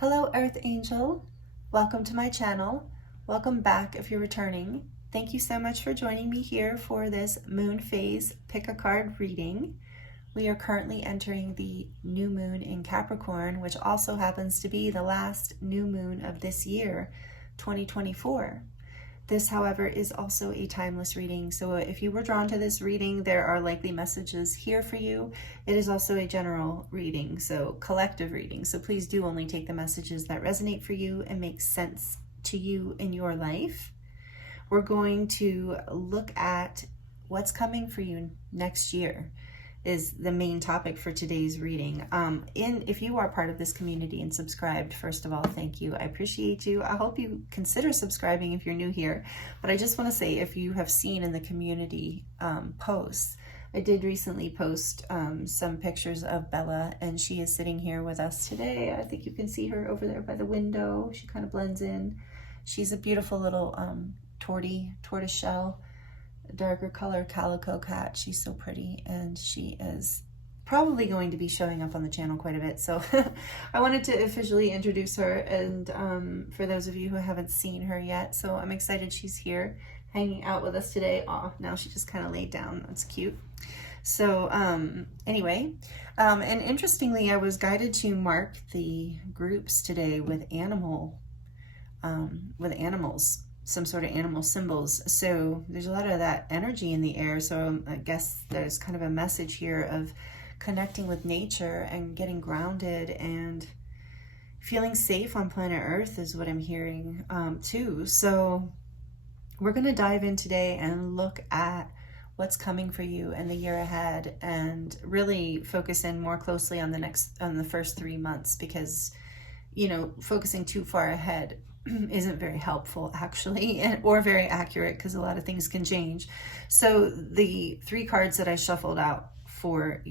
Hello, Earth Angel. Welcome to my channel. Welcome back if you're returning. Thank you so much for joining me here for this moon phase pick a card reading. We are currently entering the new moon in Capricorn, which also happens to be the last new moon of this year, 2024. This, however, is also a timeless reading. So if you were drawn to this reading, there are likely messages here for you. It is also a general reading, so collective reading. So please do only take the messages that resonate for you and make sense to you in your life. We're going to look at what's coming for you next year is the main topic for today's reading. If you are part of this community and subscribed, first of all, thank you. I appreciate you. I hope you consider subscribing if you're new here. But I just want to say, if you have seen in the community posts, I did recently post some pictures of Bella, and she is sitting here with us today. I think you can see her over there by the window. She kind of blends in. She's a beautiful little tortoise shell, darker color calico cat. She's so pretty, and she is probably going to be showing up on the channel quite a bit. So I wanted to officially introduce her, and for those of you who haven't seen her yet, so I'm excited she's here hanging out with us today. Aw, now she just kind of laid down. That's cute. So anyway, and interestingly, I was guided to mark the groups today with animals, some sort of animal symbols. So there's a lot of that energy in the air. So I guess there's kind of a message here of connecting with nature and getting grounded and feeling safe on planet Earth is what I'm hearing too. So we're going to dive in today and look at what's coming for you in the year ahead, and really focus in more closely on the first 3 months, because focusing too far ahead isn't very helpful actually, or very accurate, because a lot of things can change. So the 3 cards that I shuffled out for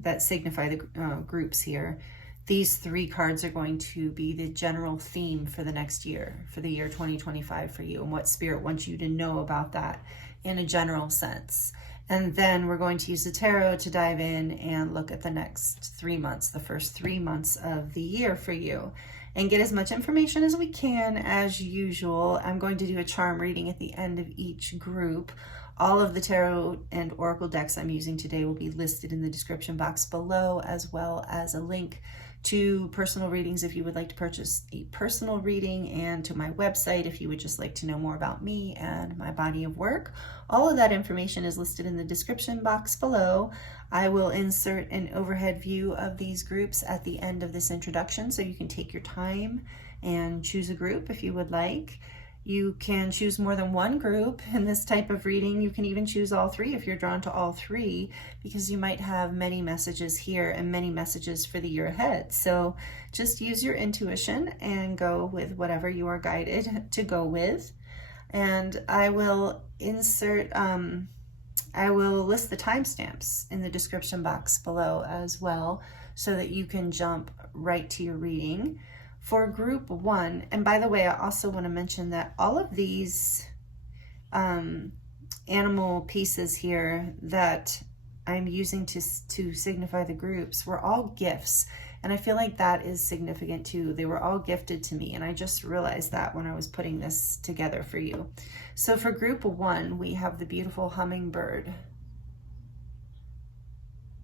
that signify the groups here, these 3 cards are going to be the general theme for the next year, for the year 2025 for you, and what Spirit wants you to know about that in a general sense. And then we're going to use the tarot to dive in and look at the next 3 months, the first 3 months of the year for you, and get as much information as we can. As usual, I'm going to do a charm reading at the end of each group. All of the tarot and oracle decks I'm using today will be listed in the description box below, as well as a link to personal readings if you would like to purchase a personal reading, and to my website if you would just like to know more about me and my body of work. All of that information is listed in the description box below. I will insert an overhead view of these groups at the end of this introduction, so you can take your time and choose a group if you would like. You can choose more than one group in this type of reading. You can even choose all 3 if you're drawn to all 3, because you might have many messages here and many messages for the year ahead. So just use your intuition and go with whatever you are guided to go with. And I will insert, I will list the timestamps in the description box below as well, so that you can jump right to your reading. For group 1, and by the way, I also want to mention that all of these animal pieces here that I'm using to signify the groups were all gifts. And I feel like that is significant too. They were all gifted to me, and I just realized that when I was putting this together for you. So for group 1, we have the beautiful hummingbird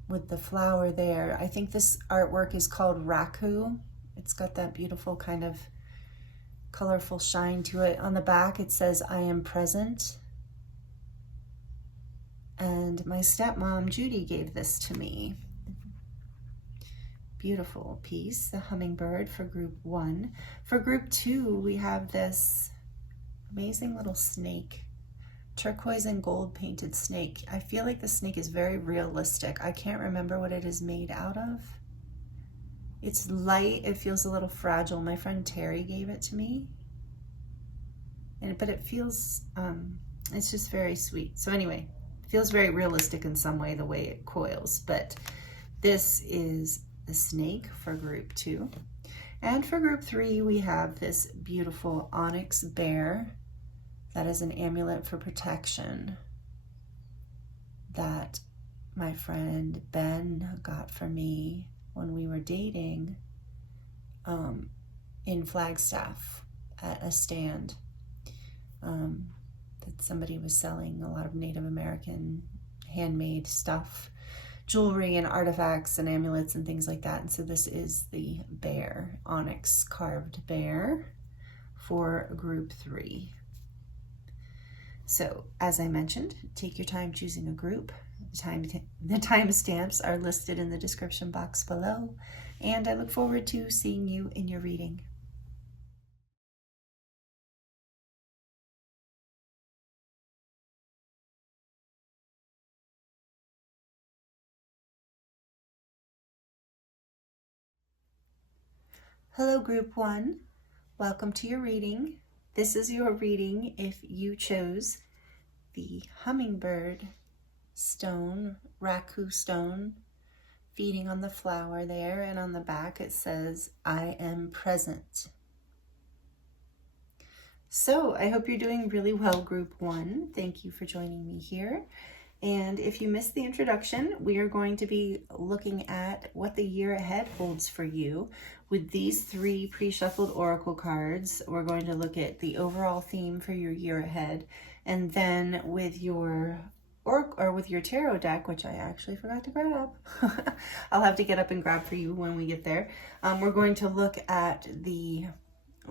with the flower there. I think this artwork is called Raku. It's got that beautiful kind of colorful shine to it. On the back it says, "I am present." And my stepmom Judy gave this to me. Beautiful piece, the hummingbird for group 1. For group 2, we have this amazing little snake, turquoise and gold painted snake. I feel like the snake is very realistic. I can't remember what it is made out of. It's light, it feels a little fragile. My friend Terry gave it to me. But it feels, it's just very sweet. So anyway, it feels very realistic in some way, the way it coils. But this is the snake for group 2. And for group 3, we have this beautiful onyx bear. That is an amulet for protection that my friend Ben got for me when we were dating. in Flagstaff at a stand that somebody was selling a lot of Native American handmade stuff, jewelry and artifacts and amulets and things like that. And so this is the bear, Onyx carved bear for group 3. So as I mentioned, take your time choosing a group. The timestamps are listed in the description box below, and I look forward to seeing you in your reading. Hello, Group 1. Welcome to your reading. This is your reading if you chose the Hummingbird stone, Raku stone, feeding on the flower there, and on the back it says, I am present. So I hope you're doing really well, Group 1. Thank you for joining me here. And if you missed the introduction, we are going to be looking at what the year ahead holds for you. With these 3 pre-shuffled oracle cards, we're going to look at the overall theme for your year ahead. And then with your with your tarot deck, which I actually forgot to grab, I'll have to get up and grab for you when we get there. We're going to look at the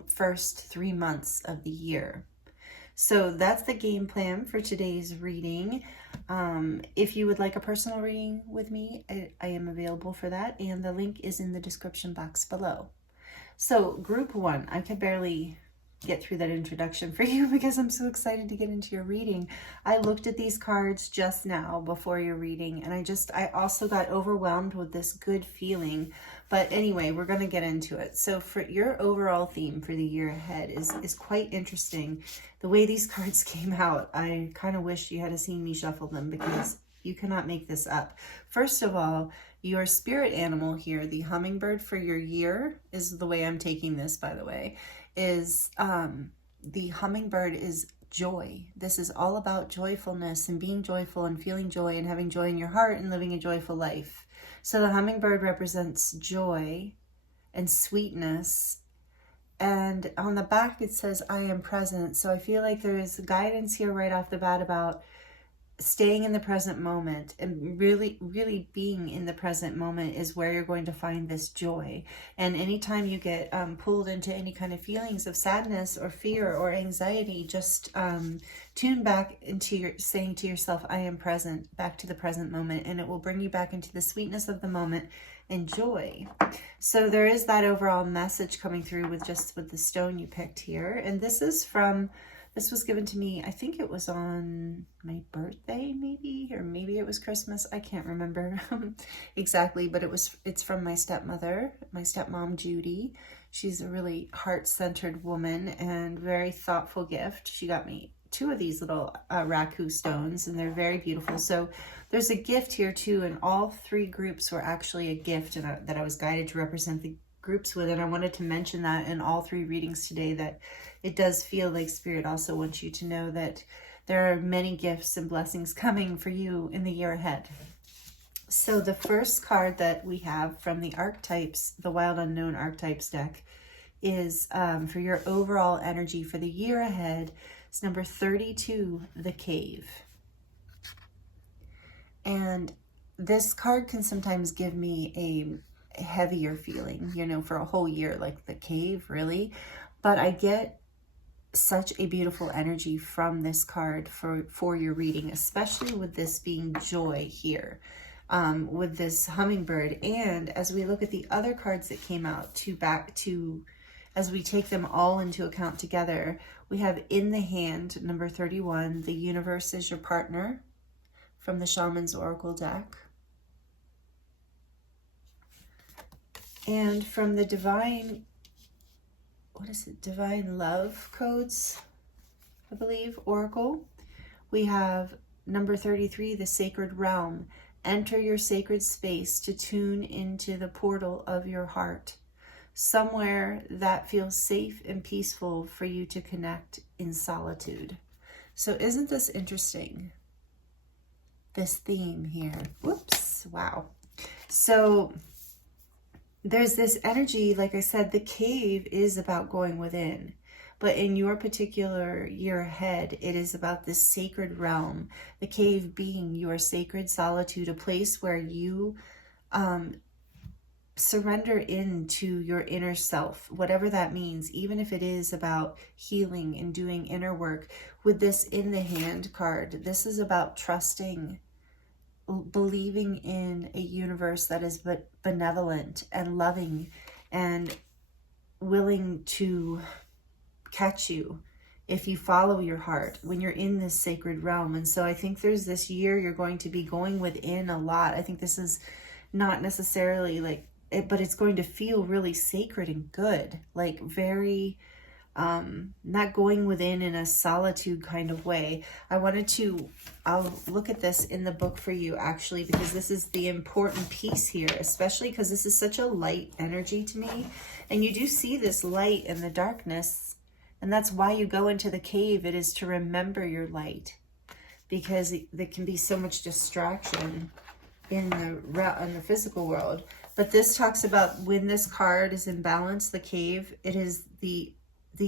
first 3 months of the year. So that's the game plan for today's reading. If you would like a personal reading with me, I am available for that, and the link is in the description box below. So group 1, I can barely get through that introduction for you because I'm so excited to get into your reading. I looked at these cards just now before your reading, and I also got overwhelmed with this good feeling. But anyway, we're going to get into it. So for your overall theme for the year ahead is quite interesting. The way these cards came out, I kind of wish you had seen me shuffle them because you cannot make this up. First of all, your spirit animal here, the hummingbird for your year, is the way I'm taking this, by the way, is the hummingbird is joy. This is all about joyfulness and being joyful and feeling joy and having joy in your heart and living a joyful life. So the hummingbird represents joy and sweetness. And on the back it says, I am present. So I feel like there is guidance here right off the bat about staying in the present moment, and really being in the present moment is where you're going to find this joy. And anytime you get pulled into any kind of feelings of sadness or fear or anxiety, just tune back into saying to yourself, I am present, back to the present moment, and it will bring you back into the sweetness of the moment and joy. So there is that overall message coming through with the stone you picked here. And this was given to me, I think it was on my birthday, maybe, or maybe it was Christmas. I can't remember exactly, but it's from my stepmother, my stepmom, Judy. She's a really heart-centered woman and very thoughtful gift. She got me 2 of these little Raku stones, and they're very beautiful. So there's a gift here too, and all 3 groups were actually a gift that I was guided to represent the groups with. And I wanted to mention that in all 3 readings today, that it does feel like Spirit also wants you to know that there are many gifts and blessings coming for you in the year ahead. So the first card that we have from the archetypes, the Wild Unknown Archetypes deck, is for your overall energy for the year ahead. It's number 32, the Cave. And this card can sometimes give me a heavier feeling, for a whole year, like the Cave, really. But I get such a beautiful energy from this card for your reading, especially with this being joy here, with this hummingbird. And as we look at the other cards that came out as we take them all into account together, we have in the hand, number 31, the universe is your partner, from the Shaman's Oracle deck. And from the Divine Love Codes, I believe, Oracle, we have number 33, the Sacred Realm. Enter your sacred space to tune into the portal of your heart, somewhere that feels safe and peaceful for you to connect in solitude. So isn't this interesting? This theme here. Whoops, wow. So there's this energy, like I said, the cave is about going within. But in your particular year ahead, it is about this sacred realm, the cave being your sacred solitude, a place where you surrender into your inner self, whatever that means, even if it is about healing and doing inner work. With this in the hand card, this is about trusting, believing in a universe that is benevolent and loving and willing to catch you if you follow your heart when you're in this sacred realm. And so I think there's this year you're going to be going within a lot. I think this is not necessarily like it, but it's going to feel really sacred and good, like very not going within in a solitude kind of way. I'll look at this in the book for you actually, because this is the important piece here, especially because this is such a light energy to me. And you do see this light in the darkness, and that's why you go into the cave. It is to remember your light, because there can be so much distraction in the physical world. But this talks about when this card is in balance, the cave, it is the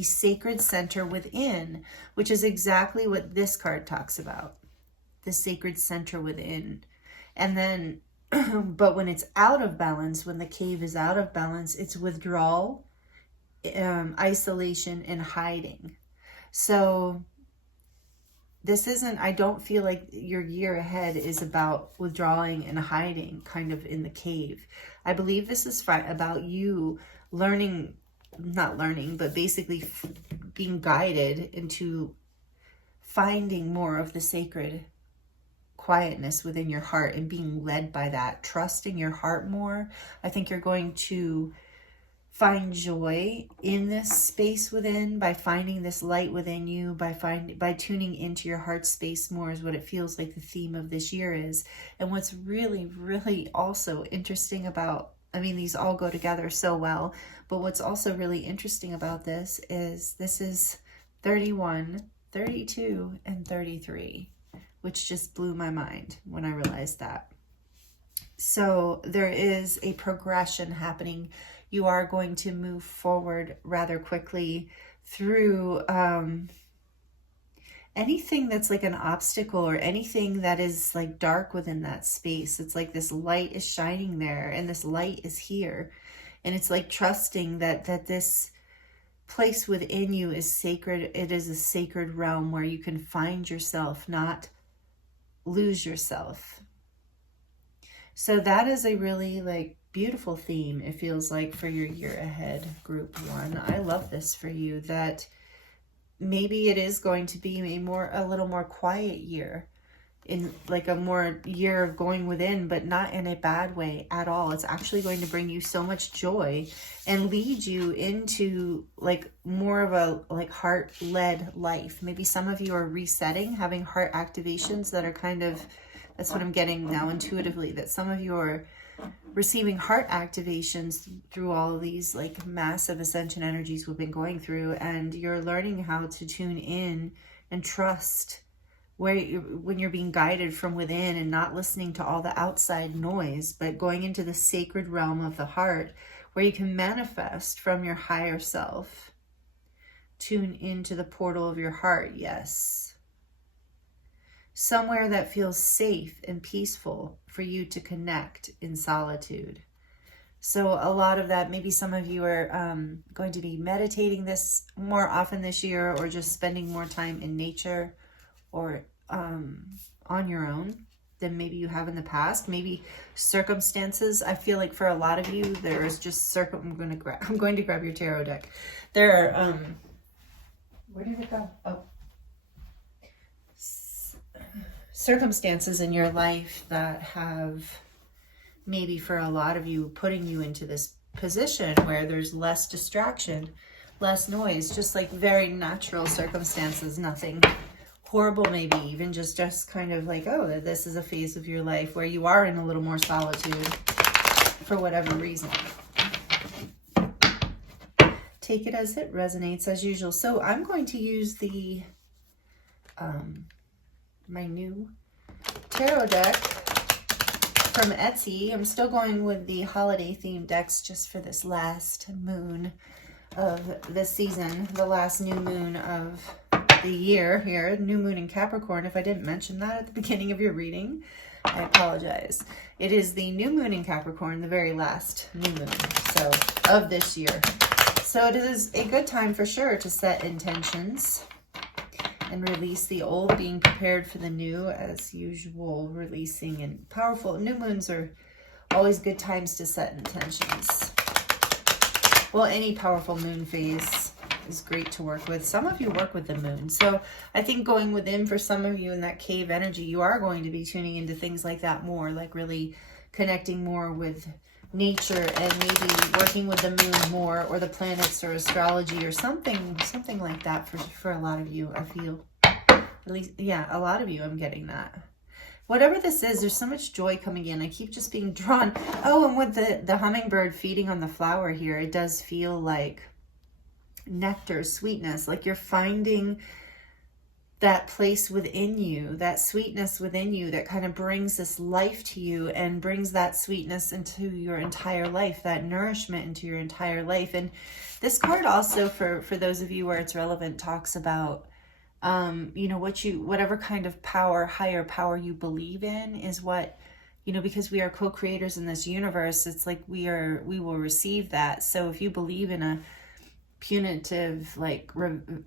sacred center within, which is exactly what this card talks about, the sacred center within. And then, but when it's out of balance, when the cave is out of balance, it's withdrawal, isolation, and hiding. So this isn't, I don't feel like your year ahead is about withdrawing and hiding kind of in the cave. I believe this is about you learning, not learning, but basically being guided into finding more of the sacred quietness within your heart and being led by that, trusting your heart more. I think you're going to find joy in this space within by finding this light within you, by tuning into your heart space more is what it feels like the theme of this year is. And what's really, really also interesting about, I mean, these all go together so well, but what's also really interesting about this is 31, 32, and 33, which just blew my mind when I realized that. So there is a progression happening. You are going to move forward rather quickly through anything that's like an obstacle or anything that is like dark within that space. It's like this light is shining there and this light is here. And it's like trusting that this place within you is sacred. It is a sacred realm where you can find yourself, not lose yourself. So that is a really like beautiful theme, it feels like, for your year ahead, group one. I love this for you, that maybe it is going to be a little more quiet year, in like a more year of going within, but not in a bad way at all. It's actually going to bring you so much joy and lead you into like more of a like heart-led life. Maybe some of you are resetting, having heart activations that are kind of, that's what I'm getting now intuitively, that some of you are receiving heart activations through all of these like massive ascension energies we've been going through, and you're learning how to tune in and trust when you're being guided from within and not listening to all the outside noise, but going into the sacred realm of the heart where you can manifest from your higher self. Tune into the portal of your heart, yes. Somewhere that feels safe and peaceful for you to connect in solitude. So a lot of that, maybe some of you are going to be meditating this more often this year, or just spending more time in nature or on your own than maybe you have in the past. Maybe circumstances. I feel like for a lot of you, there is just I'm going to grab your tarot deck. There are where did it go? Oh. Circumstances in your life that have maybe for a lot of you putting you into this position where there's less distraction, less noise, just like very natural circumstances, nothing horrible, maybe even just kind of like, oh, this is a phase of your life where you are in a little more solitude for whatever reason. Take it as it resonates as usual. So I'm going to use the my new tarot deck from Etsy. I'm still going with the holiday themed decks just for this last moon of this season, the last new moon of the year here, new moon in Capricorn. If I didn't mention that at the beginning of your reading, I apologize. It is the new moon in Capricorn, the very last new moon, so, of this year. So it is a good time for sure to set intentions and release the old, being prepared for the new as usual, releasing. And powerful new moons are always good times to set intentions. Well, any powerful moon phase is great to work with. Some of you work with the moon. So I think going within, for some of you in that cave energy, you are going to be tuning into things like that more, like really connecting more with nature and maybe working with the moon more, or the planets, or astrology, or something like that for a lot of you. I feel, at least, yeah, a lot of you, I'm getting that. Whatever this is, there's so much joy coming in. I keep just being drawn. Oh, and with the hummingbird feeding on the flower here, it does feel like nectar, sweetness, like you're finding that place within you, that sweetness within you that kind of brings this life to you and brings that sweetness into your entire life, that nourishment into your entire life. And this card also, for those of you where it's relevant, talks about you know, whatever kind of power, higher power you believe in is what, you know, because we are co-creators in this universe, it's like we will receive that. So if you believe in a punitive, like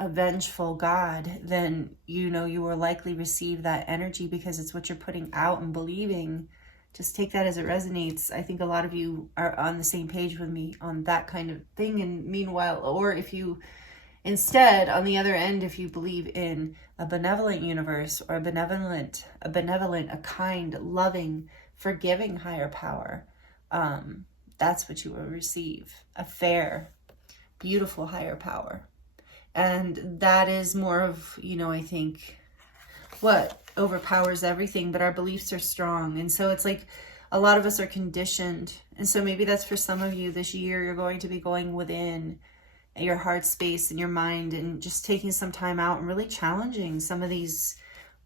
a vengeful God, then, you know, you will likely receive that energy because it's what you're putting out and believing. Just take that as it resonates. I think a lot of you are on the same page with me on that kind of thing. And meanwhile, or if you instead, on the other end, if you believe in a benevolent universe, or a kind, loving, forgiving higher power, that's what you will receive. A fair, beautiful higher power. And that is more of, you know, I think what overpowers everything, but our beliefs are strong. And so it's like a lot of us are conditioned. And so maybe that's for some of you this year, you're going to be going within your heart space and your mind and just taking some time out and really challenging some of these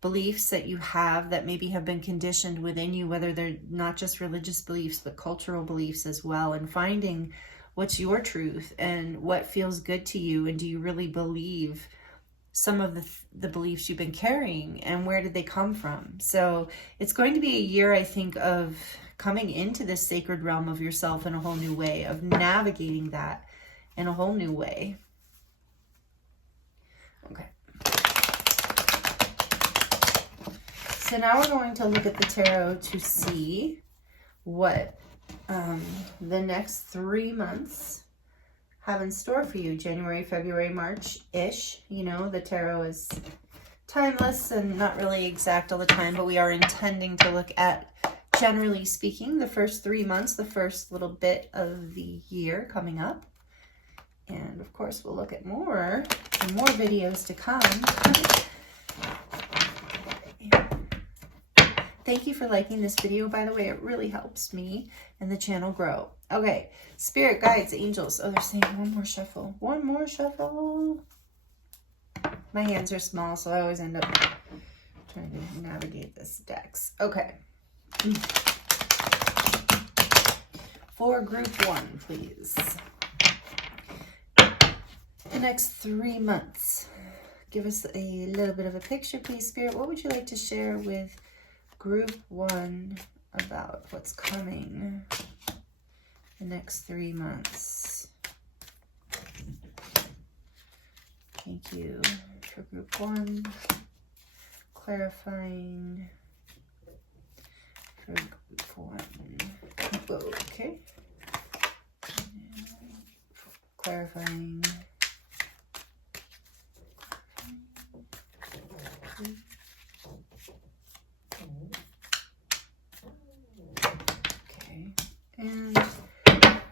beliefs that you have that maybe have been conditioned within you, whether they're not just religious beliefs, but cultural beliefs as well, and finding what's your truth and what feels good to you. And do you really believe some of the beliefs you've been carrying, and where did they come from? So it's going to be a year, I think, of coming into this sacred realm of yourself in a whole new way, of navigating that in a whole new way. Okay. So now we're going to look at the tarot to see what the next 3 months have in store for you. January, February, March-ish. You know, the tarot is timeless and not really exact all the time, but we are intending to look at, generally speaking, the first 3 months, the first little bit of the year coming up. And of course, we'll look at more videos to come. Thank you for liking this video, by the way. It really helps me and the channel grow. Okay, spirit guides, angels. Oh, they're saying one more shuffle. One more shuffle. My hands are small, so I always end up trying to navigate this decks. Okay. For group 1, please. The next 3 months. Give us a little bit of a picture, please, Spirit. What would you like to share with group 1 about what's coming the next 3 months? Thank you for group 1. Clarifying for group 1. Okay. Clarifying. Okay, and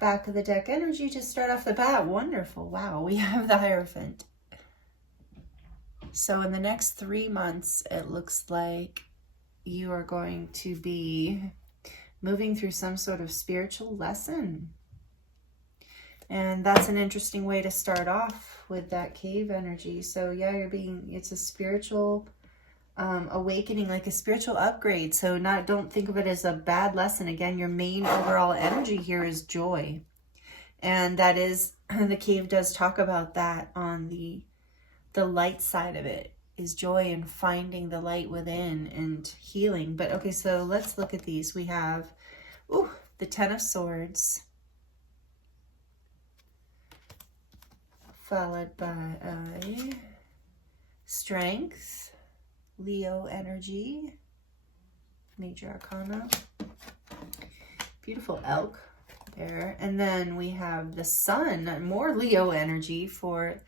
back of the deck energy to start off the bat. Wonderful. Wow, we have the Hierophant. So in the next 3 months, it looks like you are going to be moving through some sort of spiritual lesson. And that's an interesting way to start off with that cave energy. So yeah, it's a spiritual awakening, like a spiritual upgrade. So don't think of it as a bad lesson. Again, your main overall energy here is joy. And that is, the cave does talk about that on the light side of it, is joy and finding the light within and healing. But okay, so let's look at these. We have, the Ten of Swords, followed by Strength, Leo energy, Major Arcana, beautiful elk there. And then we have the Sun, more Leo energy for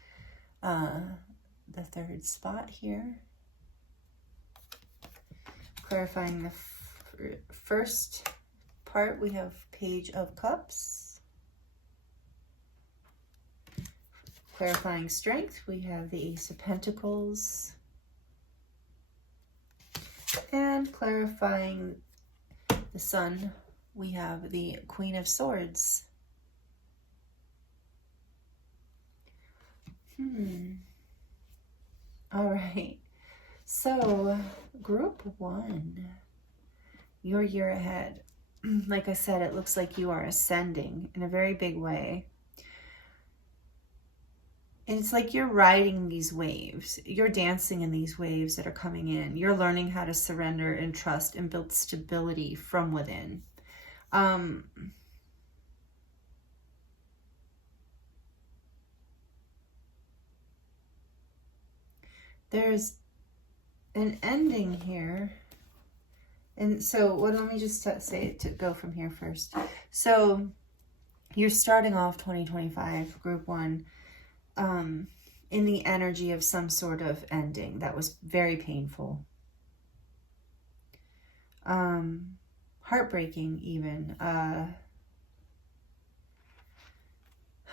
the third spot here. Clarifying the first part, we have Page of Cups. Clarifying Strength, we have the Ace of Pentacles. And clarifying the Sun, we have the Queen of Swords. All right. So, group 1, your year ahead. Like I said, it looks like you are ascending in a very big way. And it's like you're riding these waves. You're dancing in these waves that are coming in. You're learning how to surrender and trust and build stability from within. There's an ending here. And so, let me just say to go from here first. So, you're starting off 2025, group 1, in the energy of some sort of ending that was very painful. Heartbreaking even.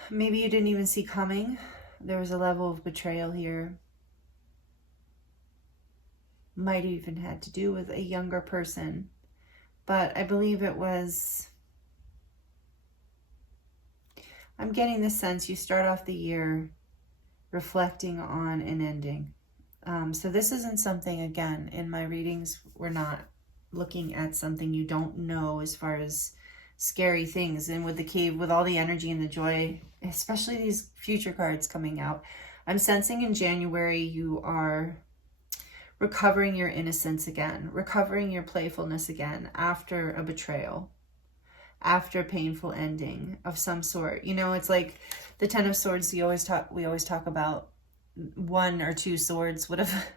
Maybe you didn't even see coming. There was a level of betrayal here. Might have even had to do with a younger person. But I believe it was... I'm getting the sense you start off the year reflecting on an ending. So this isn't something, again, in my readings, we're not looking at something you don't know as far as scary things. And with the cave, with all the energy and the joy, especially these future cards coming out, I'm sensing in January you are recovering your innocence again, recovering your playfulness again after a betrayal, after a painful ending of some sort. You know, it's like the Ten of Swords, we always talk about 1 or 2 swords would have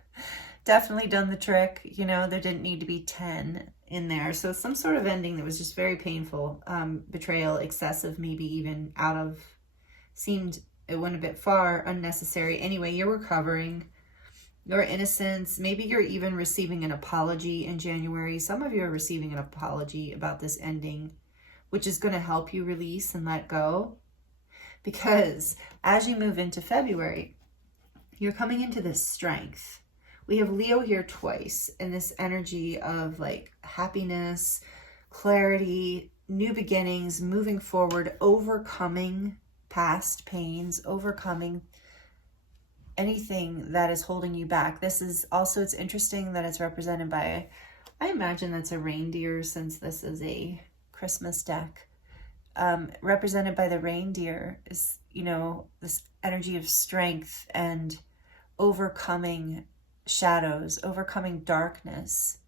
definitely done the trick. You know, there didn't need to be 10 in there. So some sort of ending that was just very painful, betrayal, excessive, maybe even it went a bit far, unnecessary. Anyway, you're recovering your innocence. Maybe you're even receiving an apology in January. Some of you are receiving an apology about this ending, which is going to help you release and let go. Because as you move into February, you're coming into this strength. We have Leo here twice in this energy of like happiness, clarity, new beginnings, moving forward, overcoming past pains, overcoming anything that is holding you back. This is also, it's interesting that it's represented by, I imagine that's a reindeer, since this is a Christmas deck. Represented by the reindeer is, you know, this energy of strength and overcoming shadows, overcoming darkness,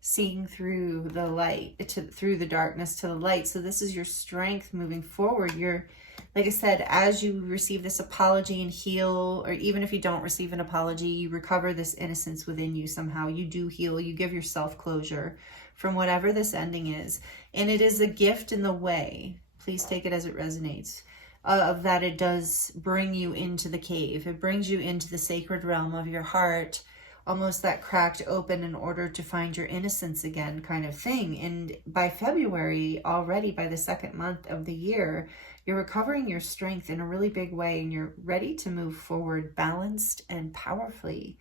seeing through the light, through the darkness to the light. So this is your strength moving forward. You're, like I said, as you receive this apology and heal, or even if you don't receive an apology, you recover this innocence within you somehow. You do heal. You give yourself closure from whatever this ending is. And it is a gift in the way. Please take it as it resonates. Of that it does bring you into the cave. It brings you into the sacred realm of your heart, almost that cracked open in order to find your innocence again kind of thing. And by February, already by the 2nd month of the year, you're recovering your strength in a really big way, and you're ready to move forward balanced and powerfully.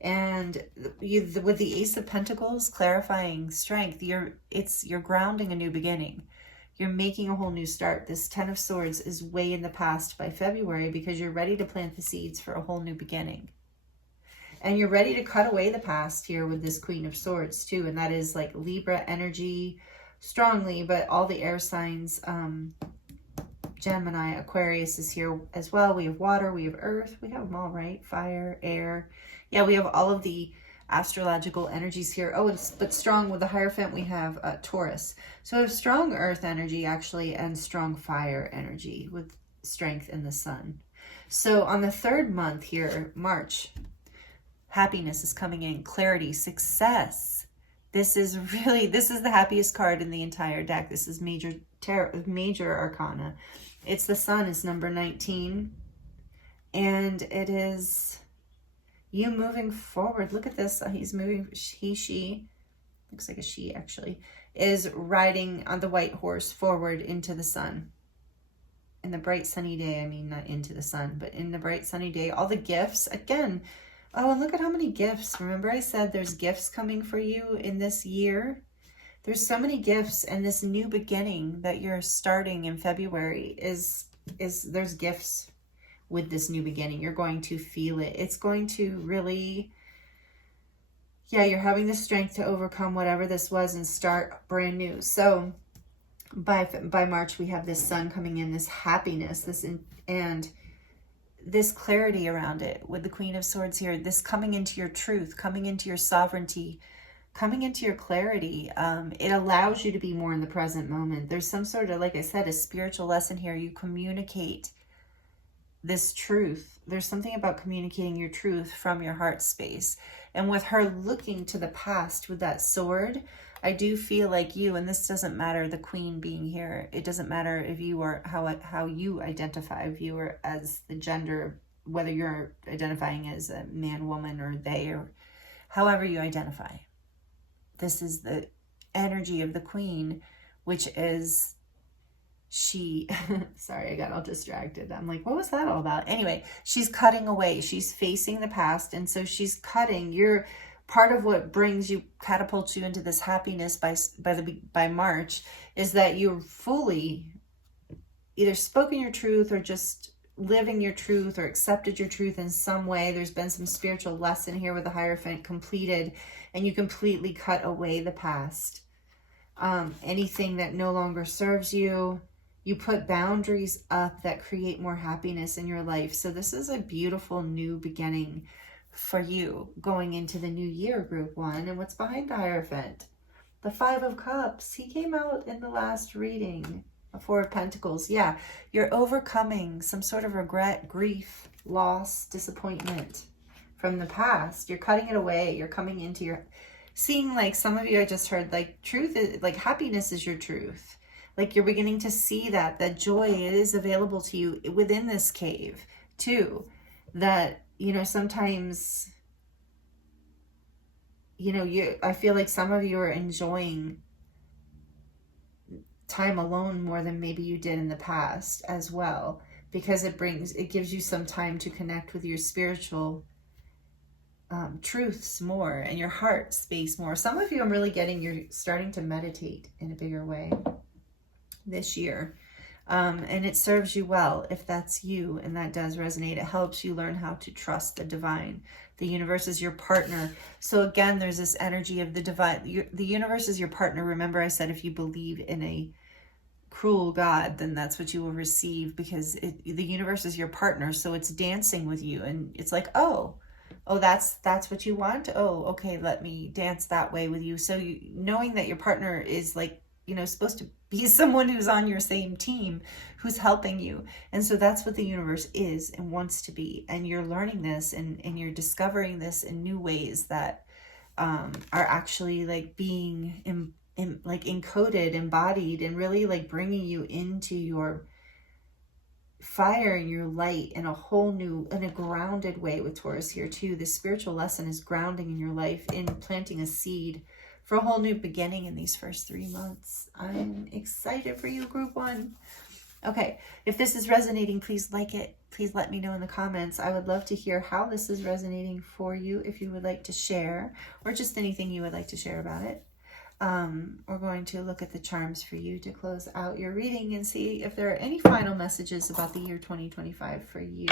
And with the Ace of Pentacles clarifying strength, you're grounding a new beginning. You're making a whole new start. This Ten of Swords is way in the past by February, because you're ready to plant the seeds for a whole new beginning. And you're ready to cut away the past here with this Queen of Swords too. And that is like Libra energy strongly, but all the air signs, Gemini, Aquarius is here as well. We have water, we have earth, we have them all, right? Fire, air. Yeah, we have all of the astrological energies here. Oh, but strong with the Hierophant, we have Taurus. So we have strong earth energy actually, and strong fire energy with strength in the sun. So on the third month here, March, happiness is coming in, clarity, success. This is the happiest card in the entire deck. This is major arcana. It's the sun, is number 19. And it is you moving forward. Look at this. He's moving, she, looks like a she actually, is riding on the white horse forward into the sun. In the bright sunny day, I mean, not into the sun, but in the bright sunny day, all the gifts, again, oh, and look at how many gifts. Remember I said there's gifts coming for you in this year? There's so many gifts, and this new beginning that you're starting in February there's gifts with this new beginning. You're going to feel it. It's going to really, yeah, you're having the strength to overcome whatever this was and start brand new. So by March, we have this sun coming in, this happiness, and this clarity around it with the Queen of Swords here, this coming into your truth, coming into your sovereignty, coming into your clarity. It allows you to be more in the present moment. There's some sort of, like I said, a spiritual lesson here. You communicate this truth. There's something about communicating your truth from your heart space. And with her looking to the past with that sword, I do feel like you, and this doesn't matter, the queen being here, it doesn't matter if you are, how you identify, if you are as the gender, whether you're identifying as a man, woman, or they, or however you identify. This is the energy of the queen, which is she, sorry, I got all distracted. I'm like, what was that all about? Anyway, she's cutting away. She's facing the past. And so she's cutting. You're part of what brings you, catapults you into this happiness by March, is that you're fully either spoken your truth or just living your truth or accepted your truth in some way. There's been some spiritual lesson here with the Hierophant completed, and you completely cut away the past. Anything that no longer serves you. You put boundaries up that create more happiness in your life. So this is a beautiful new beginning for you going into the new year, group one. And what's behind the Hierophant? The Five of Cups. He came out in the last reading. A Four of Pentacles. Yeah, you're overcoming some sort of regret, grief, loss, disappointment from the past. You're cutting it away. You're coming into your, seeing, like some of you, I just heard, like, truth is, like, happiness is your truth. Like, you're beginning to see that joy is available to you within this cave too. That, you know, sometimes, you know, I feel like some of you are enjoying time alone more than maybe you did in the past as well, because it gives you some time to connect with your spiritual truths more and your heart space more. Some of you, I'm really getting, you're starting to meditate in a bigger way this year. And it serves you well if that's you, and that does resonate. It helps you learn how to trust the divine. The universe is your partner. So again, there's this energy of the divine. The universe is your partner. Remember I said if you believe in a cruel God, then that's what you will receive, because the universe is your partner. So it's dancing with you, and it's like, oh, that's what you want. Oh, okay, let me dance that way with you. So knowing that your partner is, like, you know, supposed to be someone who's on your same team, who's helping you. And so that's what the universe is and wants to be. And you're learning this, and you're discovering this in new ways that are actually, like, being like encoded, embodied, and really, like, bringing you into your fire and your light in a whole new, in a grounded way with Taurus here too. The spiritual lesson is grounding in your life, in planting a seed for a whole new beginning in these first 3 months. I'm excited for you, group one. Okay, if this is resonating, please like it. Please let me know in the comments. I would love to hear how this is resonating for you, if you would like to share, or just anything you would like to share about it. We're going to look at the charms for you to close out your reading and see if there are any final messages about the year 2025 for you.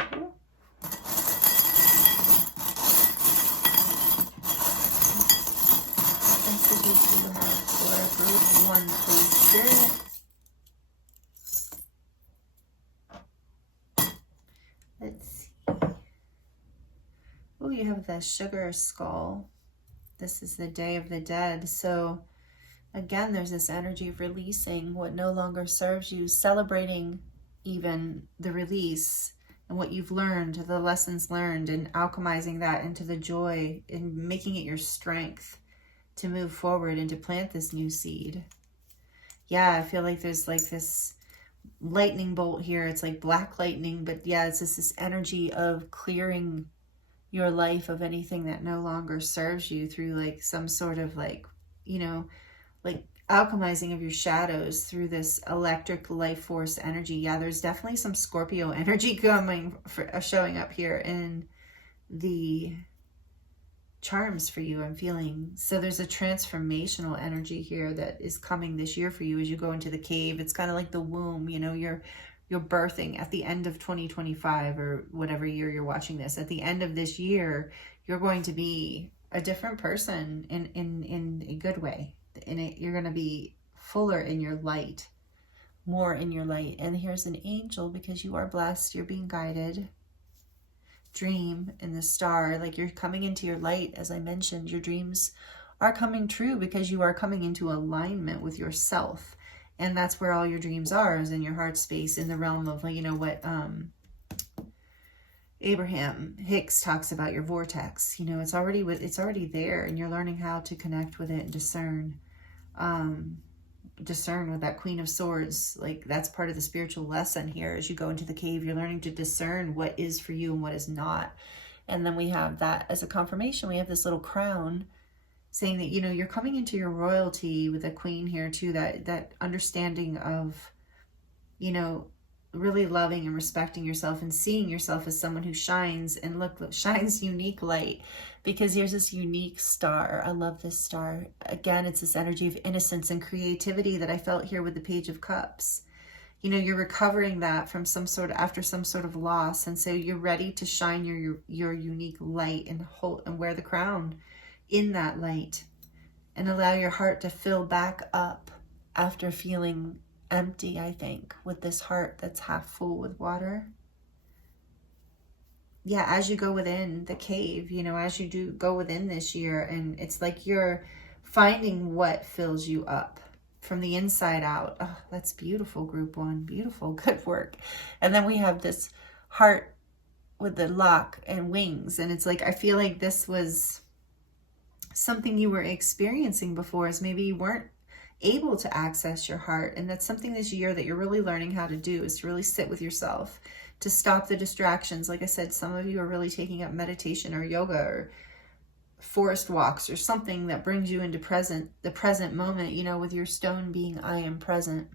you have the sugar skull. This is the Day of the Dead. So again, there's this energy of releasing what no longer serves you, celebrating even the release and what you've learned, the lessons learned, and alchemizing that into the joy and making it your strength to move forward and to plant this new seed. Yeah, I feel like there's like this lightning bolt here. It's like black lightning, but yeah, it's just this energy of clearing your life of anything that no longer serves you through like some sort of like, you know, like alchemizing of your shadows through this electric life force energy. Yeah, there's definitely some Scorpio energy coming for showing up here in the charms for you, I'm feeling. So there's a transformational energy here that is coming this year for you as you go into the cave. It's kind of like the womb, you know, you're birthing at the end of 2025 or whatever year you're watching this. At the end of this year, you're going to be a different person in a good way. You're going to be fuller in your light, more in your light. And here's an angel because you are blessed. You're being guided. Dream in the star, like you're coming into your light. As I mentioned, your dreams are coming true because you are coming into alignment with yourself. And that's where all your dreams are, is in your heart space, in the realm of, you know, what Abraham Hicks talks about, your vortex. You know, it's already there, and you're learning how to connect with it and discern with that Queen of Swords. Like, that's part of the spiritual lesson here. As you go into the cave, you're learning to discern what is for you and what is not. And then we have that as a confirmation. We have this little crown saying that, you know, you're coming into your royalty with a queen here too, that understanding of, you know, really loving and respecting yourself and seeing yourself as someone who shines, and shines unique light, because here's this unique star. I love this star. Again, it's this energy of innocence and creativity that I felt here with the Page of Cups. You know, you're recovering that from after some sort of loss, and so you're ready to shine your unique light and wear the crown in that light, and allow your heart to fill back up after feeling empty, I think, with this heart that's half full with water. Yeah, as you go within the cave, you know, as you do go within this year, and it's like you're finding what fills you up from the inside out. Oh, that's beautiful, group one. Beautiful, good work. And then we have this heart with the lock and wings, and it's like, I feel like this was something you were experiencing before, is maybe you weren't able to access your heart. And that's something this year that you're really learning how to do, is to really sit with yourself, to stop the distractions. Like I said, some of you are really taking up meditation or yoga or forest walks or something that brings you into the present moment, you know, with your stone being I am present.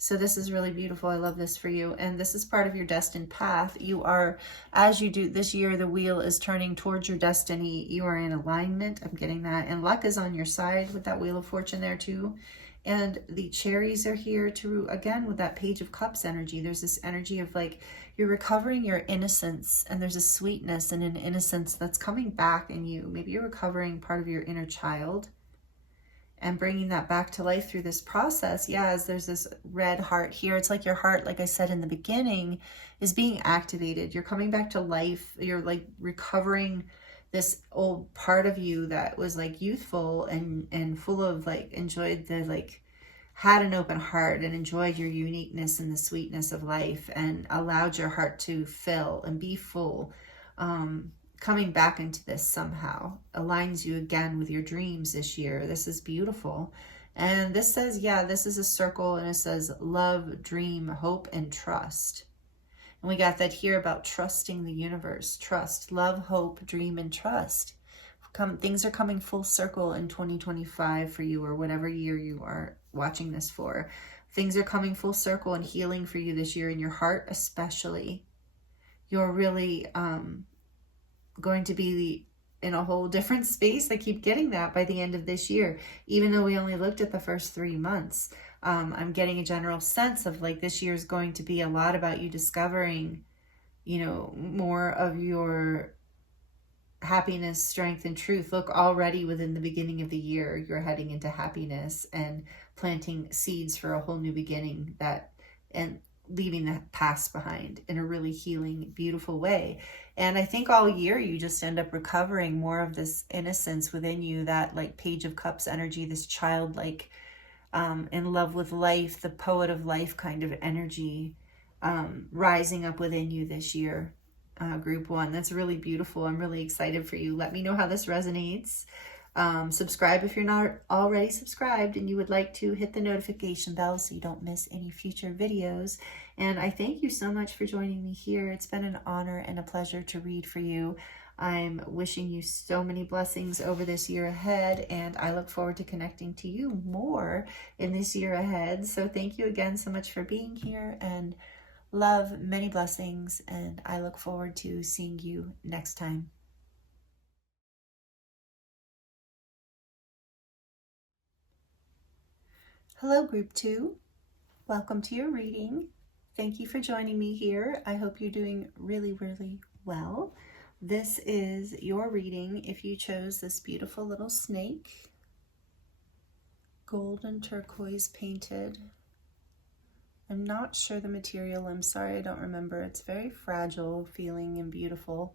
So this is really beautiful. I love this for you. And this is part of your destined path. You are, as you do this year, the wheel is turning towards your destiny. You are in alignment. I'm getting that. And luck is on your side with that Wheel of Fortune there too. And the cherries are here to, again, with that Page of Cups energy. There's this energy of like, you're recovering your innocence, and there's a sweetness and an innocence that's coming back in you. Maybe you're recovering part of your inner child and bringing that back to life through this process. Yeah, as there's this red heart here, it's like your heart, like I said in the beginning, is being activated. You're coming back to life. You're like recovering this old part of you that was like youthful and full of like, enjoyed the like, had an open heart and enjoyed your uniqueness and the sweetness of life, and allowed your heart to fill and be full. Coming back into this somehow aligns you again with your dreams this year. This is beautiful. And this says, yeah, this is a circle, and it says love, dream, hope, and trust. And we got that here about trusting the universe. Trust, love, hope, dream, and trust. Things are coming full circle in 2025 for you, or whatever year you are watching this for. Things are coming full circle and healing for you this year, in your heart especially. You're really going to be in a whole different space. I keep getting that by the end of this year, even though we only looked at the first 3 months. I'm getting a general sense of like, this year is going to be a lot about you discovering, you know, more of your happiness, strength, and truth. Look, already within the beginning of the year, you're heading into happiness and planting seeds for a whole new beginning. And leaving the past behind in a really healing, beautiful way. And I think all year you just end up recovering more of this innocence within you, that like Page of Cups energy, this childlike, in love with life, the poet of life kind of energy, rising up within you this year, group one. That's really beautiful. I'm really excited for you. Let me know how this resonates. Subscribe if you're not already subscribed and you would like to hit the notification bell so you don't miss any future videos. And I thank you so much for joining me here. It's been an honor and a pleasure to read for you. I'm wishing you so many blessings over this year ahead, and I look forward to connecting to you more in this year ahead. So thank you again so much for being here, and love, many blessings, and I look forward to seeing you next time. Hello, Group 2. Welcome to your reading. Thank you for joining me here. I hope you're doing really, really well. This is your reading if you chose this beautiful little snake, gold and turquoise painted. I'm not sure the material. I'm sorry, I don't remember. It's very fragile feeling and beautiful.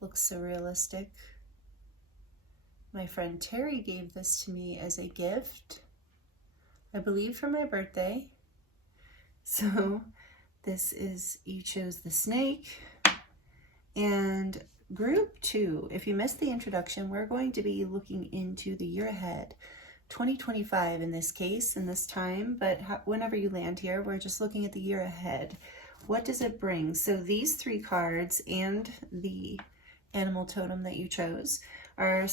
Looks so realistic. My friend Terry gave this to me as a gift, I believe for my birthday. So this is, you chose the snake. And group 2, if you missed the introduction, we're going to be looking into the year ahead, 2025 in this case, in this time, but whenever you land here, we're just looking at the year ahead. What does it bring? So these 3 cards and the animal totem that you chose are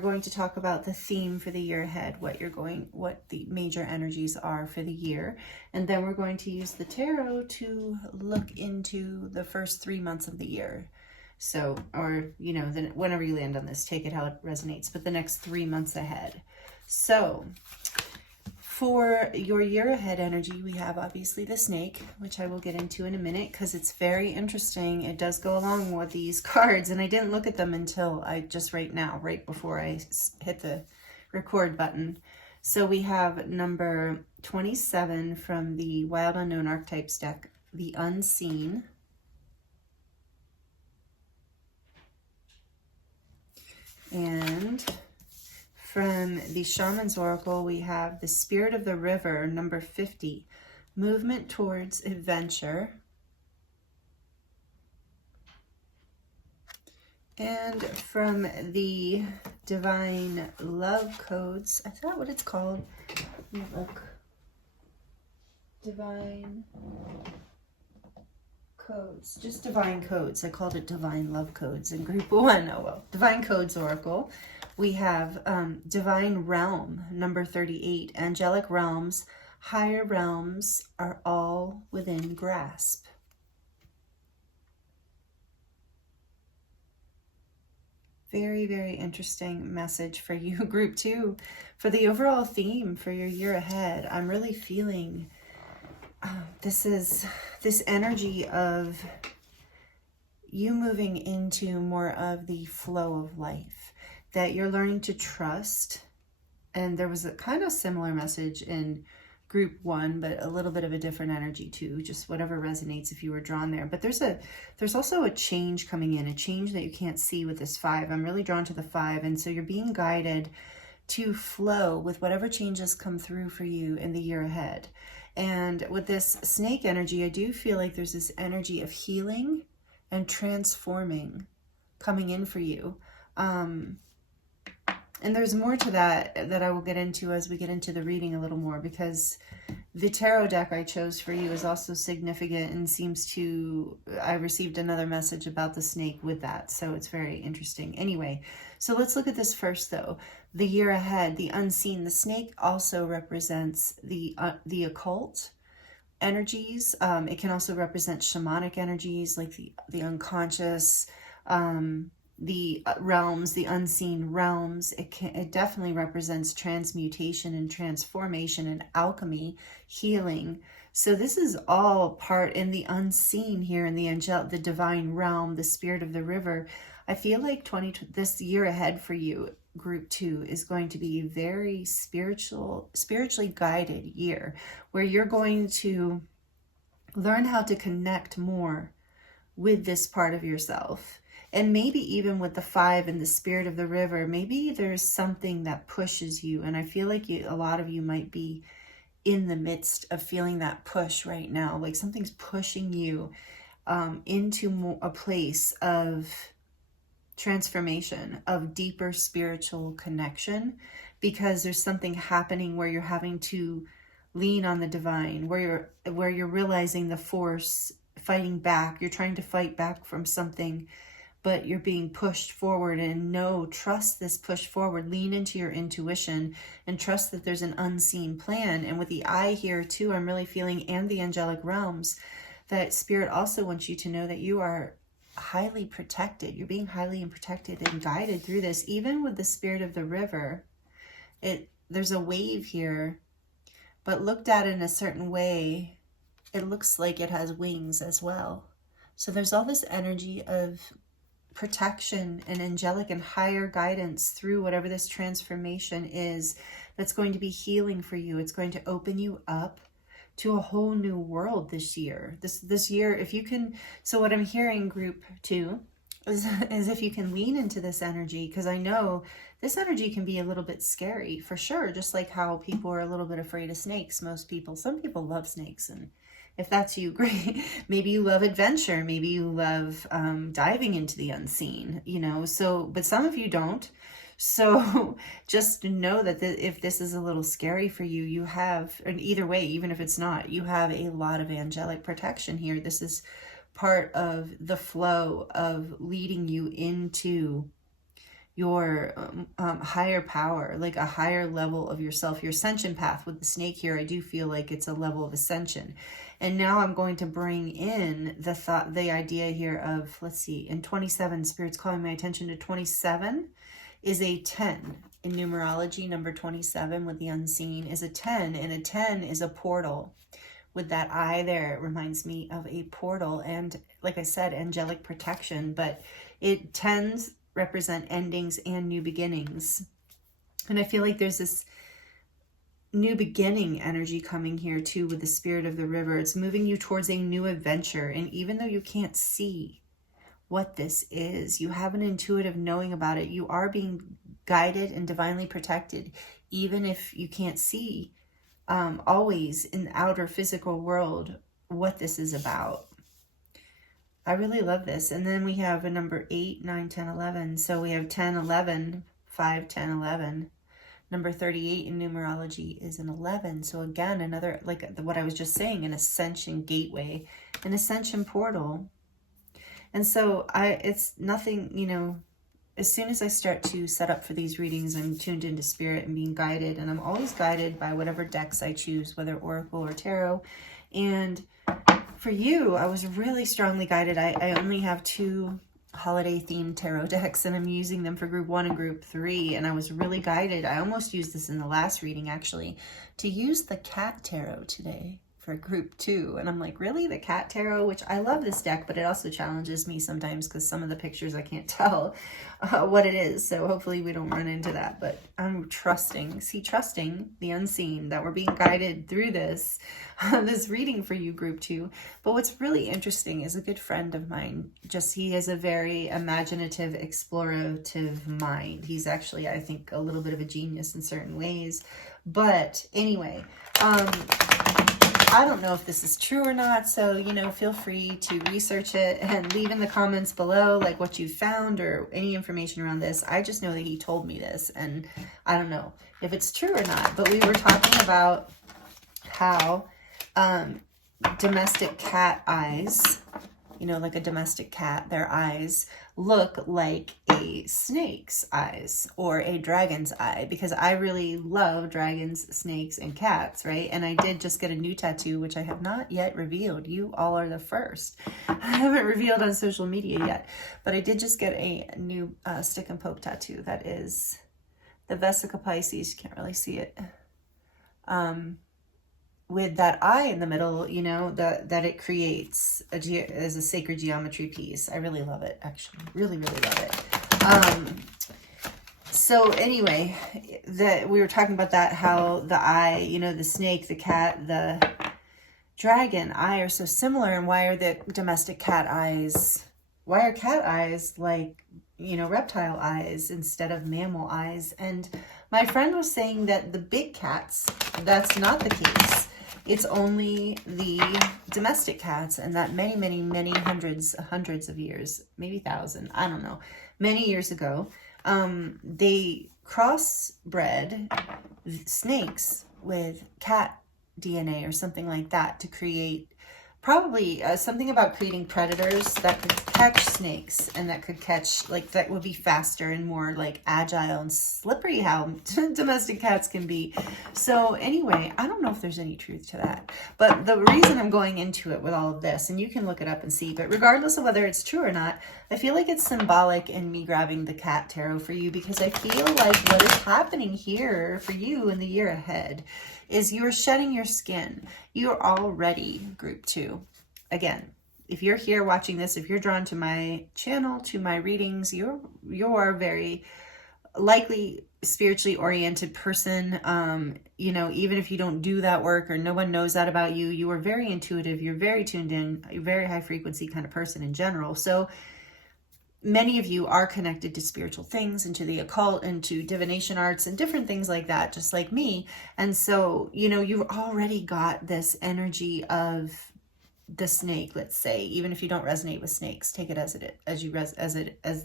going to talk about the theme for the year ahead, what the major energies are for the year. And then we're going to use the tarot to look into the first 3 months of the year. So, or, you know, then whenever you land on this, take it how it resonates, but the next 3 months ahead. So for your year ahead energy, we have obviously the snake, which I will get into in a minute because it's very interesting. It does go along with these cards, and I didn't look at them until right now, right before I hit the record button. So we have number 27 from the Wild Unknown Archetypes deck, the Unseen. And from the Shaman's Oracle, we have the Spirit of the River, number 50, movement towards adventure. And from the Divine Love Codes, I forgot what it's called. Look. Divine Codes, just Divine Codes. I called it Divine Love Codes in group 1. Oh well. Divine Codes Oracle. We have Divine Realm, number 38. Angelic realms, higher realms are all within grasp. Very, very interesting message for you, group 2. For the overall theme for your year ahead, I'm really feeling this energy of you moving into more of the flow of life, that you're learning to trust. And there was a kind of similar message in group 1, but a little bit of a different energy too, just whatever resonates if you were drawn there. But there's also a change coming in, a change that you can't see with this 5. I'm really drawn to the 5, and so you're being guided to flow with whatever changes come through for you in the year ahead. And with this snake energy, I do feel like there's this energy of healing and transforming coming in for you. And there's more to that I will get into as we get into the reading a little more, because the tarot deck I chose for you is also significant and seems to, I received another message about the snake with that. So it's very interesting. Anyway, so let's look at this first though. The year ahead, the unseen. The snake also represents the occult energies. It can also represent shamanic energies like the unconscious, the realms, the unseen realms. It definitely represents transmutation and transformation and alchemy, healing. So this is all part in the unseen here in the divine realm, the spirit of the river. I feel like this year ahead for you, group 2, is going to be a very spiritually guided year, where you're going to Learn how to connect more with this part of yourself. And maybe even with the 5 and the spirit of the river, maybe there's something that pushes you. And I feel like a lot of you might be in the midst of feeling that push right now. Like something's pushing you into a place of transformation, of deeper spiritual connection, because there's something happening where you're having to lean on the divine, where you're realizing the force fighting back. You're trying to fight back from something, but you're being pushed forward. And trust this push forward. Lean into your intuition and trust that there's an unseen plan. And with the eye here too, I'm really feeling, and the angelic realms, that spirit also wants you to know that you are highly protected. You're being highly protected and guided through this. Even with the spirit of the river, there's a wave here, but looked at in a certain way, it looks like it has wings as well. So there's all this energy of protection and angelic and higher guidance through whatever this transformation is, that's going to be healing for you. It's going to open you up to a whole new world this year. This year, if you can, so what I'm hearing, group 2, is if you can lean into this energy, because I know this energy can be a little bit scary for sure, just like how people are a little bit afraid of snakes. Some people love snakes, and if that's you, great. Maybe you love adventure, maybe you love diving into the unseen, but some of you don't. So just know that if this is a little scary for you, you have, and either way, even if it's not, you have a lot of angelic protection here. This is part of the flow of leading you into your higher power, like a higher level of yourself, your ascension path. With the snake here, I do feel like it's a level of ascension. And now I'm going to bring in the idea here of, let's see, in 27, Spirit's calling my attention to 27 is a 10. In numerology, number 27 with the unseen is a 10, and a 10 is a portal. With that eye there, it reminds me of a portal, and like I said, angelic protection, but 10s represent endings and new beginnings. And I feel like there's this new beginning energy coming here too with the spirit of the river. It's moving you towards a new adventure, and even though you can't see what this is, you have an intuitive knowing about it. You are being guided and divinely protected, even if you can't see always in the outer physical world what this is about. I really love this. And then we have a number 8, 9, 10, 11. So we have 10, 11, 5, 10, 11. Number 38 in numerology is an 11. So again, another, like what I was just saying, an ascension gateway, an ascension portal. And so it's nothing, as soon as I start to set up for these readings, I'm tuned into spirit and being guided, and I'm always guided by whatever decks I choose, whether Oracle or Tarot. And for you, I was really strongly guided. I only have 2 holiday themed tarot decks, and I'm using them for group 1 and group 3. And I was really guided. I almost used this in the last reading, actually, to use the cat tarot today for group 2. And I'm like, really? The cat tarot? Which I love this deck, but it also challenges me sometimes because some of the pictures I can't tell what it is. So hopefully we don't run into that. But I'm trusting the unseen, that we're being guided through this reading for you, group 2. But what's really interesting is a good friend of mine, he has a very imaginative, explorative mind. He's actually, I think, a little bit of a genius in certain ways. But anyway, I don't know if this is true or not, so, feel free to research it and leave in the comments below, like, what you found or any information around this. I just know that he told me this, and I don't know if it's true or not, but we were talking about how domestic cat eyes, like a domestic cat, their eyes look like a snake's eyes or a dragon's eye, because I really love dragons, snakes, and cats, right? And I did just get a new tattoo, which I have not yet revealed. You all are the first. I haven't revealed on social media yet, but I did just get a new stick and poke tattoo. That is the Vesica Pisces. You can't really see it. With that eye in the middle, that it creates as a sacred geometry piece. I really love it, actually. Really, really love it. So anyway, we were talking about that, how the eye, the snake, the cat, dragon eye are so similar, and why are the domestic cat eyes, why are cat eyes like, you know, reptile eyes instead of mammal eyes? And my friend was saying that the big cats, that's not the case. It's only the domestic cats, and that many hundreds of years, maybe thousand, I don't know, many years ago, they crossbred snakes with cat DNA or something like that to create probably something about creating predators that could catch snakes, and that could catch, like, that would be faster and more like agile and slippery, how domestic cats can be. So anyway, I don't know if there's any truth to that, but the reason I'm going into it with all of this, and you can look it up and see, but regardless of whether it's true or not, I feel like it's symbolic in me grabbing the cat tarot for you, because I feel like what is happening here for you in the year ahead is you're shedding your skin. You're already group 2. Again, if you're here watching this, if you're drawn to my channel, to my readings, you're a very likely spiritually oriented person. You know, even if you don't do that work or no one knows that about you, you are very intuitive, you're very tuned in, a very high frequency kind of person in general. So many of you are connected to spiritual things and to the occult and to divination arts and different things like that, just like me. And so, you know, you've already got this energy of the snake, let's say, even if you don't resonate with snakes, take it as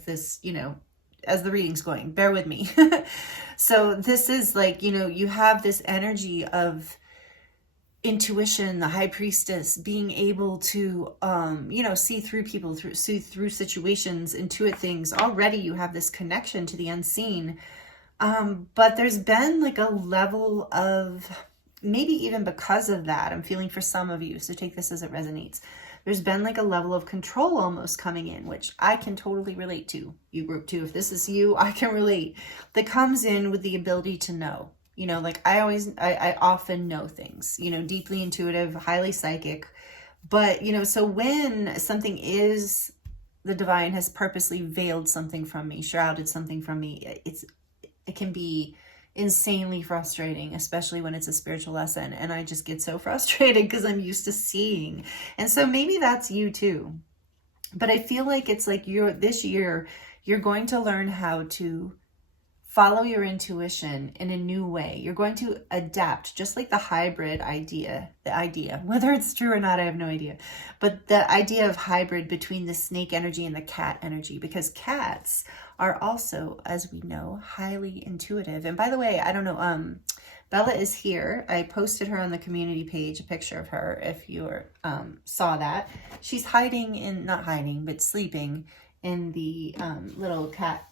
this, you know, as the reading's going, bear with me. So this is like, you know, you have this energy of intuition, the high priestess, being able to you know, see through people, see through situations, intuit things. Already you have this connection to the unseen, but there's been like a level of, maybe even because of that, I'm feeling for some of you, so take this as it resonates, there's been like a level of control almost coming in, which I can totally relate to. You group 2, if this is you, I can relate, that comes in with the ability to know. You know, like I often know things, you know, deeply intuitive, highly psychic. But, you know, so when something is, the divine has purposely veiled something from me, shrouded something from me, it can be insanely frustrating, especially when it's a spiritual lesson. And I just get so frustrated because I'm used to seeing. And so maybe that's you too. But I feel like it's like this year, you're going to learn how to follow your intuition in a new way. You're going to adapt, just like the hybrid idea, whether it's true or not, I have no idea. But the idea of hybrid between the snake energy and the cat energy, because cats are also, as we know, highly intuitive. And by the way, I don't know, Bella is here. I posted her on the community page, a picture of her, if you saw that. She's hiding not hiding, but sleeping in the little cat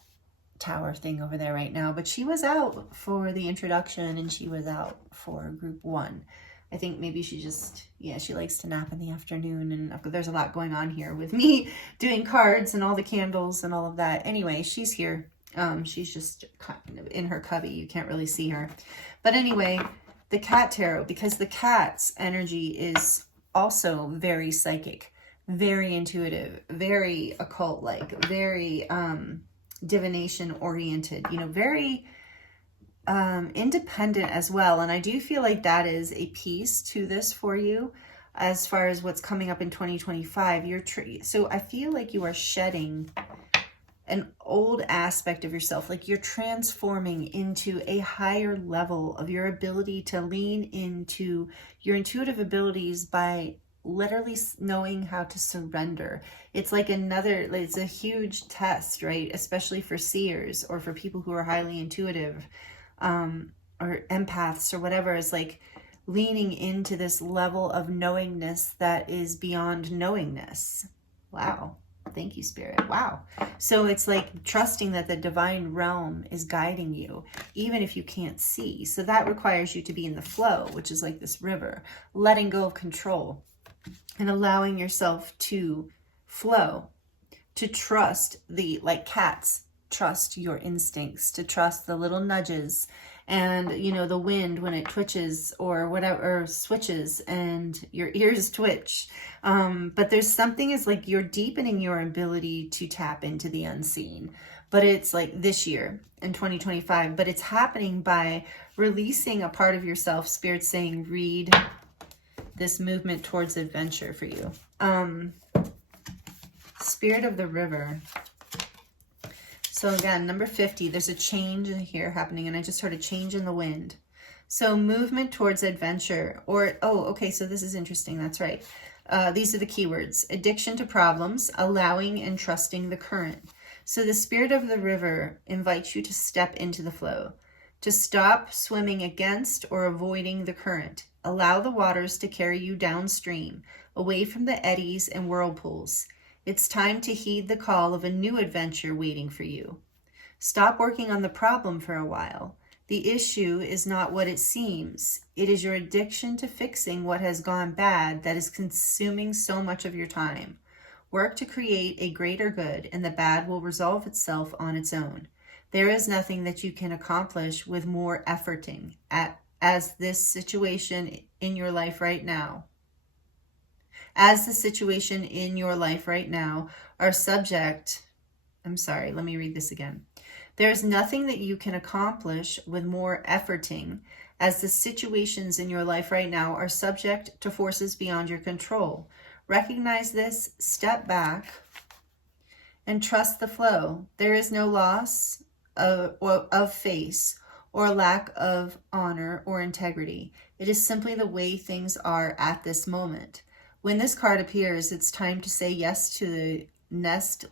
tower thing over there right now, but she was out for the introduction and she was out for group 1. I think maybe she just, yeah, she likes to nap in the afternoon, and there's a lot going on here with me doing cards and all the candles and all of that. Anyway, she's here. She's just kind of in her cubby. You can't really see her. But anyway, the cat tarot, because the cat's energy is also very psychic, very intuitive, very occult-like, very divination oriented, you know, very independent as well. And I do feel like that is a piece to this for you as far as what's coming up in 2025. So I feel like you are shedding an old aspect of yourself, like you're transforming into a higher level of your ability to lean into your intuitive abilities by literally knowing how to surrender. It's like it's a huge test, right? Especially for seers or for people who are highly intuitive, or empaths or whatever. Is like leaning into this level of knowingness that is beyond knowingness. Wow. Thank you, Spirit. Wow. So it's like trusting that the divine realm is guiding you, even if you can't see. So that requires you to be in the flow, which is like this river, letting go of control and allowing yourself to flow, to trust like cats trust your instincts, to trust the little nudges and, you know, the wind when it twitches or whatever, or switches and your ears twitch. But there's something is like you're deepening your ability to tap into the unseen. But it's like this year in 2025, but it's happening by releasing a part of yourself. Spirit's saying, read this movement towards adventure for you. Spirit of the river. So again, number 50, there's a change in here happening, and I just heard a change in the wind. So movement towards adventure, or, oh, okay, so this is interesting, that's right. These are the keywords: addiction to problems, allowing and trusting the current. So the spirit of the river invites you to step into the flow, to stop swimming against or avoiding the current. Allow the waters to carry you downstream, away from the eddies and whirlpools. It's time to heed the call of a new adventure waiting for you. Stop working on the problem for a while. The issue is not what it seems. It is your addiction to fixing what has gone bad that is consuming so much of your time. Work to create a greater good, and the bad will resolve itself on its own. There is nothing that you can accomplish with more efforting as this situation in your life right now. As the situation in your life right now are subject, I'm sorry, let me read this again. There's nothing that you can accomplish with more efforting, as the situations in your life right now are subject to forces beyond your control. Recognize this, step back, and trust the flow. There is no loss of face or lack of honor or integrity. It is simply the way things are at this moment. When this card appears, it's time to say yes to the next.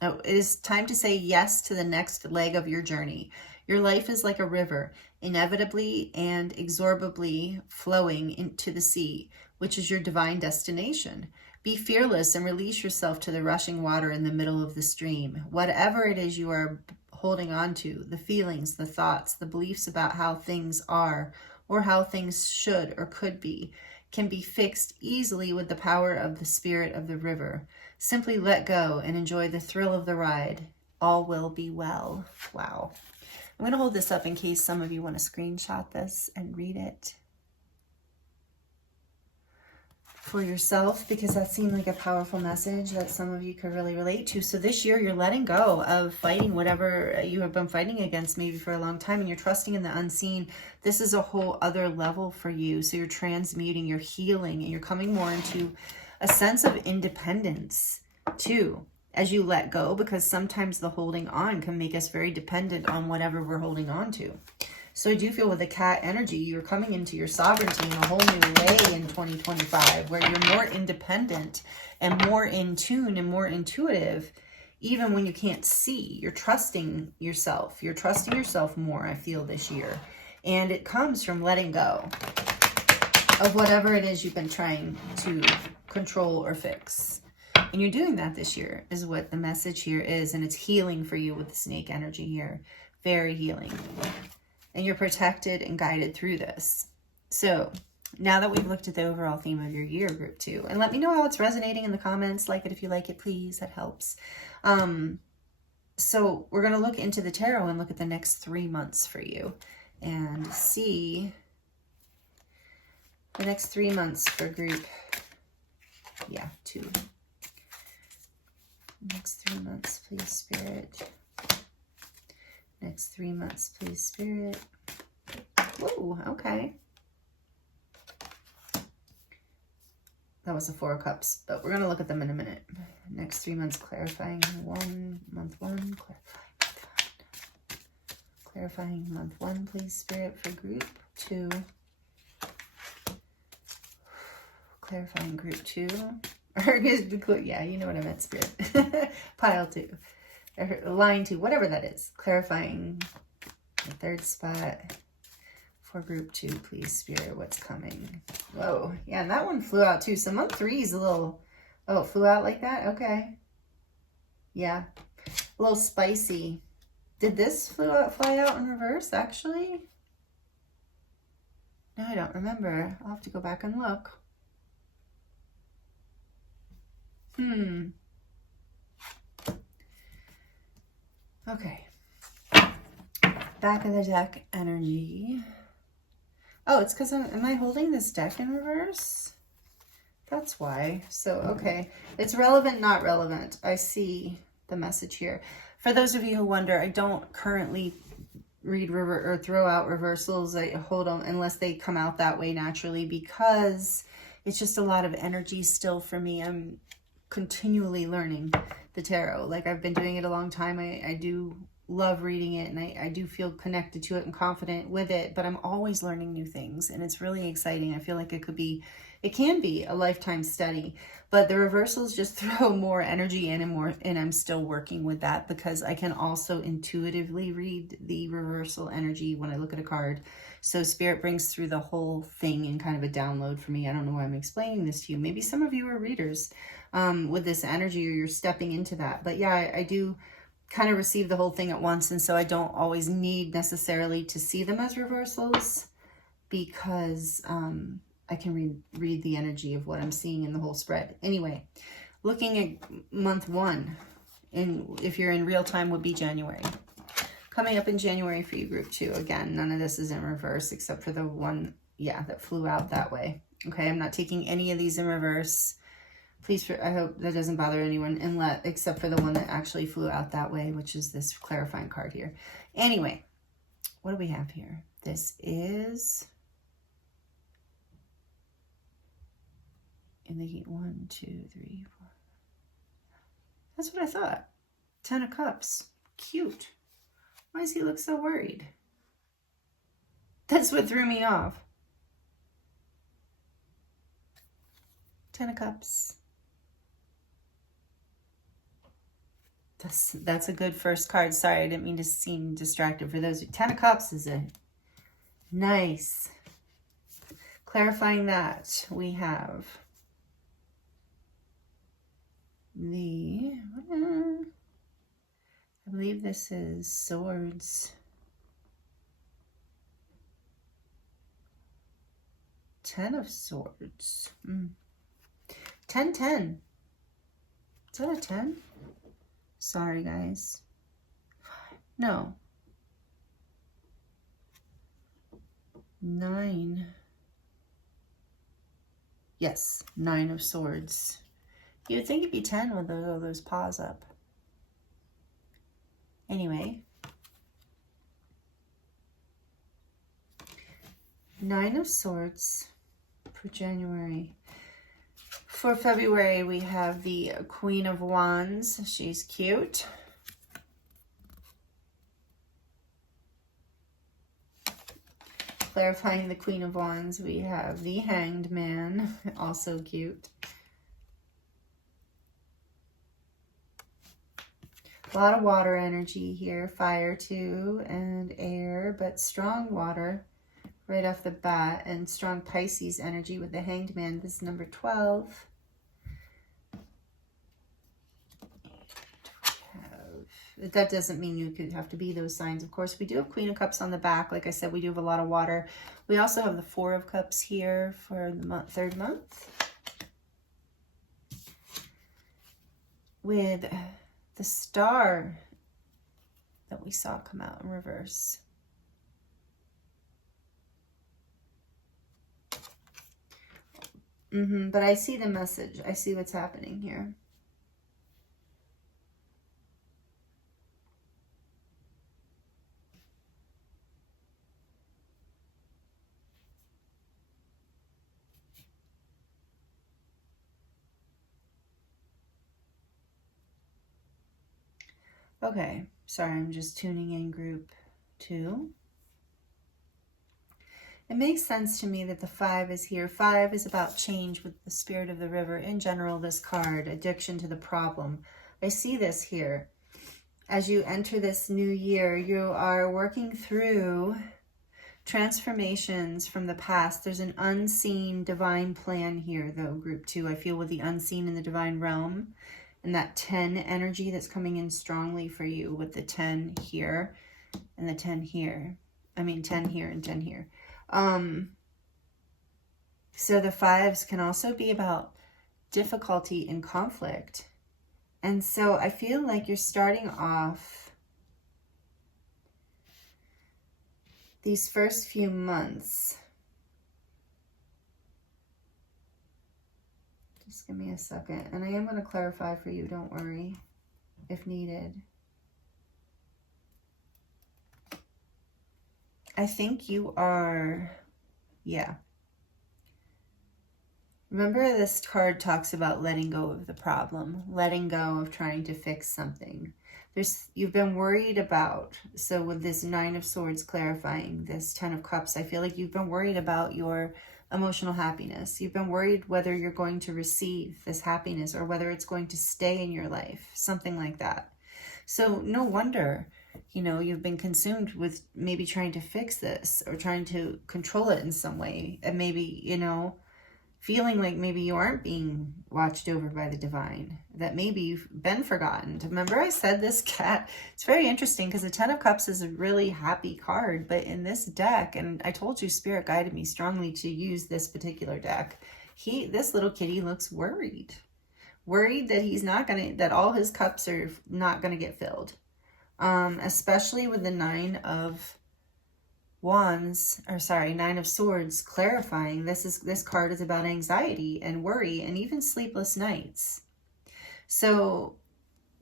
It is time to say yes to the next leg of your journey. Your life is like a river, inevitably and inexorably flowing into the sea, which is your divine destination. Be fearless and release yourself to the rushing water in the middle of the stream. Whatever it is you are holding on to, the feelings, the thoughts, the beliefs about how things are or how things should or could be, can be fixed easily with the power of the spirit of the river. Simply let go and enjoy the thrill of the ride. All will be well. Wow. I'm going to hold this up in case some of you want to screenshot this and read it for yourself, because that seemed like a powerful message that some of you could really relate to. So this year you're letting go of fighting whatever you have been fighting against maybe for a long time, and you're trusting in the unseen. This is a whole other level for you. So you're transmuting, you're healing, and you're coming more into a sense of independence too as you let go, because sometimes the holding on can make us very dependent on whatever we're holding on to. So I do feel with the cat energy, you're coming into your sovereignty in a whole new way in 2025, where you're more independent and more in tune and more intuitive, even when you can't see. You're trusting yourself. You're trusting yourself more, I feel, this year. And it comes from letting go of whatever it is you've been trying to control or fix. And you're doing that this year, is what the message here is. And it's healing for you with the snake energy here. Very healing. And you're protected and guided through this. So now that we've looked at the overall theme of your year, group 2, and let me know how it's resonating in the comments. Like it if you like it, please. That helps. So we're going to look into the tarot and look at the next 3 months for you and see the next 3 months for group, 2. Next 3 months, please, Spirit. Next 3 months, please, Spirit. Whoa, okay. That was the 4 of Cups, but we're going to look at them in a minute. Next 3 months, clarifying month one, clarifying month 1, please, Spirit, for group 2. Clarifying group 2. Yeah, you know what I meant, Spirit. Pile 2. Line 2, whatever that is. Clarifying the 3rd spot for group 2, please, Spirit. What's coming? Whoa, yeah, and that one flew out too. So month 3 is a little, oh, it flew out like that? Okay. Yeah, a little spicy. Did this fly out in reverse, actually? No, I don't remember. I'll have to go back and look. Okay. Back of the deck energy. Oh, it's because am I holding this deck in reverse? That's why. So, okay. It's relevant, not relevant. I see the message here. For those of you who wonder, I don't currently read or throw out reversals. I hold them unless they come out that way naturally, because it's just a lot of energy still for me. I'm continually learning the tarot. Like, I've been doing it a long time. I do love reading it, and I do feel connected to it and confident with it, but I'm always learning new things, and it's really exciting. I feel like it can be a lifetime study, but the reversals just throw more energy in and I'm still working with that, because I can also intuitively read the reversal energy when I look at a card. So Spirit brings through the whole thing in kind of a download for me. I don't know why I'm explaining this to you. Maybe some of you are readers with this energy, or you're stepping into that. But yeah, I do kind of receive the whole thing at once, and so I don't always need necessarily to see them as reversals, because I can read the energy of what I'm seeing in the whole spread. Anyway, looking at month 1, and if you're in real time, would be January. Coming up in January for you, group 2. Again, none of this is in reverse except for the one, yeah, that flew out that way. Okay, I'm not taking any of these in reverse. Please, I hope that doesn't bother anyone, except for the one that actually flew out that way, which is this clarifying card here. Anyway, what do we have here? This is in the 1, 2, 3, 4. That's what I thought. 10 of Cups. Cute. Why does he look so worried? That's what threw me off. 10 of Cups. That's a good first card. Sorry, I didn't mean to seem distracted. For those, 10 of Cups is a nice. Clarifying that, we have the, I believe this is Swords. 10 of Swords. 10, 10. Is that a 10? Sorry, guys. No. 9. Yes, 9 of Swords. You would think it'd be 10 with all those paws up. Anyway. 9 of Swords for January. For February, we have the Queen of Wands. She's cute. Clarifying the Queen of Wands, we have the Hanged Man, also cute. A lot of water energy here, fire too, and air, but strong water right off the bat, and strong Pisces energy with the Hanged Man. This is number 12. That doesn't mean you could have to be those signs. Of course, we do have Queen of Cups on the back. Like I said, we do have a lot of water. We also have the 4 of Cups here for the third month, with the Star that we saw come out in reverse. But I see the message. I see what's happening here. Okay, sorry, I'm just tuning in group 2. It makes sense to me that the 5 is here. 5 is about change with the Spirit of the River. In general, this card, addiction to the problem. I see this here. As you enter this new year, you are working through transformations from the past. There's an unseen divine plan here, though, group 2. I feel with the unseen in the divine realm. And that 10 energy that's coming in strongly for you with the 10 here and the 10 here. I mean, 10 here and 10 here. So the 5s can also be about difficulty and conflict. And so I feel like you're starting off these first few months. Just give me a second. And I am going to clarify for you, don't worry, if needed. I think you are, yeah. Remember, this card talks about letting go of the problem, letting go of trying to fix something. You've been worried about, so with this Nine of Swords clarifying this Ten of Cups, I feel like you've been worried about your emotional happiness. You've been worried whether you're going to receive this happiness or whether it's going to stay in your life, something like that. So no wonder, you know, you've been consumed with maybe trying to fix this or trying to control it in some way. And maybe, you know, feeling like maybe you aren't being watched over by the divine, that maybe you've been forgotten. Remember I said this cat, it's very interesting because the Ten of Cups is a really happy card, but in this deck, and I told you Spirit guided me strongly to use this particular deck, this little kitty looks worried that he's not gonna, that all his cups are not gonna get filled. Especially with the Nine of Swords clarifying. This card is about anxiety and worry and even sleepless nights. So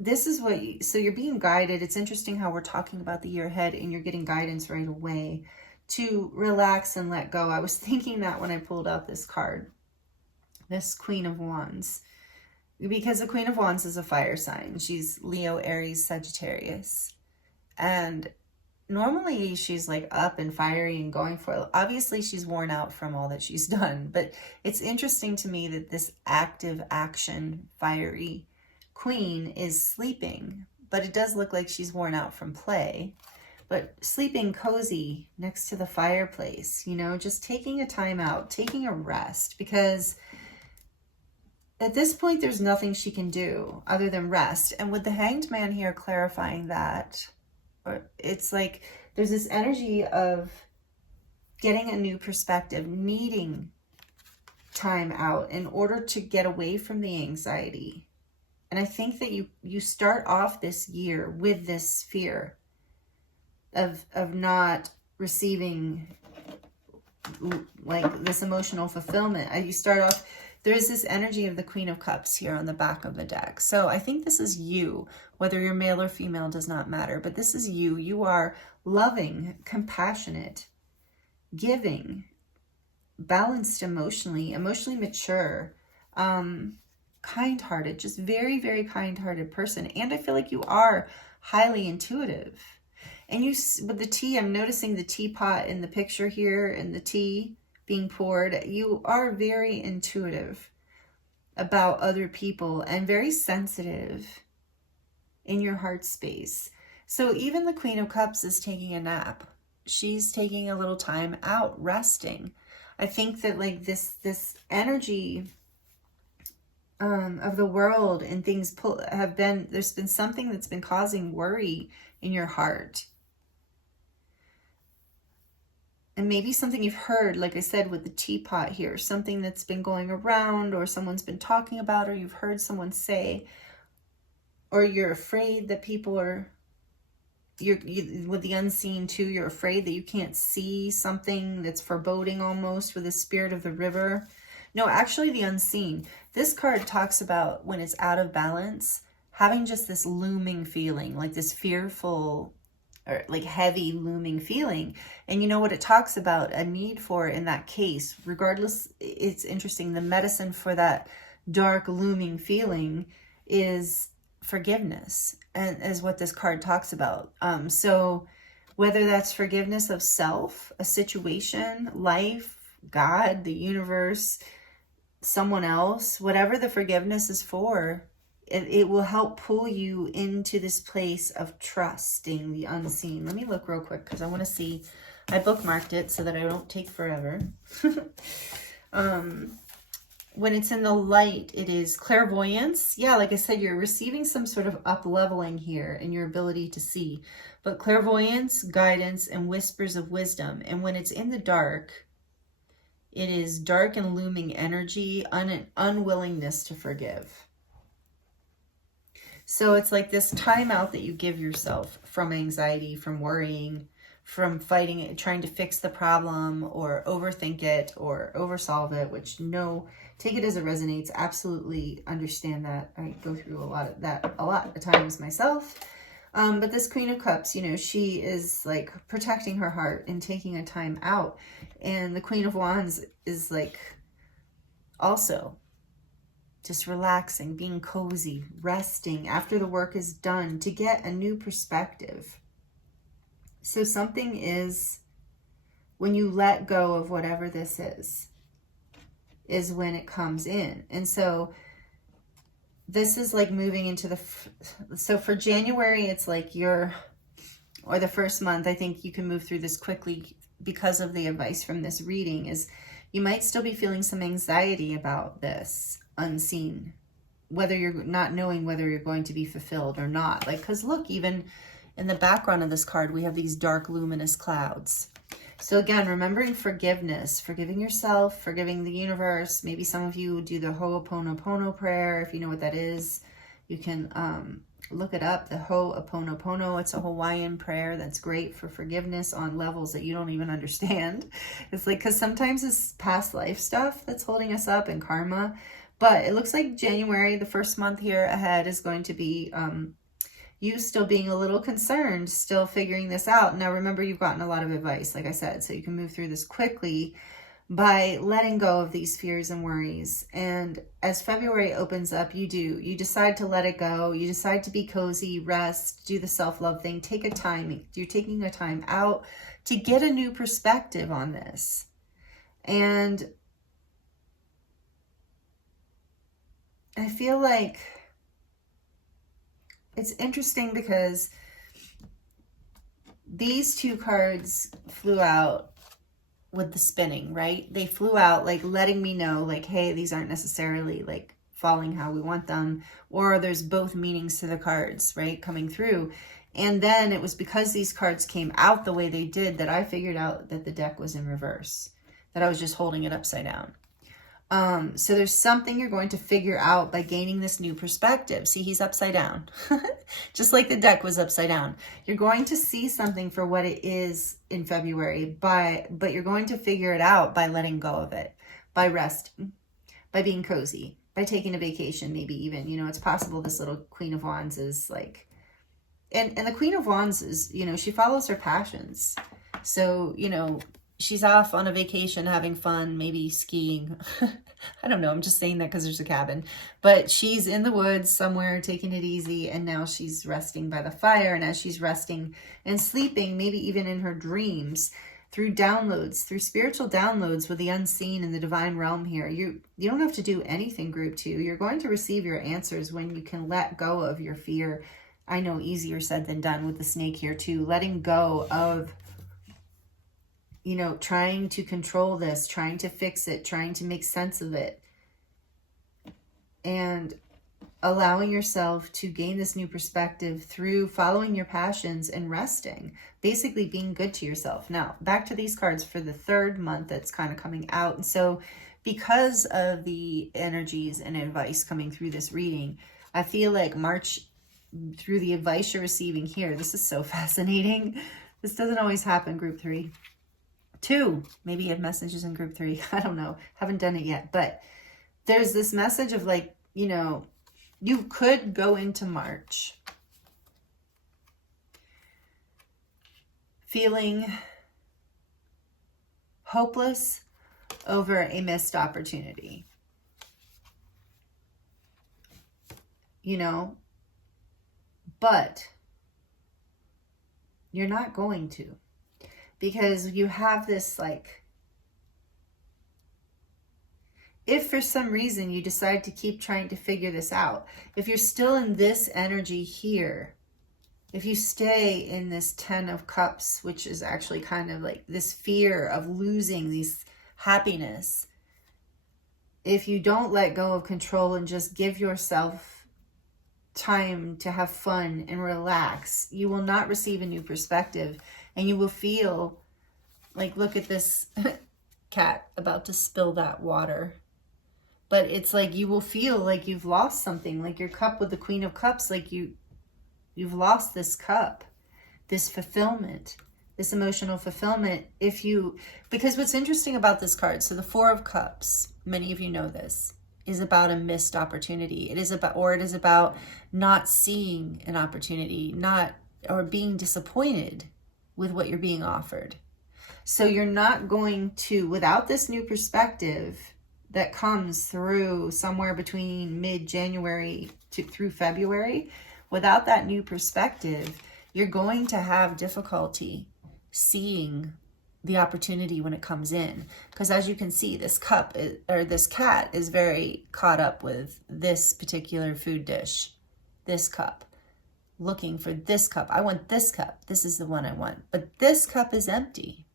this is so you're being guided. It's interesting how we're talking about the year ahead and you're getting guidance right away to relax and let go. I was thinking that when I pulled out this card, this Queen of Wands, because the Queen of Wands is a fire sign. She's Leo, Aries, Sagittarius. And normally she's like up and fiery and going for it. Obviously she's worn out from all that she's done, but it's interesting to me that this active action fiery queen is sleeping, but it does look like she's worn out from play, but sleeping cozy next to the fireplace, you know, just taking a time out, taking a rest, because at this point there's nothing she can do other than rest. And with the Hanged Man here clarifying that, it's like there's this energy of getting a new perspective, needing time out in order to get away from the anxiety. And I think that you start off this year with this fear of not receiving like this emotional fulfillment. You start off, there's this energy of the Queen of Cups here on the back of the deck. So I think this is you, whether you're male or female does not matter, but this is you. You are loving, compassionate, giving, balanced emotionally mature, kind-hearted, just very, very kind-hearted person. And I feel like you are highly intuitive. And with the tea, I'm noticing the teapot in the picture here and the tea being poured. You are very intuitive about other people and very sensitive in your heart space. So even the Queen of Cups is taking a nap. She's taking a little time out, resting. I think that like this energy of the world and things there's been something that's been causing worry in your heart. And maybe something you've heard, like I said, with the teapot here, something that's been going around or someone's been talking about or you've heard someone say, or you're afraid that people are, with the unseen too, you're afraid that you can't see something that's foreboding almost with the spirit of the river. No, actually the unseen. This card talks about when it's out of balance, having just this looming feeling, like this fearful or like heavy looming feeling. And you know what it talks about, a need for in that case, regardless, it's interesting, the medicine for that dark looming feeling is forgiveness, and is what this card talks about. So whether that's forgiveness of self, a situation, life, God, the universe, someone else, whatever the forgiveness is for, it will help pull you into this place of trusting the unseen. Let me look real quick because I want to see. I bookmarked it so that I don't take forever. When it's in the light, it is clairvoyance. Yeah, like I said, you're receiving some sort of up-leveling here in your ability to see. But clairvoyance, guidance, and whispers of wisdom. And when it's in the dark, it is dark and looming energy, unwillingness to forgive. So it's like this timeout that you give yourself from anxiety, from worrying, from fighting it, trying to fix the problem or overthink it or oversolve it, which take it as it resonates. Absolutely understand that. I go through a lot of times myself. But this Queen of Cups, you know, she is like protecting her heart and taking a time out. And the Queen of Wands is like also just relaxing, being cozy, resting after the work is done to get a new perspective. So something is, when you let go of whatever this is when it comes in. And so this is like moving into the, so for January, it's like or the first month, I think you can move through this quickly because of the advice from this reading, is you might still be feeling some anxiety about this unseen, whether you're not knowing whether you're going to be fulfilled or not. Like, because look, even in the background of this card, we have these dark luminous clouds. So again, remembering forgiveness, forgiving yourself, forgiving the universe. Maybe some of you do the Ho'oponopono prayer. If you know what that is, you can look it up, the Ho'oponopono. It's a Hawaiian prayer that's great for forgiveness on levels that you don't even understand. It's like, because sometimes it's past life stuff that's holding us up and karma. But it looks like January, the first month here ahead, is going to be you still being a little concerned, still figuring this out. Now, remember, you've gotten a lot of advice, like I said, so you can move through this quickly by letting go of these fears and worries. And as February opens up, you decide to let it go. You decide to be cozy, rest, do the self-love thing, take a time. You're taking a time out to get a new perspective on this. And I feel like it's interesting because these two cards flew out with the spinning, right? They flew out like letting me know like, hey, these aren't necessarily like falling how we want them, or there's both meanings to the cards, right, coming through. And then it was because these cards came out the way they did that I figured out that the deck was in reverse, that I was just holding it upside down. So there's something you're going to figure out by gaining this new perspective. See, he's upside down, just like the deck was upside down. You're going to see something for what it is in February, but you're going to figure it out by letting go of it, by resting, by being cozy, by taking a vacation, maybe even, you know, it's possible this little Queen of Wands is like, and the Queen of Wands is, you know, she follows her passions. So, you know, she's off on a vacation, having fun, maybe skiing. I don't know. I'm just saying that because there's a cabin. But she's in the woods somewhere taking it easy. And now she's resting by the fire. And as she's resting and sleeping, maybe even in her dreams, through downloads, through spiritual downloads with the unseen in the divine realm here, you don't have to do anything, group 2. You're going to receive your answers when you can let go of your fear. I know, easier said than done with the snake here too. Letting go of, you know, trying to control this, trying to fix it, trying to make sense of it, and allowing yourself to gain this new perspective through following your passions and resting, basically being good to yourself. Now, back to these cards for the third month that's kind of coming out. And so because of the energies and advice coming through this reading, I feel like March, through the advice you're receiving here, this is so fascinating. This doesn't always happen, group 3. 2, maybe you have messages in group 3. I don't know. Haven't done it yet. But there's this message of like, you know, you could go into March feeling hopeless over a missed opportunity. You know, but you're not going to. Because you have this, like, if for some reason you decide to keep trying to figure this out, if you're still in this energy here, if you stay in this 10 of Cups, which is actually kind of like this fear of losing this happiness, if you don't let go of control and just give yourself time to have fun and relax, you will not receive a new perspective. And you will feel like, look at this cat about to spill that water. But it's like you will feel like you've lost something, like your cup with the Queen of Cups, like you've lost this cup, this fulfillment, this emotional fulfillment. Because what's interesting about this card, so the 4 of Cups, many of you know this, is about a missed opportunity. It is about not seeing an opportunity, not or being disappointed with what you're being offered. So you're not going to, without this new perspective that comes through somewhere between mid-January through February, without that new perspective, you're going to have difficulty seeing the opportunity when it comes in. Because as you can see, this this cat is very caught up with this particular food dish, this cup, looking for this cup. I want this cup. This is the one I want. But this cup is empty.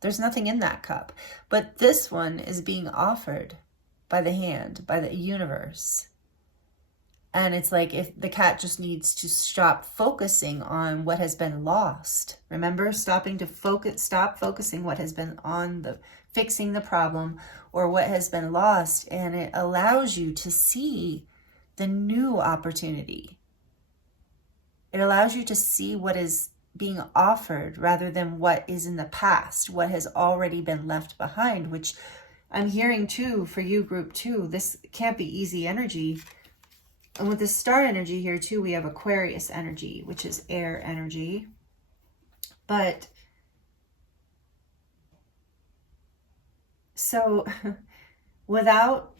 There's nothing in that cup. But this one is being offered by the hand, by the universe. And it's like if the cat just needs to stop focusing on what has been lost. Remember, stop focusing what has been on fixing the problem or what has been lost. And it allows you to see the new opportunity. It allows you to see what is being offered rather than what is in the past, what has already been left behind, which I'm hearing too for you, group 2. This can't be easy energy. And with the star energy here too, we have Aquarius energy, which is air energy. But so without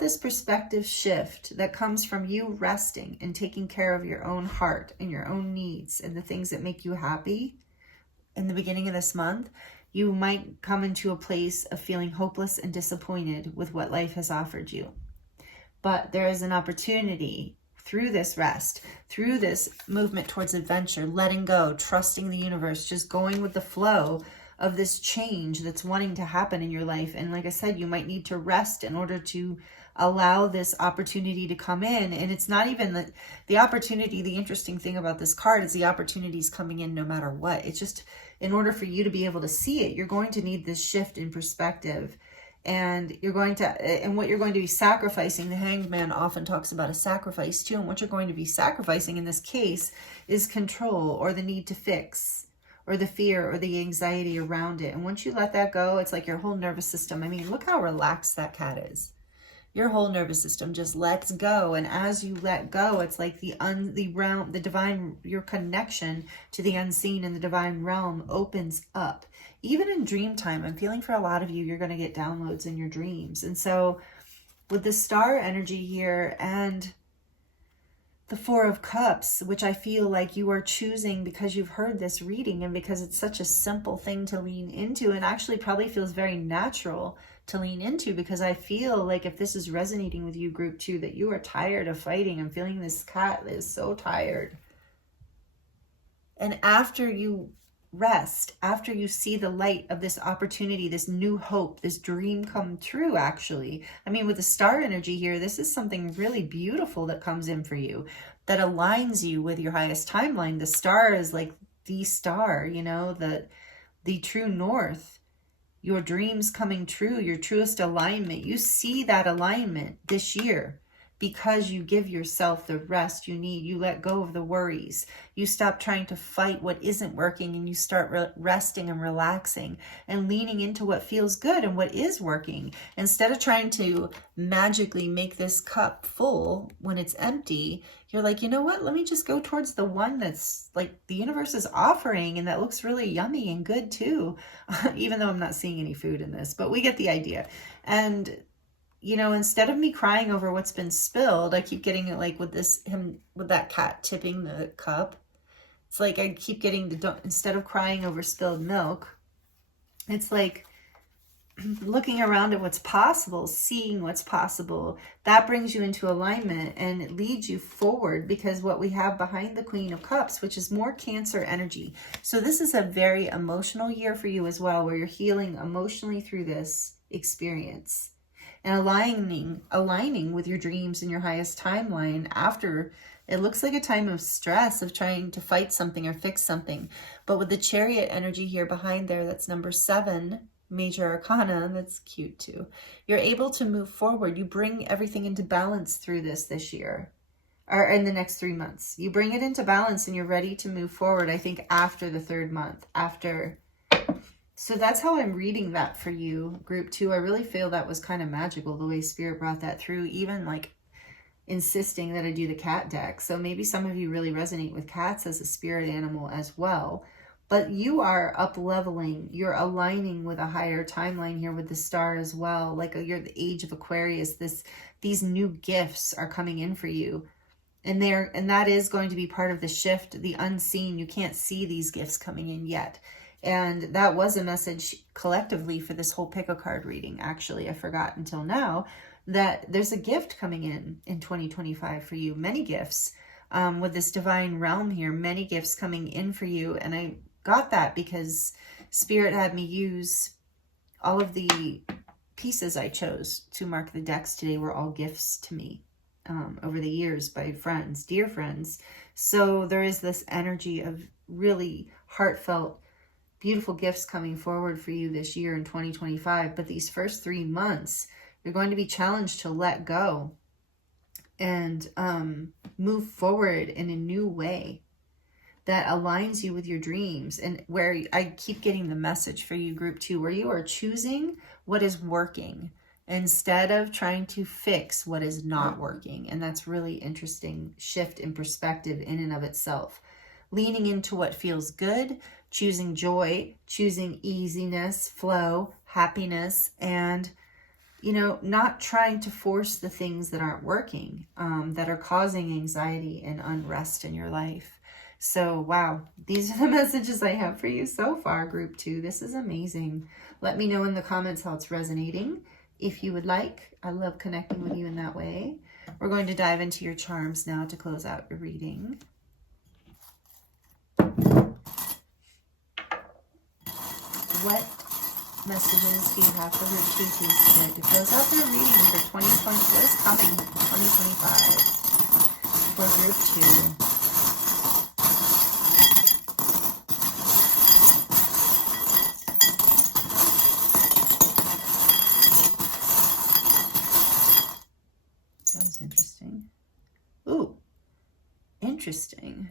this perspective shift that comes from you resting and taking care of your own heart and your own needs and the things that make you happy in the beginning of this month, you might come into a place of feeling hopeless and disappointed with what life has offered you. But there is an opportunity through this rest, through this movement towards adventure, letting go, trusting the universe, just going with the flow of this change that's wanting to happen in your life. And like I said, you might need to rest in order to allow this opportunity to come in. And it's not even the opportunity. The interesting thing about this card is the opportunity is coming in no matter what. It's just in order for you to be able to see it, you're going to need this shift in perspective. And what you're going to be sacrificing, the Hanged Man often talks about a sacrifice too. And what you're going to be sacrificing in this case is control or the need to fix or the fear or the anxiety around it. And once you let that go, it's like your whole nervous system. I mean, look how relaxed that cat is. Your whole nervous system just lets go. And as you let go, it's like the divine, your connection to the unseen and the divine realm opens up. Even in dream time, I'm feeling for a lot of you, you're going to get downloads in your dreams. And so with the star energy here and the Four of Cups, which I feel like you are choosing because you've heard this reading and because it's such a simple thing to lean into, and actually probably feels very natural to lean into, because I feel like if this is resonating with you, group 2, that you are tired of fighting. I'm feeling this cat is so tired. And after you rest, after you see the light of this opportunity, this new hope, this dream come true, actually. I mean, with the star energy here, this is something really beautiful that comes in for you, that aligns you with your highest timeline. The star is like the star, you know, the true north, your dreams coming true, your truest alignment. You see that alignment this year because you give yourself the rest you need. You let go of the worries. You stop trying to fight what isn't working, and you start resting and relaxing and leaning into what feels good and what is working. Instead of trying to magically make this cup full when it's empty, you're like, you know what? Let me just go towards the one that's like the universe is offering and that looks really yummy and good too. Even though I'm not seeing any food in this, but we get the idea. And you know, instead of me crying over what's been spilled, I keep getting it like with that cat tipping the cup. It's like I keep getting instead of crying over spilled milk, it's like looking around at what's possible, seeing what's possible. That brings you into alignment and it leads you forward, because what we have behind the Queen of Cups, which is more Cancer energy. So this is a very emotional year for you as well, where you're healing emotionally through this experience. And aligning with your dreams and your highest timeline after it looks like a time of stress of trying to fight something or fix something. But with the Chariot energy here behind there, that's number 7, major arcana, that's cute too. You're able to move forward. You bring everything into balance through this year, or in the next 3 months. You bring it into balance and you're ready to move forward, I think, after the 3rd month, So that's how I'm reading that for you, group 2. I really feel that was kind of magical, the way Spirit brought that through. Even like insisting that I do the cat deck. So maybe some of you really resonate with cats as a spirit animal as well. But you are up-leveling. You're aligning with a higher timeline here with the star as well. Like you're the age of Aquarius. These new gifts are coming in for you. And that is going to be part of the shift, the unseen. You can't see these gifts coming in yet. And that was a message collectively for this whole pick a card reading. Actually, I forgot until now that there's a gift coming in 2025 for you. Many gifts with this divine realm here. Many gifts coming in for you. And I got that because Spirit had me use all of the pieces I chose to mark the decks today were all gifts to me over the years by friends, dear friends. So there is this energy of really heartfelt, beautiful gifts coming forward for you this year in 2025. But these first 3 months, you're going to be challenged to let go and move forward in a new way that aligns you with your dreams. And where I keep getting the message for you, group 2, where you are choosing what is working instead of trying to fix what is not working. And that's really interesting shift in perspective in and of itself. Leaning into what feels good, choosing joy, choosing easiness, flow, happiness, and, you know, not trying to force the things that aren't working, that are causing anxiety and unrest in your life. So, wow, these are the messages I have for you so far, group 2. This is amazing. Let me know in the comments how it's resonating. If you would like, I love connecting with you in that way. We're going to dive into your charms now to close out your reading. What messages do you have for group 2 Spirit to close out their reading for 2020? What is coming 2025 for group 2? Interesting. Ooh, interesting.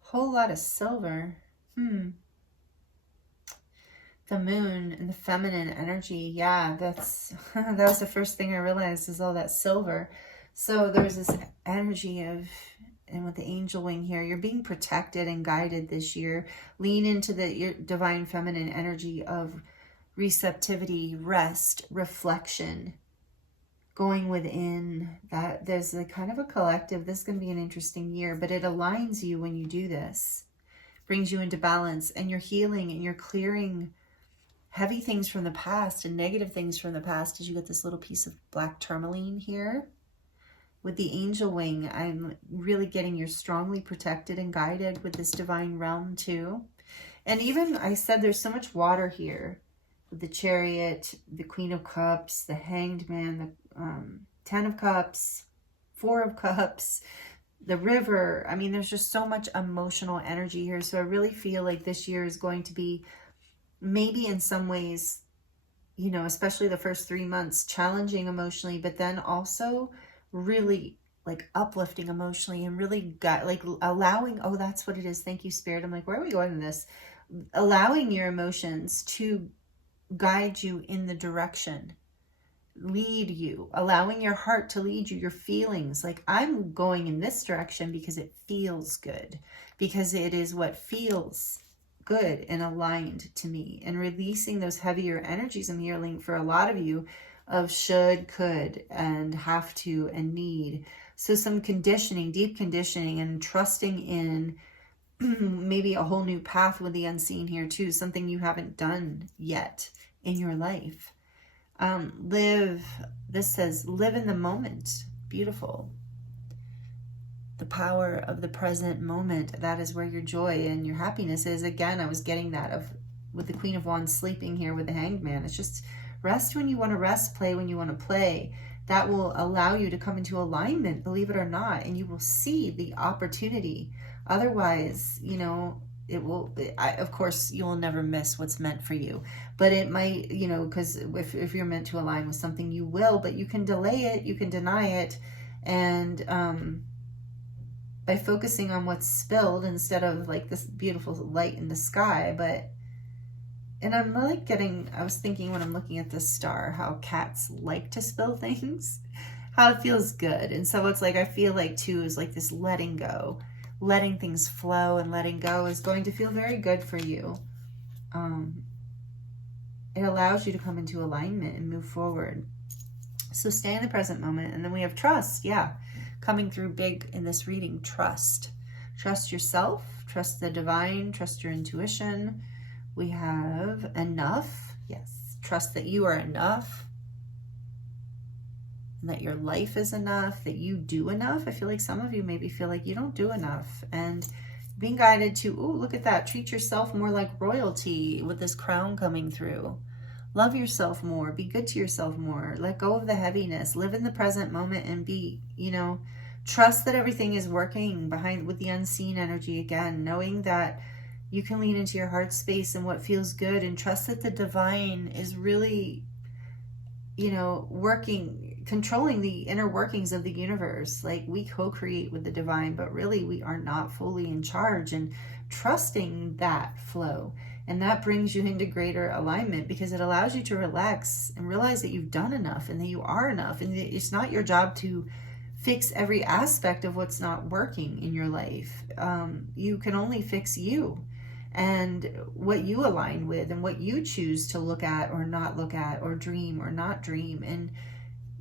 Whole lot of silver. The moon and the feminine energy. Yeah, that's that was the first thing I realized is all that silver. So there's this energy of, and with the angel wing here, you're being protected and guided this year. Lean into your divine feminine energy of receptivity, rest, reflection, going within. That there's a kind of a collective. This is going to be an interesting year, but it aligns you when you do this, brings you into balance, and you're healing and you're clearing heavy things from the past and negative things from the past as you get this little piece of black tourmaline here. With the angel wing, I'm really getting you're strongly protected and guided with this divine realm too. And even I said there's so much water here. The Chariot, the Queen of Cups, the Hanged Man, the 10 of Cups, 4 of Cups, the river. I mean, there's just so much emotional energy here. So I really feel like this year is going to be maybe in some ways, you know, especially the first 3 months, challenging emotionally, but then also really like uplifting emotionally and really like allowing, oh, that's what it is. Thank you, Spirit. I'm like, where are we going with this? Allowing your emotions to guide you in the direction, lead you, allowing your heart to lead you, your feelings. Like, I'm going in this direction because it feels good, because it is what feels good and aligned to me, and releasing those heavier energies I'm hearing for a lot of you of should, could, and have to, and need. So some conditioning, deep conditioning, and trusting in maybe a whole new path with the unseen here too, something you haven't done yet in your life. This says, live in the moment. Beautiful. The power of the present moment. That is where your joy and your happiness is. Again, I was getting that with the Queen of Wands sleeping here with the Hanged Man. It's just rest when you want to rest, play when you want to play. That will allow you to come into alignment, believe it or not, and you will see the opportunity. Otherwise, you know, it will, of course, you will never miss what's meant for you. But it might, you know, because if you're meant to align with something, you will, but you can delay it, you can deny it, and by focusing on what's spilled instead of like this beautiful light in the sky. And I'm like I was thinking when I'm looking at this star, how cats like to spill things. how it feels good. And so it's like, I feel like too is like this letting go, letting things flow, and letting go is going to feel very good for you. It allows you to come into alignment and move forward. So stay in the present moment. And then we have trust. Yeah, coming through big in this reading. Trust. Trust yourself, trust the divine, trust your intuition. We have enough. Yes, trust that you are enough, and that your life is enough, that you do enough. I feel like some of you maybe feel like you don't do enough, and being guided to, oh, look at that, treat yourself more like royalty with this crown coming through. Love yourself more, be good to yourself more, let go of the heaviness, live in the present moment, and be, you know, trust that everything is working behind with the unseen energy again, knowing that you can lean into your heart space and what feels good, and trust that the divine is really, you know, working, controlling the inner workings of the universe. Like, we co-create with the divine, but really we are not fully in charge, and trusting that flow. And that brings you into greater alignment, because it allows you to relax and realize that you've done enough and that you are enough. And it's not your job to fix every aspect of what's not working in your life. You can only fix you and what you align with and what you choose to look at or not look at, or dream or not dream. And,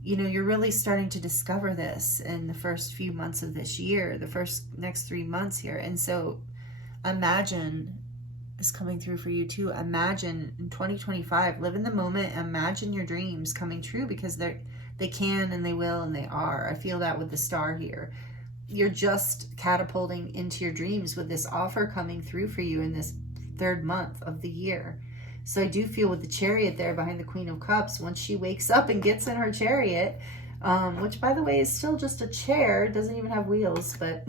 you know, you're really starting to discover this in the first few months of this year, the next 3 months here. And so imagine is coming through for you too. Imagine in 2025, live in the moment, imagine your dreams coming true, because they can and they will and they are. I feel that with the star here. You're just catapulting into your dreams with this offer coming through for you in this 3rd month of the year. So I do feel with the Chariot there behind the Queen of Cups, once she wakes up and gets in her chariot, which by the way is still just a chair, doesn't even have wheels, but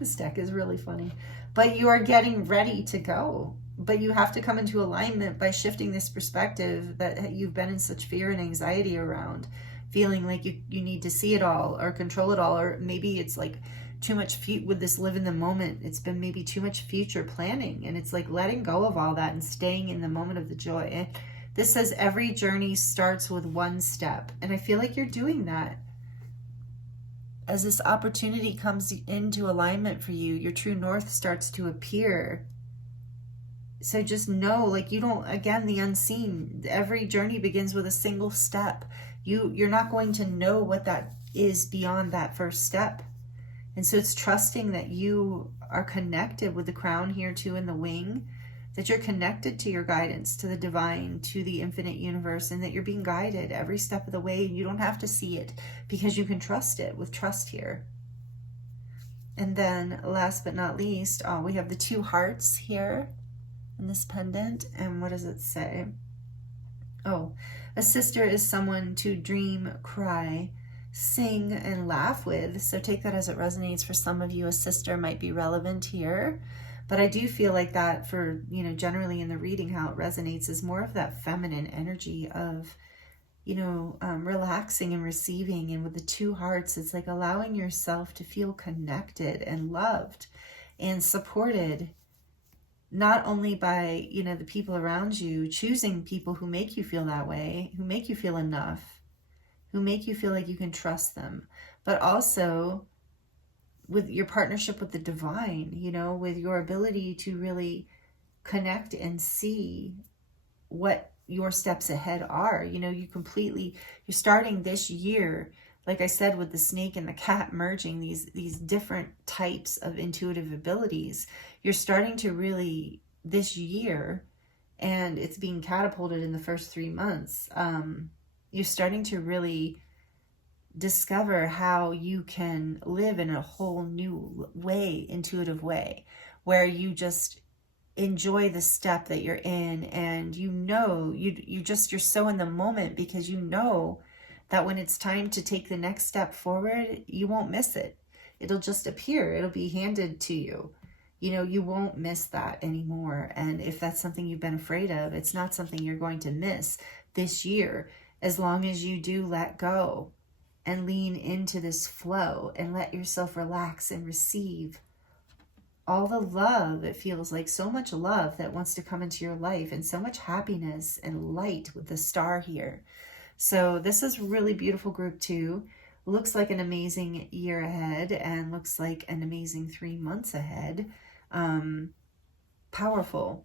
this deck is really funny. But you are getting ready to go. But you have to come into alignment by shifting this perspective that you've been in such fear and anxiety around, feeling like you need to see it all or control it all, or maybe it's like too much with this live in the moment. It's been maybe too much future planning, and it's like letting go of all that and staying in the moment of the joy. And this says every journey starts with one step, and I feel like you're doing that. As this opportunity comes into alignment for you, your true north starts to appear. So just know, like, you don't, again, the unseen, every journey begins with a single step. You're not going to know what that is beyond that first step. And so it's trusting that you are connected with the crown here too in the wing, that you're connected to your guidance, to the divine, to the infinite universe, and that you're being guided every step of the way. You don't have to see it, because you can trust it with trust here. And then last but not least, we have the 2 hearts here in this pendant. And what does it say? Oh, a sister is someone to dream, cry, sing, and laugh with. So take that as it resonates. For some of you, a sister might be relevant here. But I do feel like that for, you know, generally in the reading, how it resonates is more of that feminine energy of, you know, relaxing and receiving. And with the 2 hearts, it's like allowing yourself to feel connected and loved and supported, not only by, you know, the people around you, choosing people who make you feel that way, who make you feel enough, who make you feel like you can trust them, but also with your partnership with the divine, you know, with your ability to really connect and see what your steps ahead are. You know, you're starting this year, like I said, with the snake and the cat merging these different types of intuitive abilities. You're starting to really, this year, and it's being catapulted in the first 3 months, you're starting to really discover how you can live in a whole new way, intuitive way, where you just enjoy the step that you're in, and you know, you're so in the moment, because you know that when it's time to take the next step forward, you won't miss it. It'll just appear. It'll be handed to you. You know, you won't miss that anymore. And if that's something you've been afraid of, it's not something you're going to miss this year, as long as you do let go and lean into this flow and let yourself relax and receive all the love. It feels like so much love that wants to come into your life, and so much happiness and light with the star here. So this is a really beautiful group too. looks like an amazing year ahead and looks like an amazing 3 months ahead. Powerful.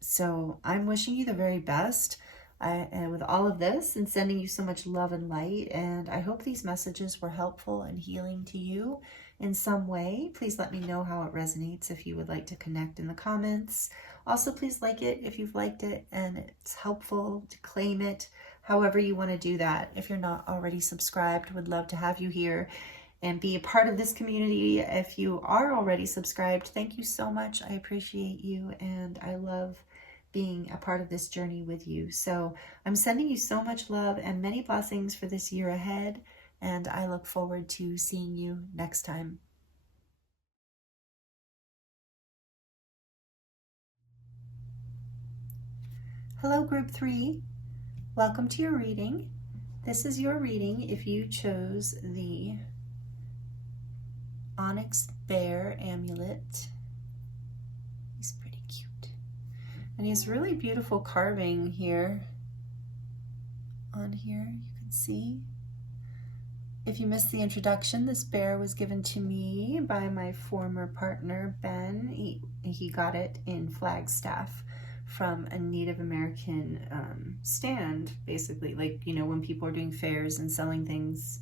So I'm wishing you the very best and with all of this, and sending you so much love and light. And I hope these messages were helpful and healing to you in some way. Please let me know how it resonates if you would like to connect in the comments. Also, please like it if you've liked it and it's helpful, to claim it, however you want to do that. If you're not already subscribed, would love to have you here and be a part of this community. If you are already subscribed, thank you so much. I appreciate you, and I love being a part of this journey with you. So I'm sending you so much love and many blessings for this year ahead, and I look forward to seeing you next time. Hello, Group 3. Welcome to your reading. This is your reading if you chose the Onyx Bear Amulet. He's pretty cute. And he has really beautiful carving here. On here, you can see. If you missed the introduction, this bear was given to me by my former partner, Ben. He got it in Flagstaff from a Native American stand, basically. Like, you know, when people are doing fairs and selling things,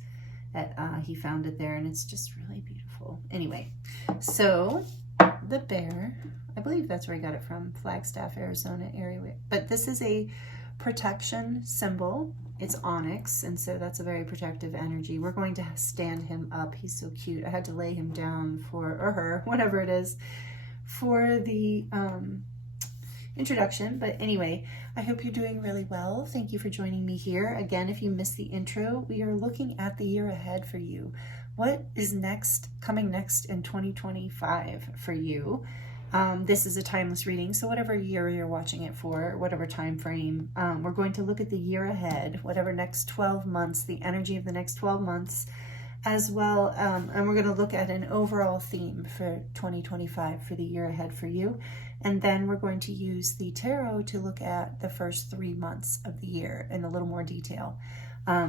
he found it there, and it's just really beautiful. Anyway, so the bear, I believe that's where I got it from, Flagstaff, Arizona area. But this is a protection symbol. It's onyx, and so that's a very protective energy. We're going to stand him up. He's so cute. I had to lay him down for, or her, whatever it is, for the introduction. But anyway, I hope you're doing really well. Thank you for joining me here. Again, if you missed the intro, we are looking at the year ahead for you. What is coming next in 2025 for you? This is a timeless reading, so whatever year you're watching it for, whatever time frame, we're going to look at the year ahead, whatever next 12 months, the energy of the next 12 months, as well, and we're going to look at an overall theme for 2025 for the year ahead for you. And then we're going to use the tarot to look at the first 3 months of the year in a little more detail.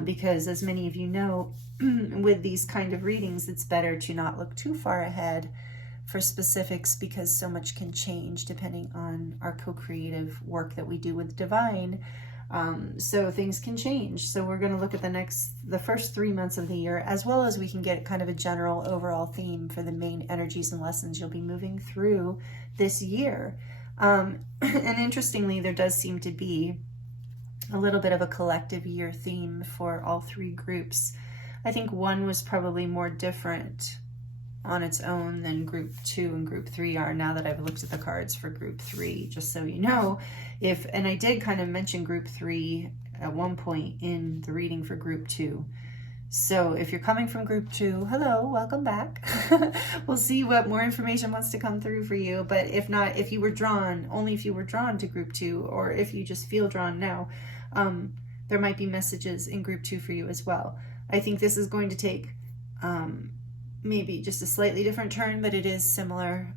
Because as many of you know, with these kind of readings, it's better to not look too far ahead for specifics, because so much can change depending on our co-creative work that we do with divine. So things can change. So we're going to look at the first 3 months of the year, as well as we can get kind of a general overall theme for the main energies and lessons you'll be moving through this year. And interestingly, there does seem to be a little bit of a collective year theme for all 3 groups. I think one was probably more different on its own than group 2 and group 3 are, now that I've looked at the cards for group 3, just so you know. And I did kind of mention group 3 at one point in the reading for group 2. So if you're coming from group 2, hello, welcome back. We'll see what more information wants to come through for you. But if not, if you were drawn, only if you were drawn to group 2, or if you just feel drawn now, there might be messages in group 2 for you as well. I think this is going to take maybe just a slightly different turn, but it is similar.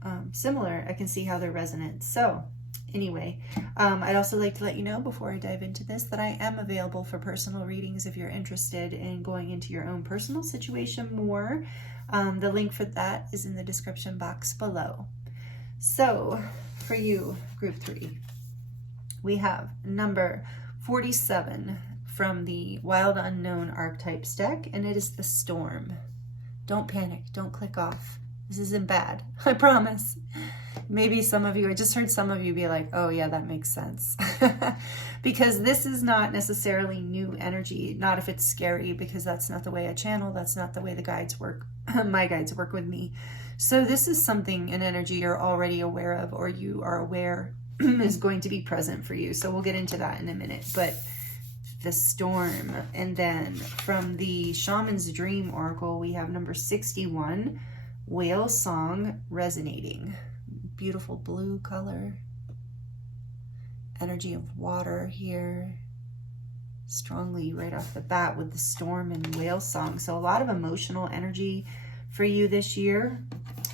I can see how they're resonant. So anyway, I'd also like to let you know before I dive into this that I am available for personal readings if you're interested in going into your own personal situation more. The link for that is in the description box below. So for you, group 3, we have number 47 from the Wild Unknown Archetypes deck, and it is the Storm. Don't panic. Don't click off. This isn't bad. I promise. Maybe some of you, I just heard some of you be like, oh yeah, that makes sense. Because this is not necessarily new energy. Not if it's scary, because that's not the way I channel. That's not the way the guides work. My guides work with me. So this is something, an energy you're already aware of, or you are aware is going to be present for you. So we'll get into that in a minute. But the Storm. And then from the Shaman's Dream Oracle, we have number 61, Whale Song Resonating. Beautiful blue color. Energy of water here. Strongly right off the bat with the Storm and Whale Song. So a lot of emotional energy for you this year.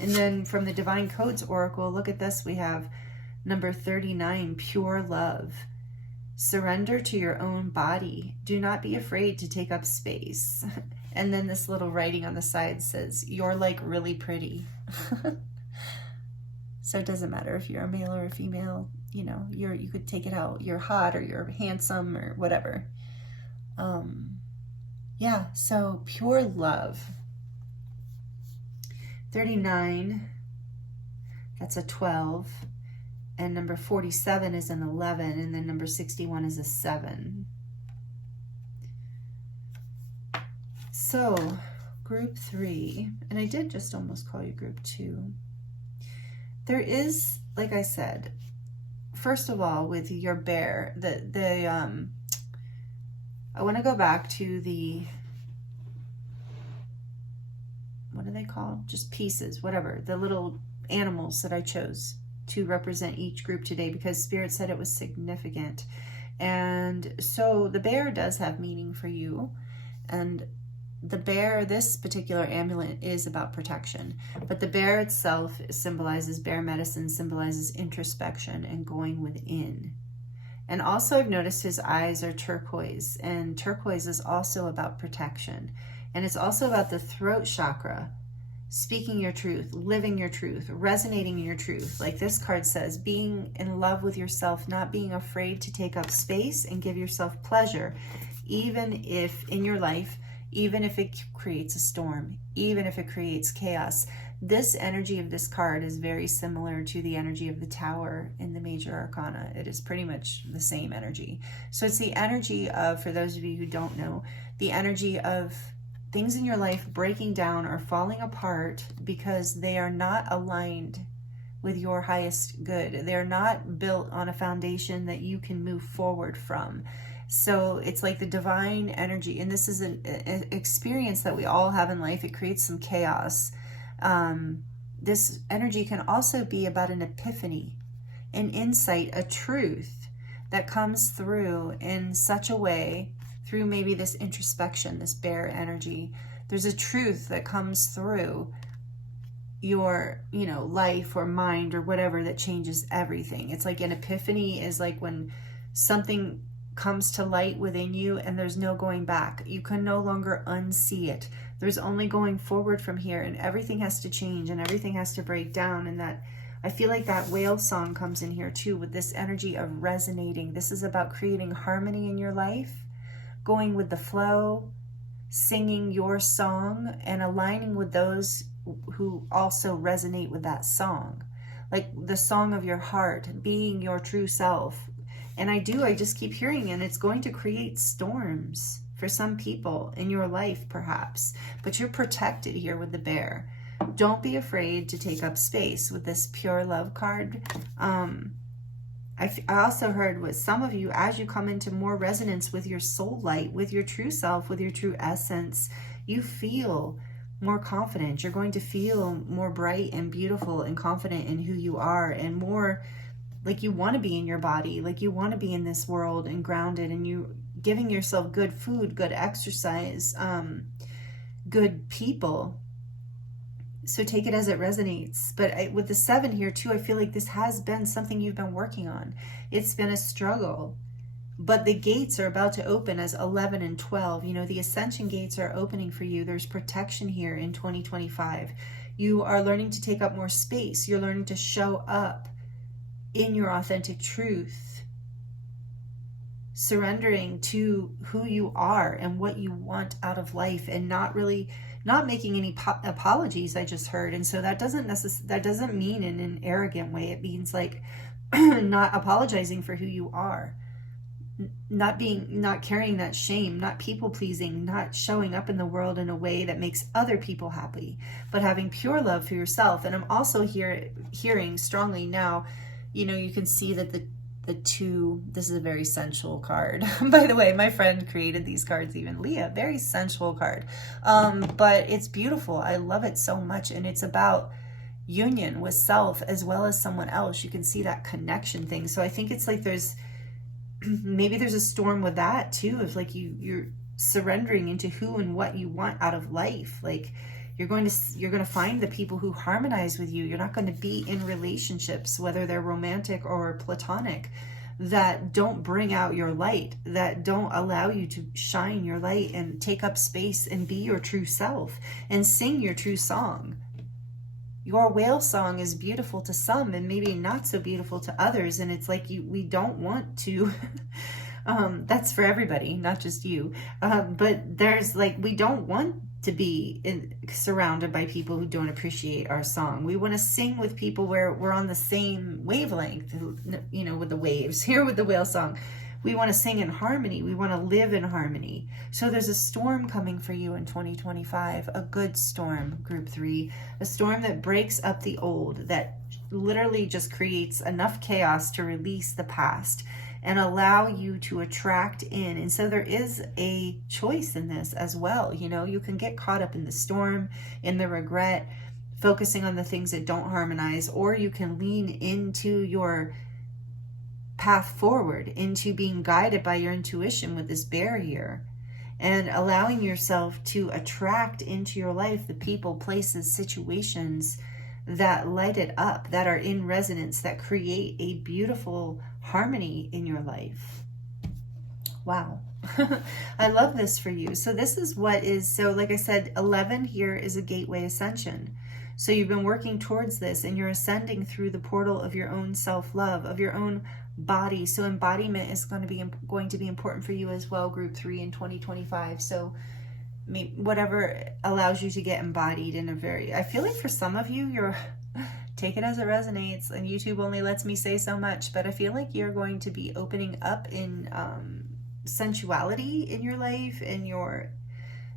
And then from the Divine Codes Oracle, look at this. We have number 39, Pure Love. Surrender to your own body. Do not be afraid to take up space. And then this little writing on the side says, "You're like really pretty." So it doesn't matter if you're a male or a female, you know, you could take it out. You're hot or you're handsome or whatever. Yeah, so pure love. 39, that's a 12. And number 47 is an 11. And then number 61 is a 7. So group 3, and I did just almost call you group 2. There is, like I said, first of all, with your bear, I want to go back to the, what are they called? Just pieces, whatever, the little animals that I chose to represent each group today, because Spirit said it was significant. And so the bear does have meaning for you. And the bear, this particular amulet is about protection, but the bear itself symbolizes, bear medicine symbolizes introspection and going within. And also I've noticed his eyes are turquoise, and turquoise is also about protection. And it's also about the throat chakra, speaking your truth, living your truth, resonating in your truth. Like this card says, being in love with yourself, not being afraid to take up space and give yourself pleasure, even if in your life, even if it creates a storm, even if it creates chaos. This energy of this card is very similar to the energy of the Tower in the Major Arcana. It is pretty much the same energy. So it's the energy of, for those of you who don't know, the energy of things in your life breaking down or falling apart because they are not aligned with your highest good. They're not built on a foundation that you can move forward from. So it's like the divine energy, and this is an experience that we all have in life. It creates some chaos. This energy can also be about an epiphany, an insight, a truth that comes through in such a way, through maybe this introspection, this bear energy. There's a truth that comes through your, you know, life or mind or whatever that changes everything. It's like an epiphany is like when something comes to light within you and there's no going back. You can no longer unsee it. There's only going forward from here, and everything has to change and everything has to break down. And that, I feel like that whale song comes in here too, with this energy of resonating. This is about creating harmony in your life, going with the flow, singing your song and aligning with those who also resonate with that song. Like the song of your heart, being your true self. And I just keep hearing, and it's going to create storms for some people in your life perhaps, but you're protected here with the bear. Don't be afraid to take up space with this pure love card. I also heard with some of you, as you come into more resonance with your soul light, with your true self, with your true essence, you feel more confident. You're going to feel more bright and beautiful and confident in who you are, and more like you want to be in your body, like you want to be in this world and grounded, and you giving yourself good food, good exercise, good people. So take it as it resonates. But with the 7 here too, I feel like this has been something you've been working on. It's been a struggle, but the gates are about to open as 11 and 12. You know, the ascension gates are opening for you. There's protection here in 2025. You are learning to take up more space. You're learning to show up in your authentic truth, surrendering to who you are and what you want out of life, and not making any apologies, I just heard. And so that doesn't mean in an arrogant way. It means like not apologizing for who you are, not carrying that shame, not people pleasing, not showing up in the world in a way that makes other people happy, but having pure love for yourself. And I'm also hearing strongly now, you know, you can see that the 2, this is a very sensual card. By the way, my friend created these cards, even Leah, very sensual card. But it's beautiful. I love it so much. And it's about union with self as well as someone else. You can see that connection thing. So I think it's like maybe there's a storm with that too, of like you're surrendering into who and what you want out of life. Like you're going to find the people who harmonize with you. You're not going to be in relationships, whether they're romantic or platonic, that don't bring out your light, that don't allow you to shine your light and take up space and be your true self and sing your true song. Your whale song is beautiful to some and maybe not so beautiful to others. And it's like we don't want to, that's for everybody, not just you. But there's like, we don't want to be surrounded by people who don't appreciate our song. We want to sing with people where we're on the same wavelength, you know, with the waves here with the whale song. We want to sing in harmony. We want to live in harmony. So there's a storm coming for you in 2025, a good storm, group 3, a storm that breaks up the old, that literally just creates enough chaos to release the past and allow you to attract in. And so there is a choice in this as well. You know, you can get caught up in the storm, in the regret, focusing on the things that don't harmonize, or you can lean into your path forward, into being guided by your intuition with this bear here, and allowing yourself to attract into your life the people, places, situations that light it up, that are in resonance, that create a beautiful harmony in your life. Wow. I love this for you. So this is what is, so like I said, 11 here is a gateway ascension. So you've been working towards this and you're ascending through the portal of your own self-love, of your own body. So embodiment is going to be important for you as well, group 3 in 2025. So whatever allows you to get embodied in a very, I feel like for some of you, you're, take it as it resonates, and YouTube only lets me say so much, but I feel like you're going to be opening up in sensuality in your life, and your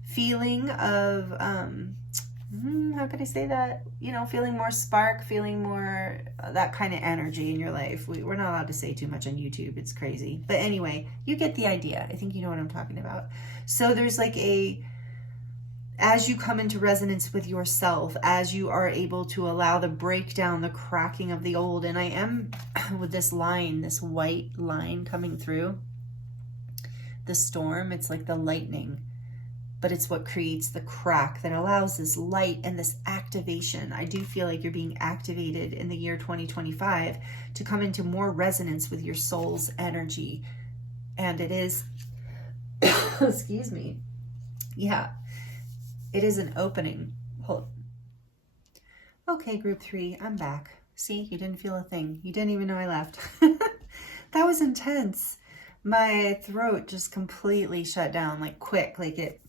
feeling of, how can I say that? You know, feeling more spark, feeling more that kind of energy in your life. We're not allowed to say too much on YouTube. It's crazy. But anyway, you get the idea. I think you know what I'm talking about. So there's like as you come into resonance with yourself, as you are able to allow the breakdown, the cracking of the old, and I am with this line, this white line coming through the storm, it's like the lightning, but it's what creates the crack that allows this light and this activation. I do feel like you're being activated in the year 2025 to come into more resonance with your soul's energy. And it is, excuse me, yeah, it is an opening. Hold. Okay, group 3, I'm back. See, you didn't feel a thing. You didn't even know I left. That was intense. My throat just completely shut down, like quick, like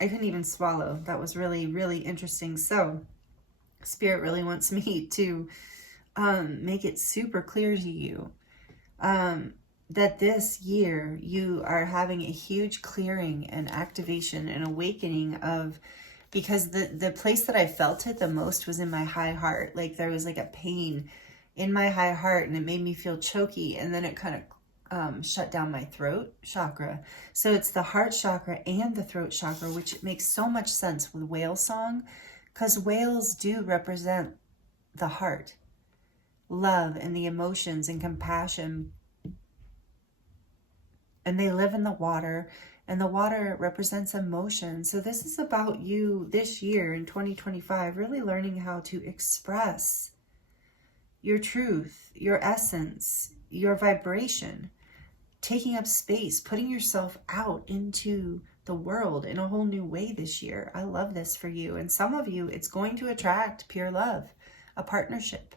I couldn't even swallow. That was really, really interesting. So Spirit really wants me to make it super clear to you that this year you are having a huge clearing and activation and awakening of, because the place that I felt it the most was in my high heart. Like there was like a pain in my high heart and it made me feel choky, and then it kind of shut down my throat chakra. So it's the heart chakra and the throat chakra, which makes so much sense with whale song, because whales do represent the heart, love and the emotions and compassion. And they live in the water, and the water represents emotion. So this is about you this year in 2025, really learning how to express your truth, your essence, your vibration, taking up space, putting yourself out into the world in a whole new way this year. I love this for you. And some of you, it's going to attract pure love, a partnership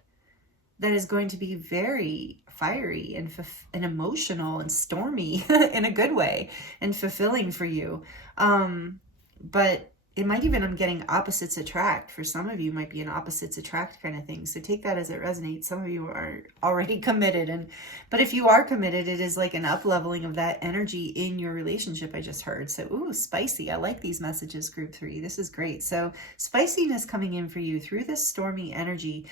that is going to be very fiery and emotional and stormy in a good way and fulfilling for you. But it might even, I'm getting opposites attract. For some of you, might be an opposites attract kind of thing. So take that as it resonates. Some of you are already committed. But if you are committed, it is like an up-leveling of that energy in your relationship, I just heard. So, ooh, spicy. I like these messages, group 3. This is great. So spiciness coming in for you through this stormy energy,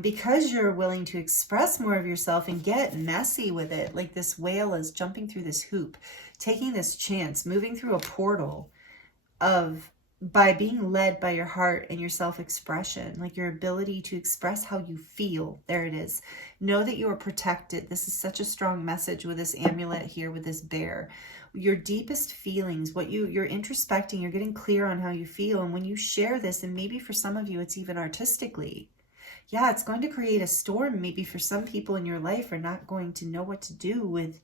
because you're willing to express more of yourself and get messy with it. Like this whale is jumping through this hoop, taking this chance, moving through a portal by being led by your heart and your self-expression, like your ability to express how you feel. There it is. Know that you are protected. This is such a strong message with this amulet here, with this bear. Your deepest feelings, you're introspecting, you're getting clear on how you feel. And when you share this, and maybe for some of you, it's even artistically, yeah, it's going to create a storm. Maybe for some people in your life are not going to know what to do with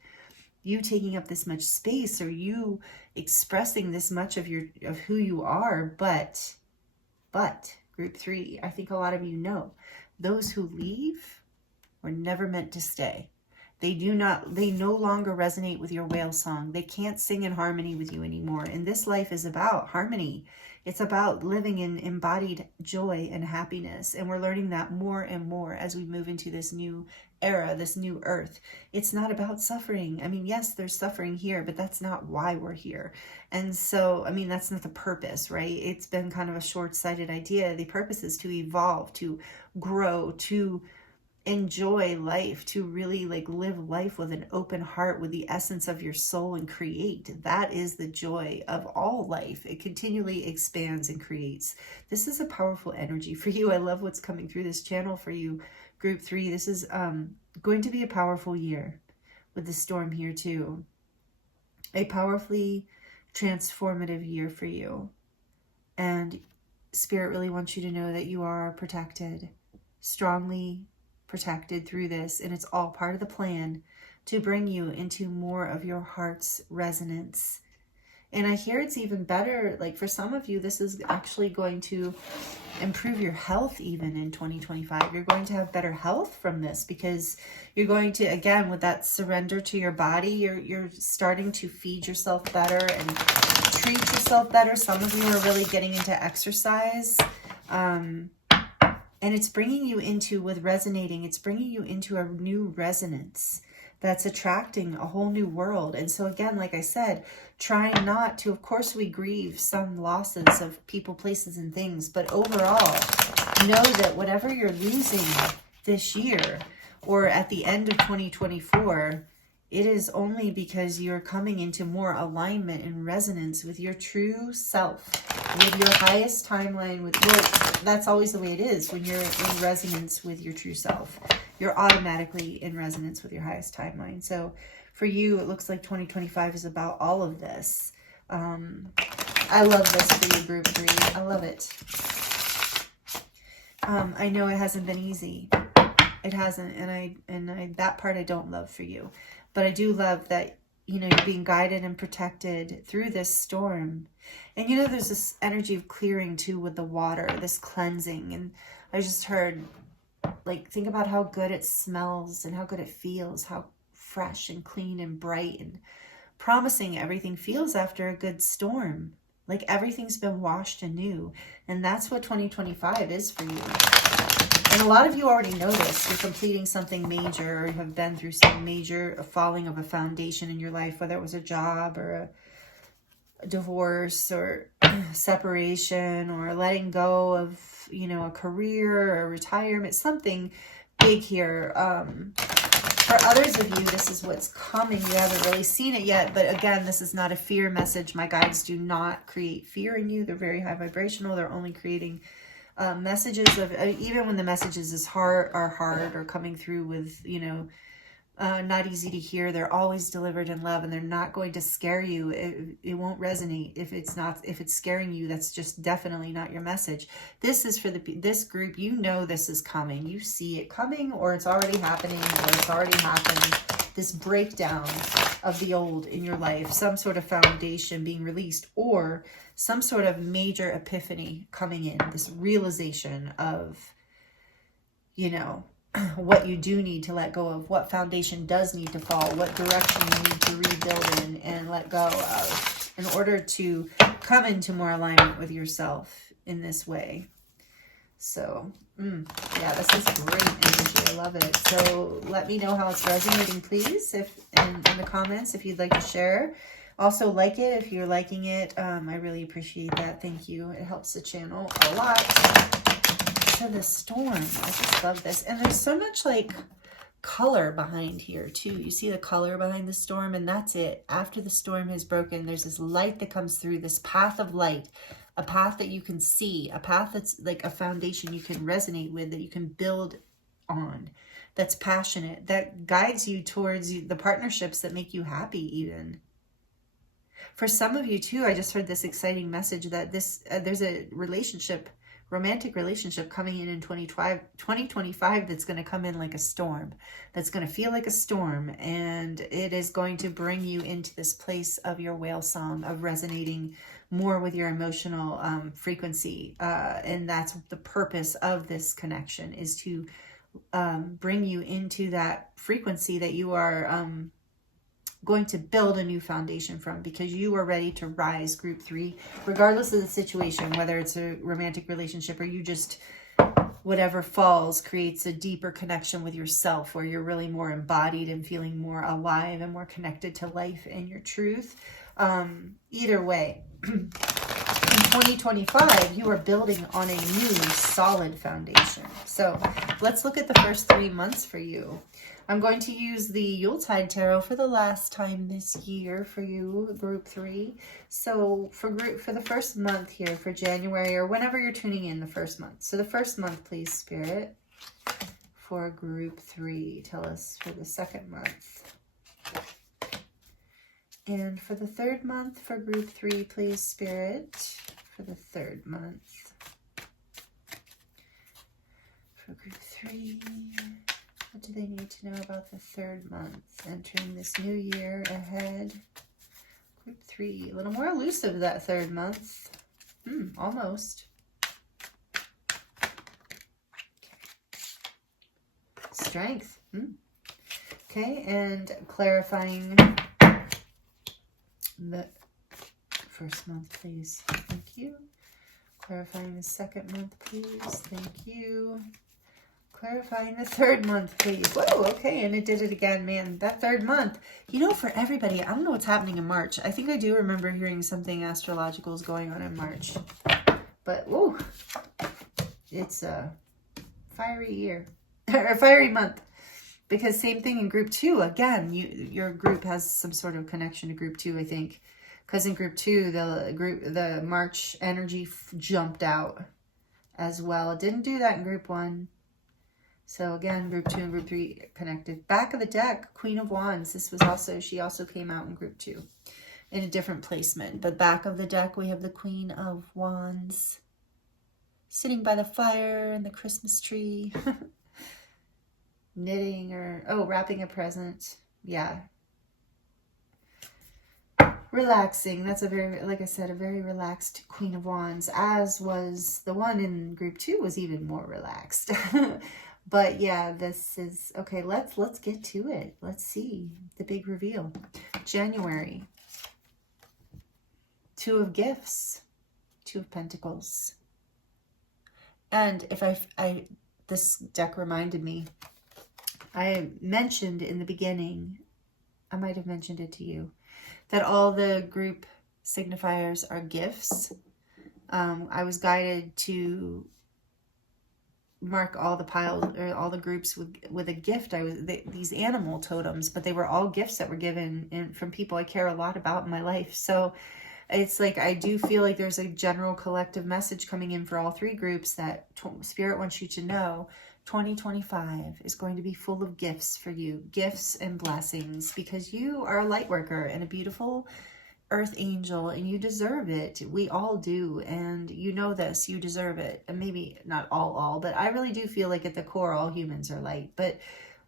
you taking up this much space, or you expressing this much of who you are. But group 3, I think a lot of you know, those who leave were never meant to stay. They no longer resonate with your whale song. They can't sing in harmony with you anymore. And this life is about harmony. It's about living in embodied joy and happiness. And we're learning that more and more as we move into this new era, this new earth. It's not about suffering. I mean, yes, there's suffering here, but that's not why we're here. And so, I mean, that's not the purpose, right? It's been kind of a short-sighted idea. The purpose is to evolve, to grow, to enjoy life, to really like live life with an open heart, with the essence of your soul, and create. That is the joy of all life. It continually expands and creates. This is a powerful energy for you. I love what's coming through this channel for you, group 3. This is going to be a powerful year with the storm here too. A powerfully transformative year for you. And Spirit really wants you to know that you are protected, strongly protected through this, and it's all part of the plan to bring you into more of your heart's resonance. And I hear it's even better, like for some of you, this is actually going to improve your health even in 2025. You're going to have better health from this, because you're going to, again, with that surrender to your body, you're starting to feed yourself better and treat yourself better. Some of you are really getting into exercise. And it's bringing you into, with resonating, it's bringing you into a new resonance that's attracting a whole new world. And so again, like I said, trying not to, of course we grieve some losses of people, places, and things, but overall, know that whatever you're losing this year or at the end of 2024, it is only because you're coming into more alignment and resonance with your true self, with your highest timeline. Well, that's always the way it is when you're in resonance with your true self. You're automatically in resonance with your highest timeline. So for you, it looks like 2025 is about all of this. I love this for you, group 3. I love it. I know it hasn't been easy. It hasn't, and I that part I don't love for you. But I do love that, you know, you're being guided and protected through this storm. And, you know, there's this energy of clearing, too, with the water, this cleansing. And I just heard, like, think about how good it smells and how good it feels, how fresh and clean and bright and promising everything feels after a good storm. Like, everything's been washed anew. And that's what 2025 is for you. And a lot of you already know this. You're completing something major, or you have been through some major falling of a foundation in your life, whether it was a job or a divorce or separation or letting go of, you know, a career or retirement, something big here. For others of you, this is what's coming. You haven't really seen it yet, but again, this is not a fear message. My guides do not create fear in you. They're very high vibrational. They're only creating messages of, even when the messages are hard or coming through with, you know, not easy to hear, they're always delivered in love, and they're not going to scare you. It won't resonate. If it's scaring you, that's just definitely not your message. This is for this group. You know this is coming. You see it coming, or it's already happening, or it's already happened. This breakdown of the old in your life, some sort of foundation being released, or some sort of major epiphany coming in, this realization of, you know, what you do need to let go of, what foundation does need to fall, what direction you need to rebuild in and let go of in order to come into more alignment with yourself in this way. So, yeah, this is great energy. I love it. So let me know how it's resonating, please, if in the comments, if you'd like to share. Also, like it if you're liking it. I really appreciate that. Thank you. It helps the channel a lot. To the storm. I just love this. And there's so much like color behind here too. You see the color behind the storm, and that's it. After the storm has broken, there's this light that comes through, this path of light, a path that you can see, a path that's like a foundation you can resonate with, that you can build on, that's passionate, that guides you towards the partnerships that make you happy even. For some of you too, I just heard this exciting message that there's a relationship romantic relationship coming in 2025 that's going to come in like a storm, that's going to feel like a storm, and it is going to bring you into this place of your whale song, of resonating more with your emotional frequency, and that's the purpose of this connection, is to bring you into that frequency that you are going to build a new foundation from, because you are ready to rise, group 3, regardless of the situation, whether it's a romantic relationship or you just, whatever falls creates a deeper connection with yourself, where you're really more embodied and feeling more alive and more connected to life and your truth. Either way, in 2025, you are building on a new solid foundation. So let's look at the first 3 months for you. I'm going to use the Yuletide Tarot for the last time this year for you, group 3. So for the first month here, for January, or whenever you're tuning in, the first month. So the first month, please, Spirit, for group 3. Tell us for the second month. And for the third month, for group 3, please, Spirit, for the third month. For group 3... what do they need to know about the third month, entering this new year ahead? Group 3, a little more elusive that third month. Almost. Okay. Strength. Okay, and clarifying the first month, please. Thank you. Clarifying the second month, please. Thank you. Clarifying the third month, please. Whoa, okay, and it did it again, man. That third month, you know, for everybody, I don't know what's happening in March. I think I do remember hearing something astrological is going on in March. But, whoa, it's a fiery year, or a fiery month. Because same thing in group 2. Again, your group has some sort of connection to group 2, I think. Because in group 2, the March energy jumped out as well. It didn't do that in group 1. So again, group 2 and group 3 connected. Back of the deck, Queen of Wands. This was also, she also came out in group 2 in a different placement. But back of the deck, we have the Queen of Wands sitting by the fire and the Christmas tree. Knitting or, wrapping a present. Yeah. Relaxing. That's a very, like I said, a very relaxed Queen of Wands, as was the one in group 2 was even more relaxed. But yeah, this is, okay, let's get to it. Let's see the big reveal. January. 2 of Gifts. 2 of Pentacles. And if this deck reminded me, I mentioned in the beginning, I might have mentioned it to you, that all the group signifiers are gifts. I was guided to mark all the piles, or all the groups with a gift. These animal totems, but they were all gifts that were given from people I care a lot about in my life. So it's like, I do feel like there's a general collective message coming in for all 3 groups that Spirit wants you to know 2025 is going to be full of gifts for you, gifts and blessings, because you are a light worker and a beautiful earth angel, and you deserve it. We all do, and you know this, you deserve it. And maybe not all, but I really do feel like at the core, all humans are light. But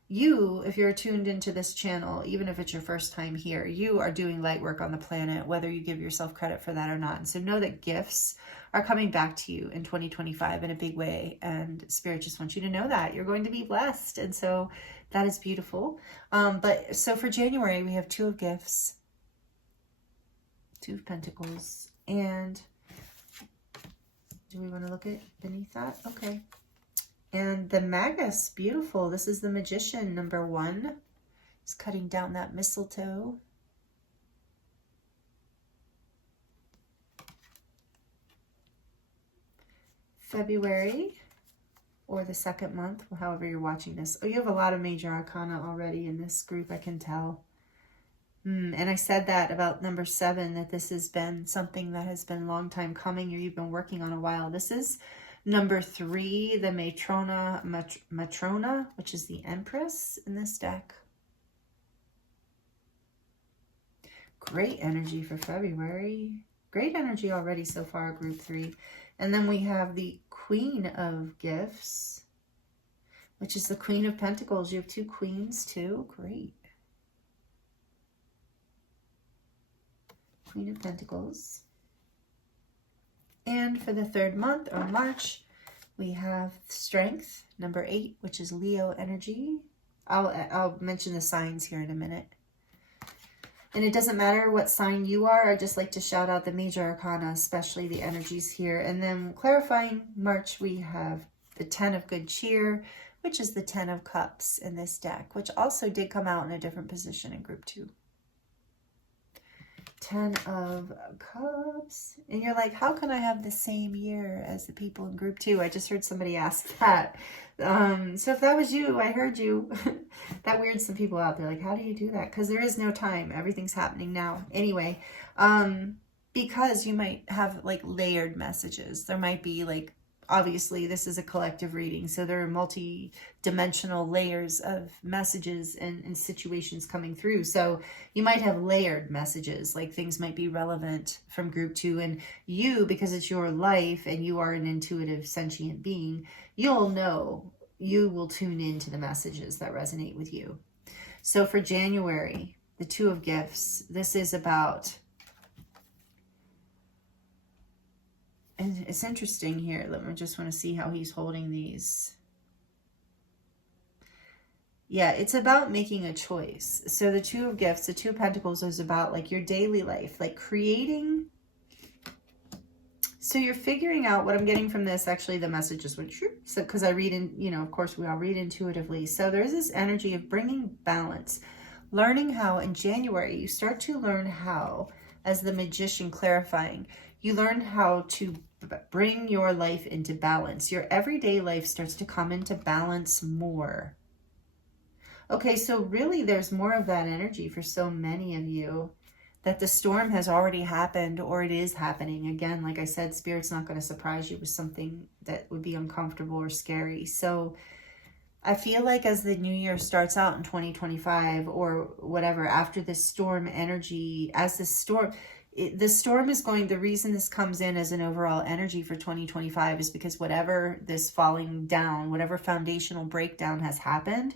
you, if you're tuned into this channel, even if it's your first time here, you are doing light work on the planet, whether you give yourself credit for that or not. And so know that gifts are coming back to you in 2025 in a big way. And Spirit just wants you to know that you're going to be blessed. And so that is beautiful. But so for January, we have 2 of Gifts, 2 of Pentacles, and do we want to look at beneath that? Okay. And the Magus, beautiful. This is the Magician, number 1. He's cutting down that mistletoe. February, or the second month, however you're watching this. Oh, you have a lot of major arcana already in this group, I can tell. And I said that about number 7, that this has been something that has been a long time coming, or you've been working on a while. This is number 3, the Matrona, which is the Empress in this deck. Great energy for February. Great energy already so far, group 3. And then we have the Queen of Gifts, which is the Queen of Pentacles. You have 2 queens too. Great. Queen of Pentacles. And for the 3rd month, or March, we have Strength, number 8, which is Leo energy. I'll mention the signs here in a minute. And it doesn't matter what sign you are. I just like to shout out the major arcana, especially the energies here. And then clarifying March, we have the 10 of Good Cheer, which is the 10 of Cups in this deck, which also did come out in a different position in group 2. 10 of Cups. And you're like, how can I have the same year as the people in group 2? I just heard somebody ask that. So if that was you, I heard you. That weirds some people out there. Like, how do you do that? Because there is no time. Everything's happening now. Anyway, because you might have like layered messages. There might be like, obviously this is a collective reading, so there are multi-dimensional layers of messages and situations coming through. So you might have layered messages, like things might be relevant from group 2, and you, because it's your life and you are an intuitive sentient being, you'll know, you will tune into the messages that resonate with you. So for January, the 2 of Gifts, this is about, and it's interesting here. Let me just want to see how he's holding these. Yeah, it's about making a choice. So the 2 of Gifts, the 2 of Pentacles is about like your daily life, like creating. So you're figuring out what I'm getting from this. Actually, the messages were true. So because I read in, you know, of course we all read intuitively. So there's this energy of bringing balance, learning how in January, you start to learn how, as the Magician clarifying, you learn how to bring your life into balance. Your everyday life starts to come into balance more. Okay, so really there's more of that energy for so many of you, that the storm has already happened, or it is happening. Again, like I said, Spirit's not going to surprise you with something that would be uncomfortable or scary. So I feel like as the new year starts out in 2025 or whatever, after this storm energy, as this storm, the storm is going, the reason this comes in as an overall energy for 2025 is because whatever this falling down, whatever foundational breakdown has happened,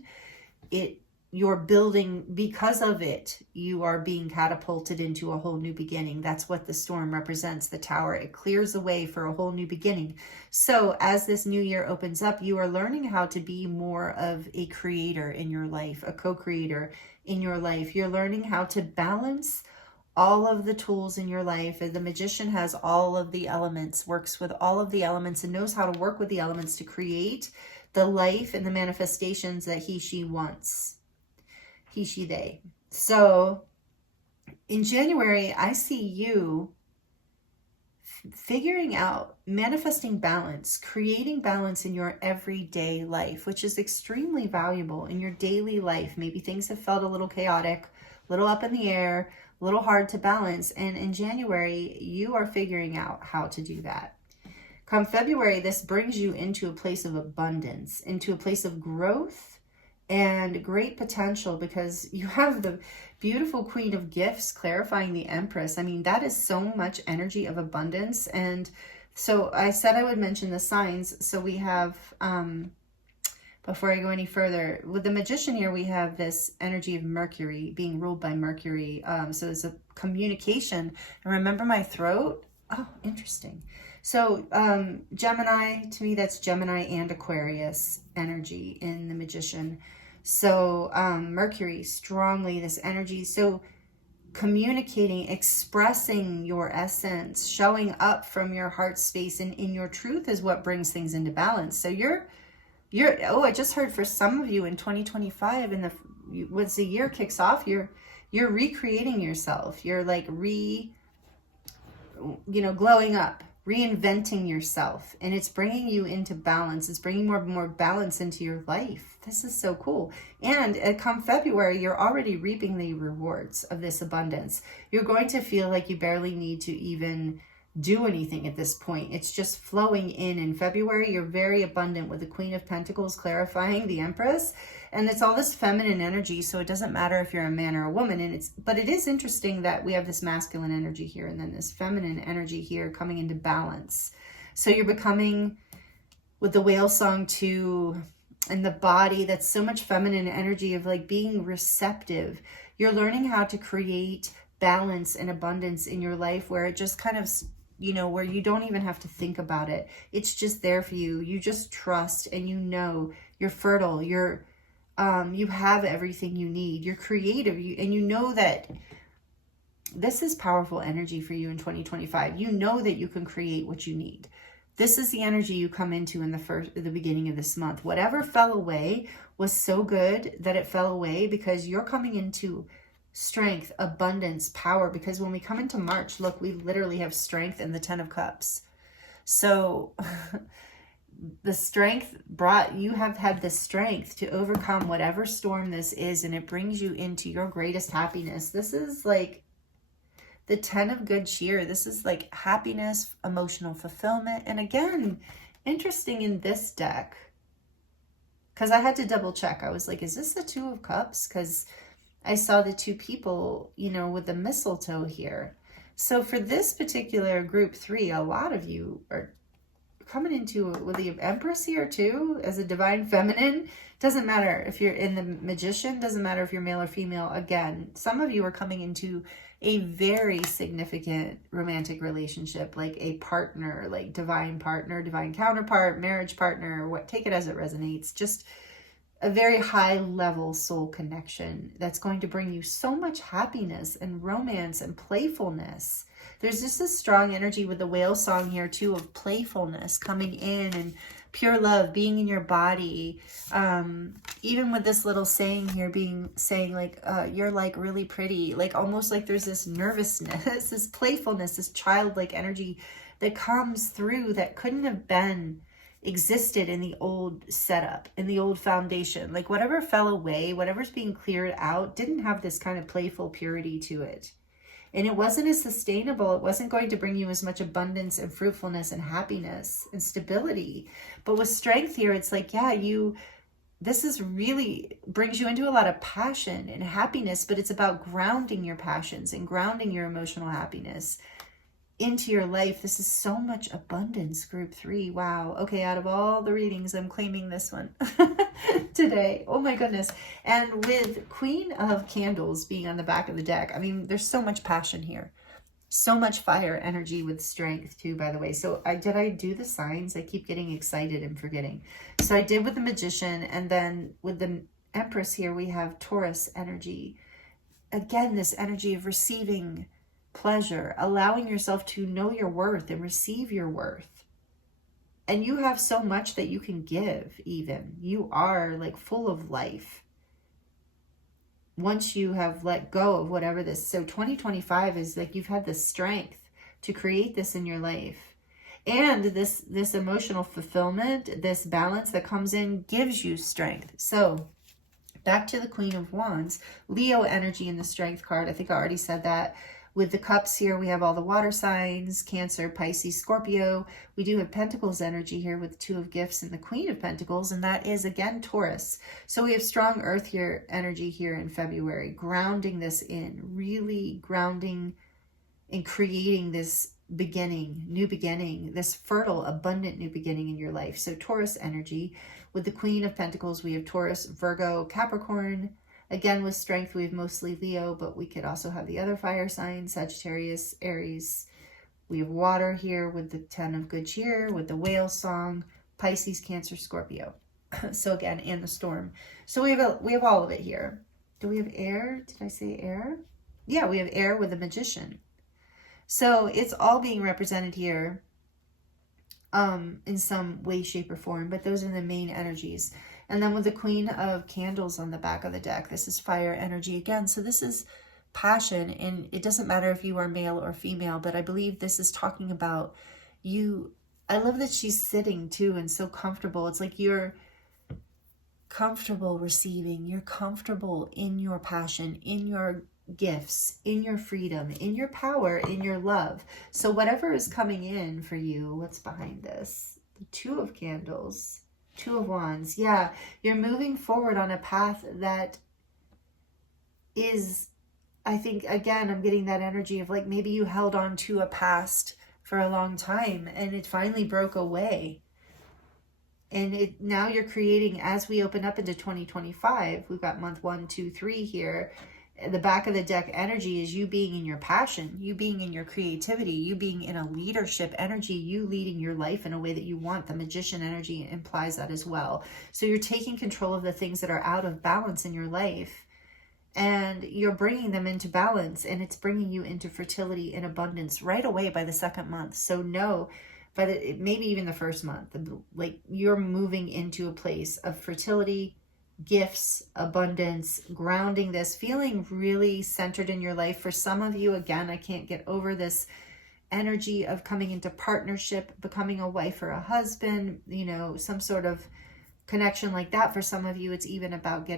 you're building, because of it, you are being catapulted into a whole new beginning. That's what the storm represents, the tower. It clears the way for a whole new beginning. So as this new year opens up, you are learning how to be more of a creator in your life, a co-creator in your life. You're learning how to balance all of the tools in your life. The Magician has all of the elements, works with all of the elements, and knows how to work with the elements to create the life and the manifestations that he, she wants. He, she, they. So in January, I see you figuring out, manifesting balance, creating balance in your everyday life, which is extremely valuable in your daily life. Maybe things have felt a little chaotic, a little up in the air, a little hard to balance. And in January, you are figuring out how to do that. Come February, this brings you into a place of abundance, into a place of growth and great potential, because you have the beautiful Queen of Gifts clarifying the Empress. I mean, that is so much energy of abundance. And so I said I would mention the signs. So we have, before I go any further, with the Magician here, we have this energy of Mercury, being ruled by Mercury. So there's a communication. And remember my throat? Oh, interesting. So Gemini, to me, that's Gemini and Aquarius energy in the Magician. So Mercury, strongly this energy. So communicating, expressing your essence, showing up from your heart space and in your truth is what brings things into balance. So you're oh, I just heard for some of you in 2025, and once the year kicks off, you're recreating yourself. You're like glowing up, reinventing yourself, and it's bringing you into balance. It's bringing more balance into your life. This is so cool. And come February, you're already reaping the rewards of this abundance. You're going to feel like you barely need to even do anything at this point. It's just flowing in February. You're very abundant with the Queen of Pentacles clarifying the Empress, and it's all this feminine energy. So it doesn't matter if you're a man or a woman. But it is interesting that we have this masculine energy here and then this feminine energy here coming into balance. So you're becoming with the whale song too, and the body, that's so much feminine energy of like being receptive. You're learning how to create balance and abundance in your life where it just kind of, you know, where you don't even have to think about it. It's just there for you. You just trust, and you know you're fertile. You're you have everything you need. You're creative, and you know that this is powerful energy for you in 2025. You know that you can create what you need. This is the energy you come into in the beginning of this month. Whatever fell away was so good that it fell away, because you're coming into strength, abundance, power. Because when we come into March, look, we literally have strength and the 10 of Cups. So the strength you have had the strength to overcome whatever storm this is, and it brings you into your greatest happiness. This is like the 10 of good cheer. This is like happiness, emotional fulfillment. And again, interesting in this deck, because I had to double check. I was like, is this the 2 of Cups? Because I saw the 2 people, you know, with the mistletoe here. So for this particular group 3, a lot of you are coming into with the Empress here too, as a divine feminine. Doesn't matter if you're in the Magician, doesn't matter if you're male or female. Again, some of you are coming into a very significant romantic relationship, like a partner, like divine partner, divine counterpart, marriage partner, what, take it as it resonates. Just a very high level soul connection that's going to bring you so much happiness and romance and playfulness. There's just this strong energy with the whale song here too, of playfulness coming in, and pure love being in your body. Even with this little saying here saying like, you're like really pretty, like almost like there's this nervousness, this playfulness, this childlike energy that comes through that couldn't have been existed in the old setup, in the old foundation. Like whatever fell away, whatever's being cleared out, didn't have this kind of playful purity to it. And it wasn't as sustainable. It wasn't going to bring you as much abundance and fruitfulness and happiness and stability. But with strength here, it's like, yeah, this is really brings you into a lot of passion and happiness, but it's about grounding your passions and grounding your emotional happiness into your life. This is so much abundance, group 3. Wow. Okay, out of all the readings, I'm claiming this one today. Oh my goodness. And with Queen of Candles being on the back of the deck, I mean, there's so much passion here. So much fire energy with strength too, by the way. So did I do the signs? I keep getting excited and forgetting. So I did with the Magician, and then with the Empress here, we have Taurus energy. Again, this energy of receiving pleasure, allowing yourself to know your worth and receive your worth. And you have so much that you can give even. You are like full of life. Once you have let go of whatever this, so 2025 is like you've had the strength to create this in your life. And this emotional fulfillment, this balance that comes in gives you strength. So back to the Queen of Wands, Leo energy in the strength card. I think I already said that. With the cups here, we have all the water signs, Cancer, Pisces, Scorpio. We do have Pentacles energy here with the 2 of Gifts and the Queen of Pentacles, and that is, again, Taurus. So we have strong Earth here, energy here in February, grounding this in, really grounding and creating this beginning, new beginning, this fertile, abundant new beginning in your life. So Taurus energy. With the Queen of Pentacles, we have Taurus, Virgo, Capricorn. Again, with strength, we have mostly Leo, but we could also have the other fire signs, Sagittarius, Aries. We have water here with the 10 of good cheer, with the whale song, Pisces, Cancer, Scorpio. So again, and the storm. So we have all of it here. Do we have air? Did I say air? Yeah, we have air with the Magician. So it's all being represented here in some way, shape, or form, but those are the main energies. And then with the Queen of Candles on the back of the deck, this is fire energy again. So this is passion, and it doesn't matter if you are male or female, but I believe this is talking about you. I love that she's sitting too and so comfortable. It's like you're comfortable receiving, you're comfortable in your passion, in your gifts, in your freedom, in your power, in your love. So whatever is coming in for you, what's behind this? The 2 of Candles. 2 of Wands. Yeah, you're moving forward on a path that is, I think, again, I'm getting that energy of like maybe you held on to a past for a long time and it finally broke away. And now you're creating, as we open up into 2025, we've got month 1, 2, 3 here. The back of the deck energy is you being in your passion, you being in your creativity, you being in a leadership energy, you leading your life in a way that you want. The Magician energy implies that as well. So you're taking control of the things that are out of balance in your life, and you're bringing them into balance, and it's bringing you into fertility and abundance right away by the second month. So no, maybe even the first month, like you're moving into a place of fertility, gifts, abundance, grounding this, feeling really centered in your life. For some of you, again, I can't get over this energy of coming into partnership, becoming a wife or a husband, you know, some sort of connection like that. For some of you, it's even about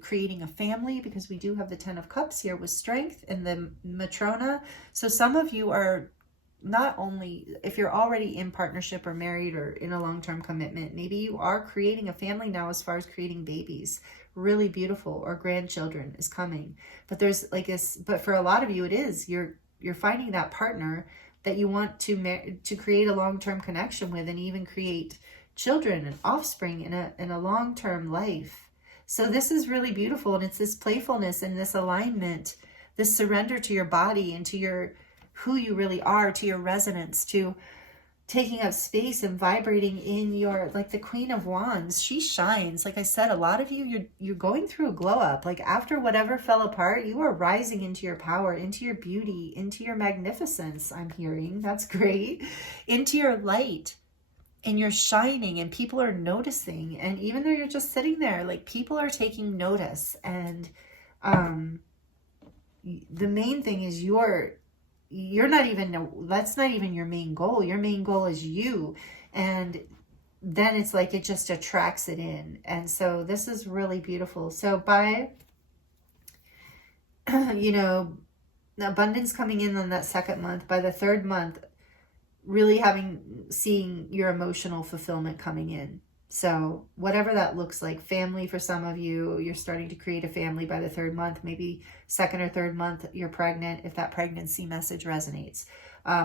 creating a family, because we do have the 10 of Cups here with strength and the Matrona. So some of you are not only, if you're already in partnership or married or in a long-term commitment, maybe you are creating a family now as far as creating babies. Really beautiful. Or grandchildren is coming. But there's like this, but for a lot of you, it is, you're finding that partner that you want to create a long-term connection with, and even create children and offspring in a long-term life. So this is really beautiful, and it's this playfulness and this alignment, this surrender to your body and to your who you really are, to your resonance, to taking up space and vibrating in your, like the Queen of Wands, she shines. Like I said, a lot of you, you're going through a glow up. Like after whatever fell apart, you are rising into your power, into your beauty, into your magnificence. I'm hearing, that's great, into your light, and you're shining, and people are noticing. And even though you're just sitting there, like people are taking notice. And the main thing is you're not even, that's not even your main goal. Your main goal is you. And then it's like, it just attracts it in. And so this is really beautiful. So by, you know, the abundance coming in on that second month, by the third month, really seeing your emotional fulfillment coming in. So whatever that looks like, family for some of you, you're starting to create a family by the third month, maybe second or third month, you're pregnant, if that pregnancy message resonates,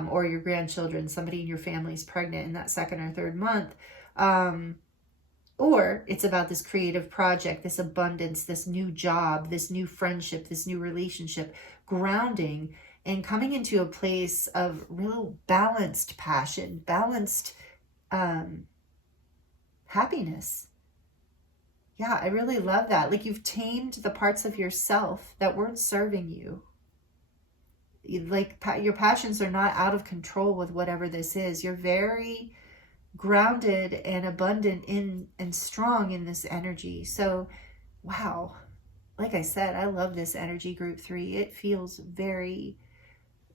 or your grandchildren, somebody in your family is pregnant in that second or third month. Or it's about this creative project, this abundance, this new job, this new friendship, this new relationship, grounding and coming into a place of real balanced passion, balanced, happiness. Yeah, I really love that. Like you've tamed the parts of yourself that weren't serving you. Like your passions are not out of control with whatever this is. You're very grounded and abundant in and strong in this energy. So, wow. Like I said, I love this energy, group 3. It feels very,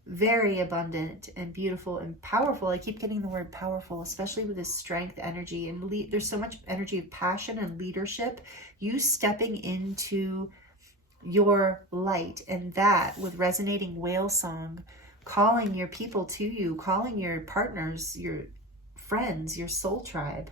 very abundant and beautiful and powerful. I keep getting the word powerful, especially with this strength energy, and there's so much energy of passion and leadership. You stepping into your light, and that with resonating whale song, calling your people to you, calling your partners, your friends, your soul tribe,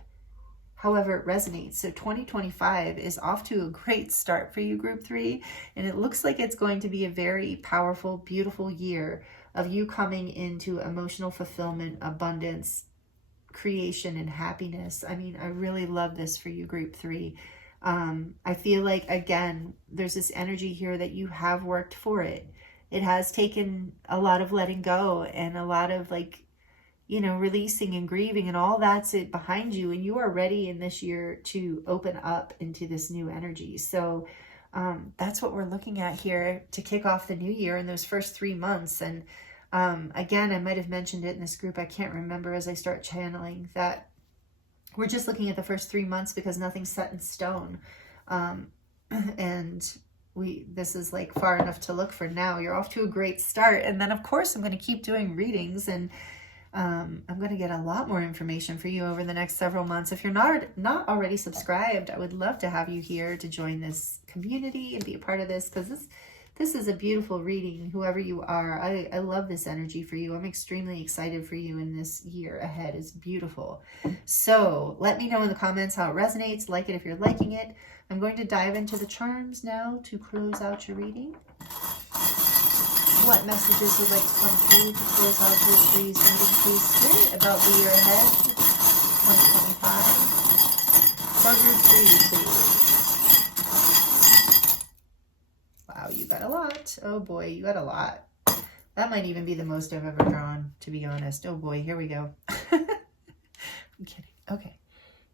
however it resonates. So 2025 is off to a great start for you, group 3, and it looks like it's going to be a very powerful, beautiful year of you coming into emotional fulfillment, abundance, creation, and happiness. I mean, I really love this for you, group 3. I feel like, again, there's this energy here that you have worked for it. It has taken a lot of letting go and a lot of, like, you know, releasing and grieving, and all that's it behind you. And you are ready in this year to open up into this new energy. So that's what we're looking at here to kick off the new year in those first 3 months. And again, I might have mentioned it in this group, I can't remember, as I start channeling, that we're just looking at the first 3 months because nothing's set in stone. And this is like far enough to look for now. You're off to a great start. And then of course I'm going to keep doing readings, and I'm going to get a lot more information for you over the next several months. If you're not already subscribed, I would love to have you here to join this community and be a part of this, because this is a beautiful reading, whoever you are. I love this energy for you. I'm extremely excited for you in this year ahead. It's beautiful. So let me know in the comments how it resonates. Like it if you're liking it. I'm going to dive into the charms now to close out your reading. What messages would like to come through to close out your trees reading, please, Spirit, about the year ahead, 2025? For group 3, please. Wow, you got a lot. Oh boy, you got a lot. That might even be the most I've ever drawn, to be honest. Oh boy, here we go. I'm kidding. Okay,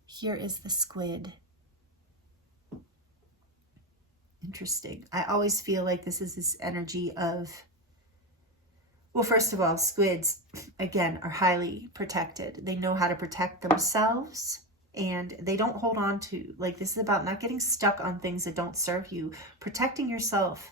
here is the squid. Interesting. I always feel like this is this energy of, well, first of all, squids, again, are highly protected. They know how to protect themselves, and they don't hold on to, like, this is about not getting stuck on things that don't serve you, protecting yourself,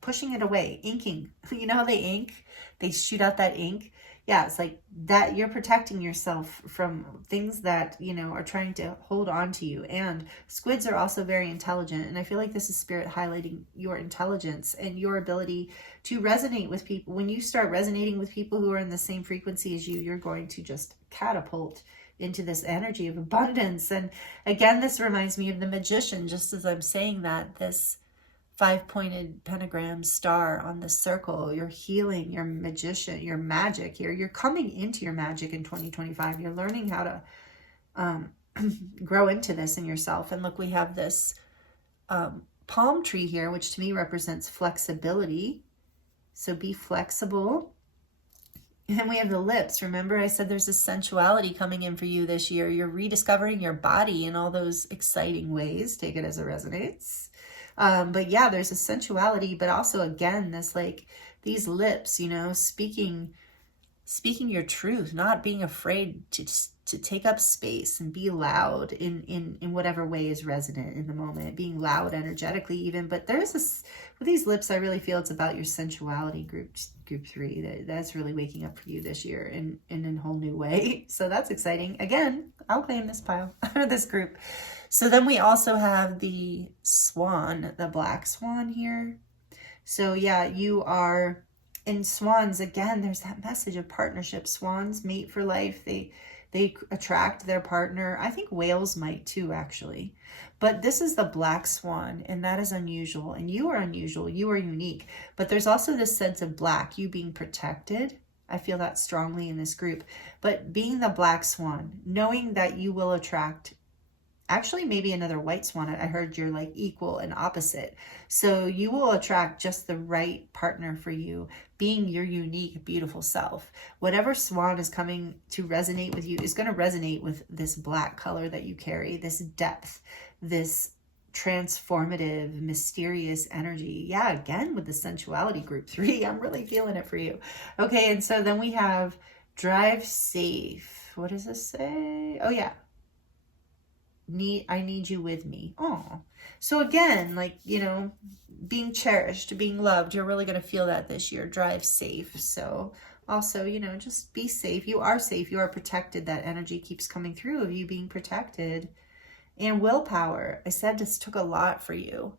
pushing it away, inking. You know how they ink? They shoot out that ink. Yeah, it's like that. You're protecting yourself from things that, you know, are trying to hold on to you. And squids are also very intelligent. And I feel like this is spirit highlighting your intelligence and your ability to resonate with people. When you start resonating with people who are in the same frequency as you, you're going to just catapult into this energy of abundance. And again, this reminds me of the magician, just as I'm saying that, this 5-pointed pentagram star on the circle. You're healing, your magician, your magic here. You're coming into your magic in 2025. You're learning how to grow into this in yourself. And look, we have this palm tree here, which to me represents flexibility. So be flexible. And then we have the lips. Remember, I said there's a sensuality coming in for you this year. You're rediscovering your body in all those exciting ways. Take it as it resonates. But yeah, there's a sensuality, but also, again, this, like, these lips, you know, speaking your truth, not being afraid to take up space and be loud in whatever way is resonant in the moment, being loud energetically even. But there's this, with these lips, I really feel it's about your sensuality, group 3. That's really waking up for you this year in a whole new way. So that's exciting. Again, I'll claim this pile, this group. So then we also have the swan, the black swan here. So yeah, you are in swans. Again, there's that message of partnership. Swans mate for life. They attract their partner. I think whales might too, actually. But this is the black swan, and that is unusual. And you are unusual. You are unique. But there's also this sense of black, you being protected. I feel that strongly in this group. But being the black swan, knowing that you will attract, actually maybe another white swan. I heard you're like equal and opposite. So you will attract just the right partner for you, being your unique, beautiful self. Whatever swan is coming to resonate with you is going to resonate with this black color that you carry, this depth, this transformative, mysterious energy. Yeah, again, with the sensuality, group 3, I'm really feeling it for you. Okay, and so then we have drive safe. What does this say? Oh yeah. I need you with me. Oh, so again, like, you know, being cherished, being loved, you're really going to feel that this year. Drive safe. So also, you know, just be safe. You are safe. You are protected. That energy keeps coming through of you being protected. And willpower. I said this took a lot for you.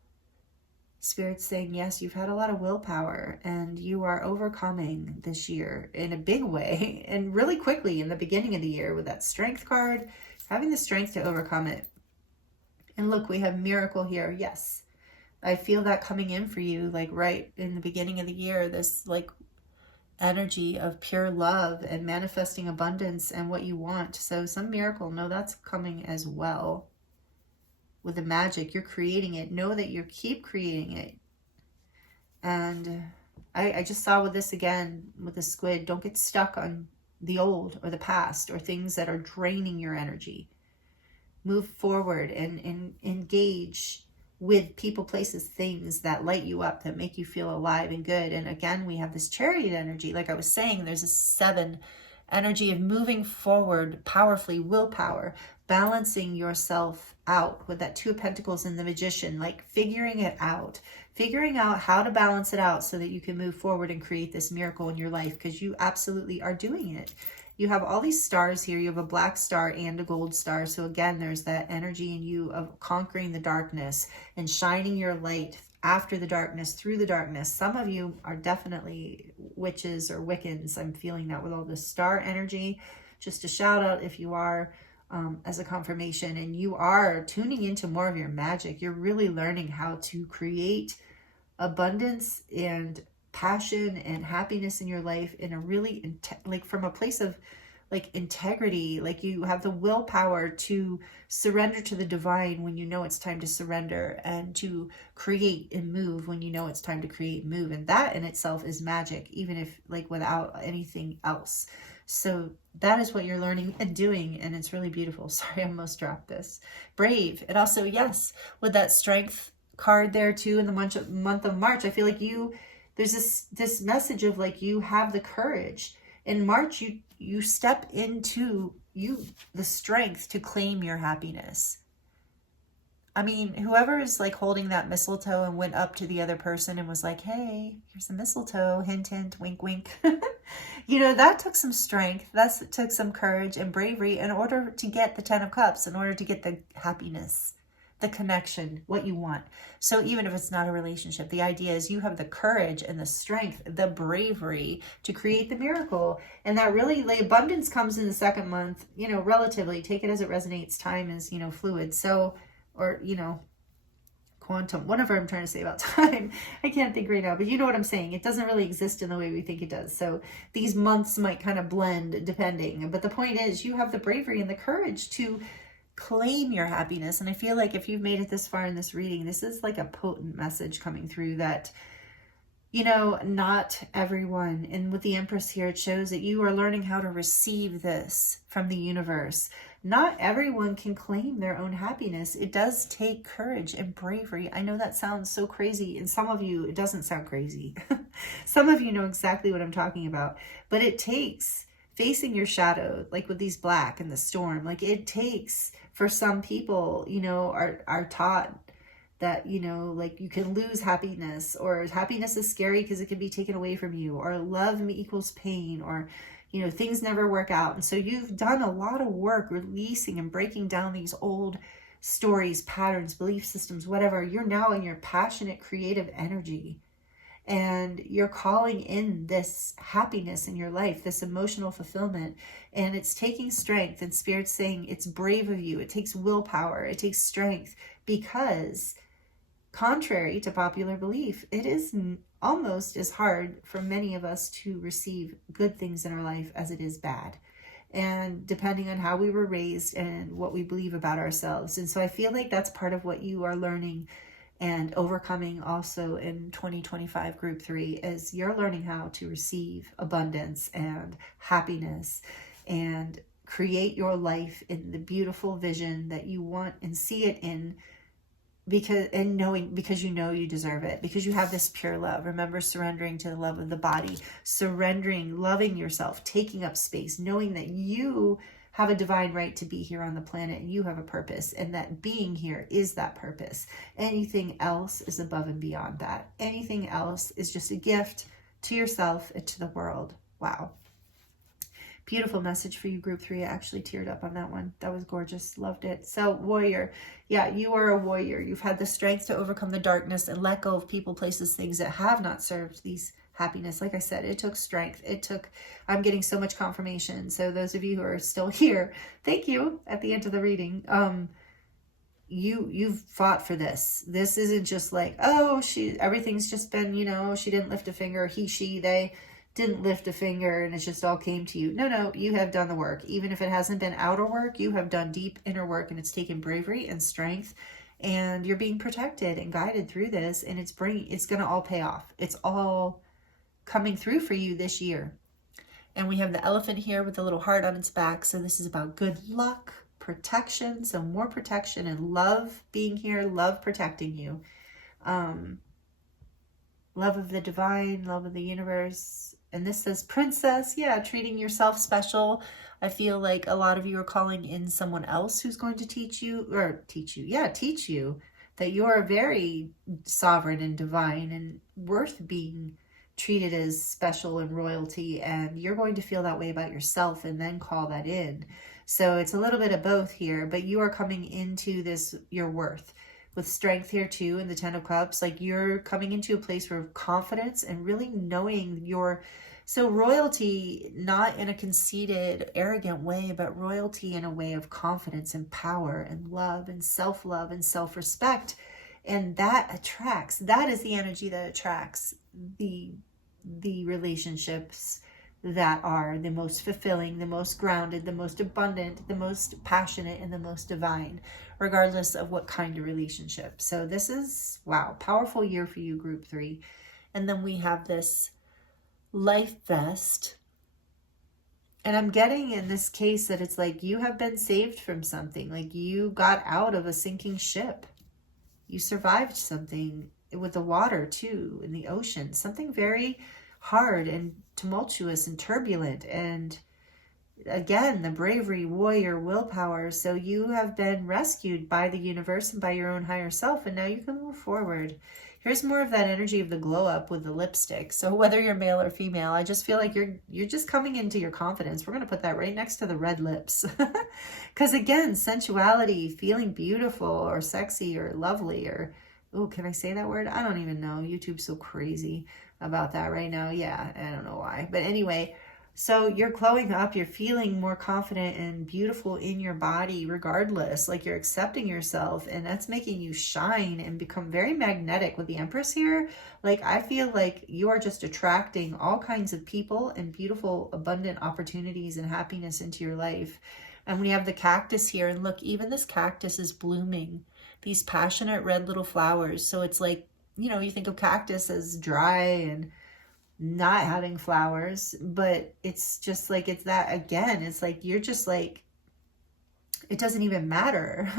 Spirit's saying, yes, you've had a lot of willpower and you are overcoming this year in a big way and really quickly in the beginning of the year with that strength card, having the strength to overcome it. And look, we have miracle here. Yes, I feel that coming in for you, like right in the beginning of the year, this like energy of pure love and manifesting abundance and what you want. So some miracle, no, that's coming as well. With the magic, you're creating it. Know that you keep creating it. And I just saw with this again, with the squid, don't get stuck on the old or the past or things that are draining your energy. Move forward and engage with people, places, things that light you up, that make you feel alive and good. And again, we have this chariot energy. Like I was saying, there's a 7 energy of moving forward powerfully, willpower, balancing yourself out with that 2 of Pentacles and the Magician, like figuring out how to balance it out so that you can move forward and create this miracle in your life, because you absolutely are doing it. You have all these stars here. You have a black star and a gold star. So again, there's that energy in you of conquering the darkness and shining your light after the darkness, through the darkness. Some of you are definitely witches or Wiccans. I'm feeling that with all the star energy. Just a shout out if you are, as a confirmation, and you are tuning into more of your magic. You're really learning how to create abundance and passion and happiness in your life in a really like from a place of like integrity, like you have the willpower to surrender to the divine when you know it's time to surrender, and to create and move when you know it's time to create and move. And that in itself is magic, even if like without anything else. So that is what you're learning and doing, and it's really beautiful. Sorry, I almost dropped this. Brave. And also, yes, with that strength card there too in the month of March, I feel like there's this message of like you have the courage. In March, you step into the strength to claim your happiness. I mean, whoever is like holding that mistletoe and went up to the other person and was like, hey, here's the mistletoe, hint, hint, wink, wink. You know, that took some strength. That took some courage and bravery in order to get the 10 of Cups, in order to get the happiness, the connection, what you want. So even if it's not a relationship, the idea is you have the courage and the strength, the bravery to create the miracle. And that really, the abundance comes in the second month, you know, relatively. Take it as it resonates. Time is, you know, fluid. So, or, you know, quantum, whatever I'm trying to say about time. I can't think right now, but you know what I'm saying. It doesn't really exist in the way we think it does. So these months might kind of blend depending. But the point is you have the bravery and the courage to claim your happiness. And I feel like if you've made it this far in this reading, this is like a potent message coming through that, you know, not everyone, and with the Empress here, it shows that you are learning how to receive this from the universe. Not everyone can claim their own happiness. It does take courage and bravery. I know that sounds so crazy, and some of you, it doesn't sound crazy. Some of you know exactly what I'm talking about, but it takes facing your shadow, like with these black and the storm. Like it takes, for some people, you know, are taught that, you know, like you can lose happiness, or happiness is scary because it can be taken away from you, or love equals pain, or, you know, things never work out. And so you've done a lot of work releasing and breaking down these old stories, patterns, belief systems, whatever. You're now in your passionate, creative energy, and you're calling in this happiness in your life, this emotional fulfillment, and it's taking strength. And Spirit's saying it's brave of you. It takes willpower. It takes strength, because contrary to popular belief, it is almost as hard for many of us to receive good things in our life as it is bad. And depending on how we were raised and what we believe about ourselves. And so I feel like that's part of what you are learning and overcoming also in 2025 group 3, is you're learning how to receive abundance and happiness and create your life in the beautiful vision that you want and see it in, because you know you deserve it, because you have this pure love. Remember, surrendering to the love of the body, surrendering, loving yourself, taking up space, knowing that you have a divine right to be here on the planet, and you have a purpose, and that being here is that purpose. Anything else is above and beyond that. Anything else is just a gift to yourself and to the world. Wow. Beautiful message for you, group 3. I actually teared up on that one. That was gorgeous. Loved it. So, warrior. Yeah, you are a warrior. You've had the strength to overcome the darkness and let go of people, places, things that have not served these happiness. Like I said, it took strength. I'm getting so much confirmation. So those of you who are still here, thank you at the end of the reading. You've fought for this. This isn't just like, oh, everything's just been, you know, she didn't lift a finger. They didn't lift a finger and it just all came to you. No, you have done the work. Even if it hasn't been outer work, you have done deep inner work, and it's taken bravery and strength, and you're being protected and guided through this, and it's going to all pay off. It's all coming through for you this year. And we have the elephant here with a little heart on its back. So this is about good luck, protection, so more protection, and love being here, love protecting you. Love of the divine, love of the universe. And this says princess. Yeah, treating yourself special. I feel like a lot of you are calling in someone else who's going to teach you that you're very sovereign and divine and worth being treated as special and royalty, and you're going to feel that way about yourself and then call that in. So it's a little bit of both here, but you are coming into this, your worth, with strength here too, in the 10 of Cups. Like you're coming into a place where confidence and really knowing so royalty, not in a conceited, arrogant way, but royalty in a way of confidence and power and love and self-respect. And that attracts, that is the energy that attracts the relationships, that are the most fulfilling, the most grounded, the most abundant, the most passionate, and the most divine, regardless of what kind of relationship. So this is, wow, powerful year for you, group 3. And then we have this life vest. And I'm getting in this case that it's like you have been saved from something. Like you got out of a sinking ship. You survived something with the water too, in the ocean. Something very hard and tumultuous and turbulent. And again, the bravery, warrior, willpower. So you have been rescued by the universe and by your own higher self. And now you can move forward. Here's more of that energy of the glow up with the lipstick. So whether you're male or female, I just feel like you're just coming into your confidence. We're going to put that right next to the red lips. Because again, sensuality, feeling beautiful or sexy or lovely or, oh, can I say that word? I don't even know. YouTube's so crazy about that right now. Yeah, I don't know why. But anyway, so you're glowing up, you're feeling more confident and beautiful in your body regardless, like you're accepting yourself, and that's making you shine and become very magnetic with the Empress here. Like I feel like you are just attracting all kinds of people and beautiful, abundant opportunities and happiness into your life. And we have the cactus here, and look, even this cactus is blooming, these passionate red little flowers. So it's like, you know, you think of cactus as dry and not having flowers, but it's just like, it's that again, it's like you're just like, it doesn't even matter.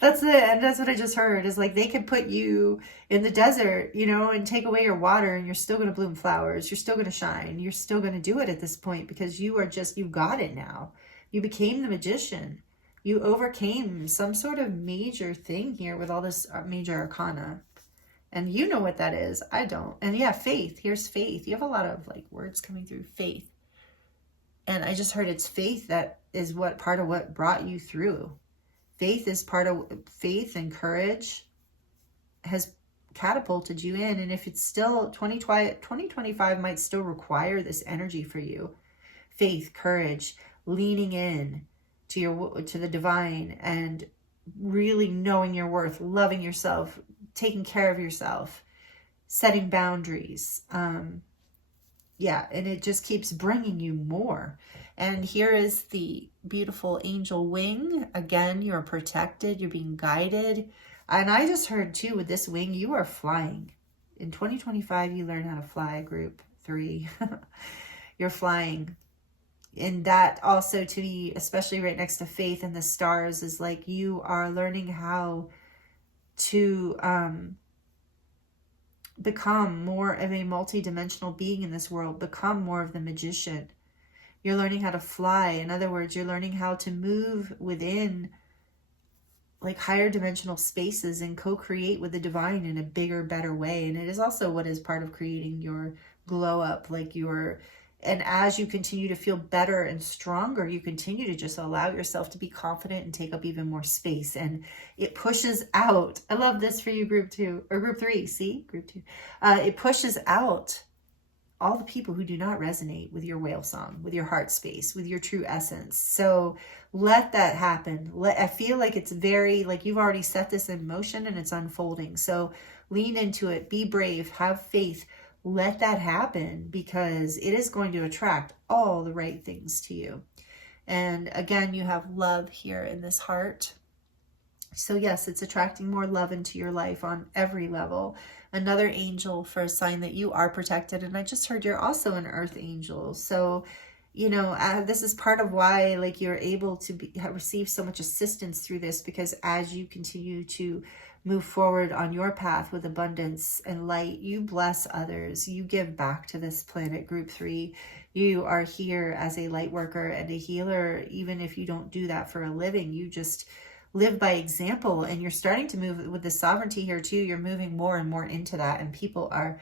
That's it. And that's what I just heard, is like they could put you in the desert, you know, and take away your water, and you're still going to bloom flowers, you're still going to shine, you're still going to do it at this point, because you are just, you got it now. You became the magician. You overcame some sort of major thing here with all this major arcana. And you know what that is. I don't. And yeah, faith. Here's faith. You have a lot of like words coming through. Faith. And I just heard it's faith that is what part of what brought you through. Faith is part of, faith and courage has catapulted you in. And if it's still 2025 might still require this energy for you. Faith, courage, leaning in to the divine, and really knowing your worth, loving yourself, taking care of yourself, setting boundaries. Yeah, and it just keeps bringing you more. And here is the beautiful angel wing. Again, you're protected, you're being guided. And I just heard too, with this wing, you are flying. In 2025, you learn how to fly, group 3. You're flying. And that also, to me, especially right next to faith and the stars, is like you are learning how to become more of a multi-dimensional being in this world, become more of the magician. You're learning how to fly. In other words, you're learning how to move within like higher dimensional spaces and co-create with the divine in a bigger, better way. And it is also what is part of creating your glow up, like your, and as you continue to feel better and stronger, you continue to just allow yourself to be confident and take up even more space. And it pushes out. I love this for you, group 2 or group 3. See, group 2. It pushes out all the people who do not resonate with your whale song, with your heart space, with your true essence. So let that happen. I feel like it's very, like you've already set this in motion and it's unfolding. So lean into it. Be brave. Have faith. Let that happen, because it is going to attract all the right things to you. And again, you have love here in this heart. So yes, it's attracting more love into your life on every level. Another angel for a sign that you are protected. And I just heard you're also an earth angel. So, you know, this is part of why like you're able to receive so much assistance through this, because as you continue to move forward on your path with abundance and light, you bless others, you give back to this planet, group 3. You are here as a light worker and a healer. Even if you don't do that for a living, you just live by example, and you're starting to move with the sovereignty here too. You're moving more and more into that, and people are,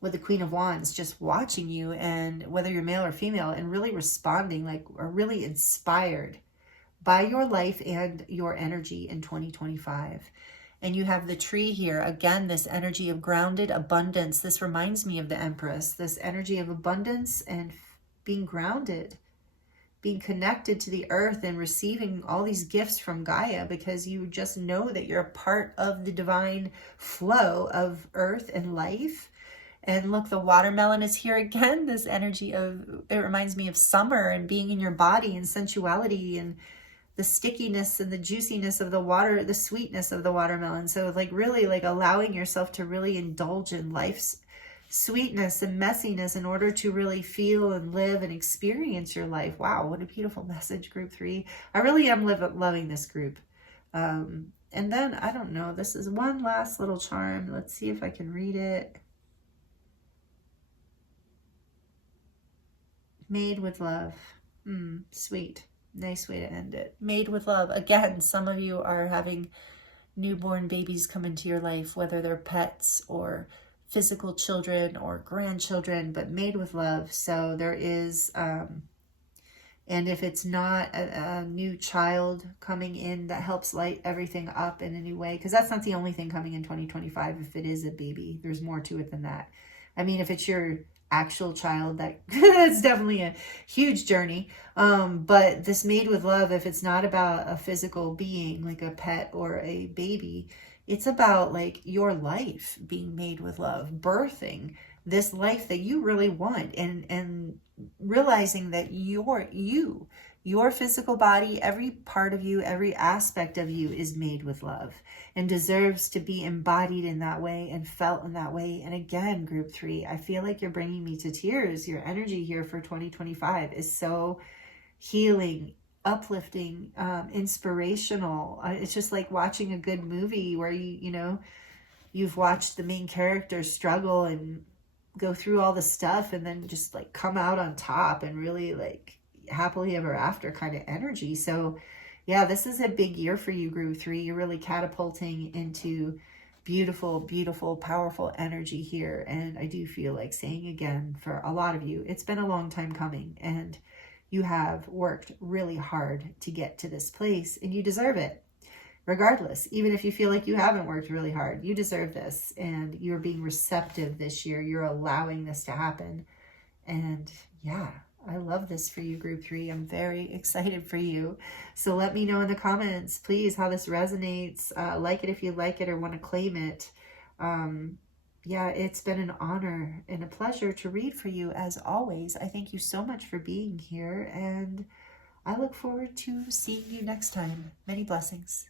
with the Queen of Wands, just watching you, and whether you're male or female, and really responding, like are really inspired by your life and your energy in 2025. And you have the tree here. Again, this energy of grounded abundance. This reminds me of the Empress, this energy of abundance and being grounded, being connected to the earth and receiving all these gifts from Gaia, because you just know that you're a part of the divine flow of earth and life. And look, the watermelon is here again. This energy of, it reminds me of summer and being in your body and sensuality and the stickiness and the juiciness of the water, the sweetness of the watermelon. So like really like allowing yourself to really indulge in life's sweetness and messiness in order to really feel and live and experience your life. Wow, what a beautiful message, group 3. I really am loving this group. And then, I don't know, this is one last little charm. Let's see if I can read it. Made with love. Sweet. Nice way to end it. Made with love. Again, some of you are having newborn babies come into your life, whether they're pets or physical children or grandchildren, but made with love. So there is, and if it's not a new child coming in, that helps light everything up in a new way, because that's not the only thing coming in 2025. If it is a baby, there's more to it than that. I mean, if it's your actual child, that's definitely a huge journey. But this made with love, if it's not about a physical being like a pet or a baby, it's about like your life being made with love, birthing this life that you really want, and realizing that your physical body, every part of you, every aspect of you is made with love and deserves to be embodied in that way and felt in that way. And again, group 3, I feel like you're bringing me to tears. Your energy here for 2025 is so healing, uplifting, inspirational. It's just like watching a good movie where you've watched the main character struggle and go through all the stuff and then just like come out on top and really like happily ever after kind of energy. So yeah, this is a big year for you, group 3. You're really catapulting into beautiful, beautiful, powerful energy here. And I do feel like saying again, for a lot of you, it's been a long time coming, and you have worked really hard to get to this place, and you deserve it. Regardless, even if you feel like you haven't worked really hard, you deserve this, and you're being receptive this year. You're allowing this to happen. And yeah, I love this for you, group 3. I'm very excited for you. So let me know in the comments, please, how this resonates. Like it if you like it or want to claim it. Yeah, it's been an honor and a pleasure to read for you as always. I thank you so much for being here, and I look forward to seeing you next time. Many blessings.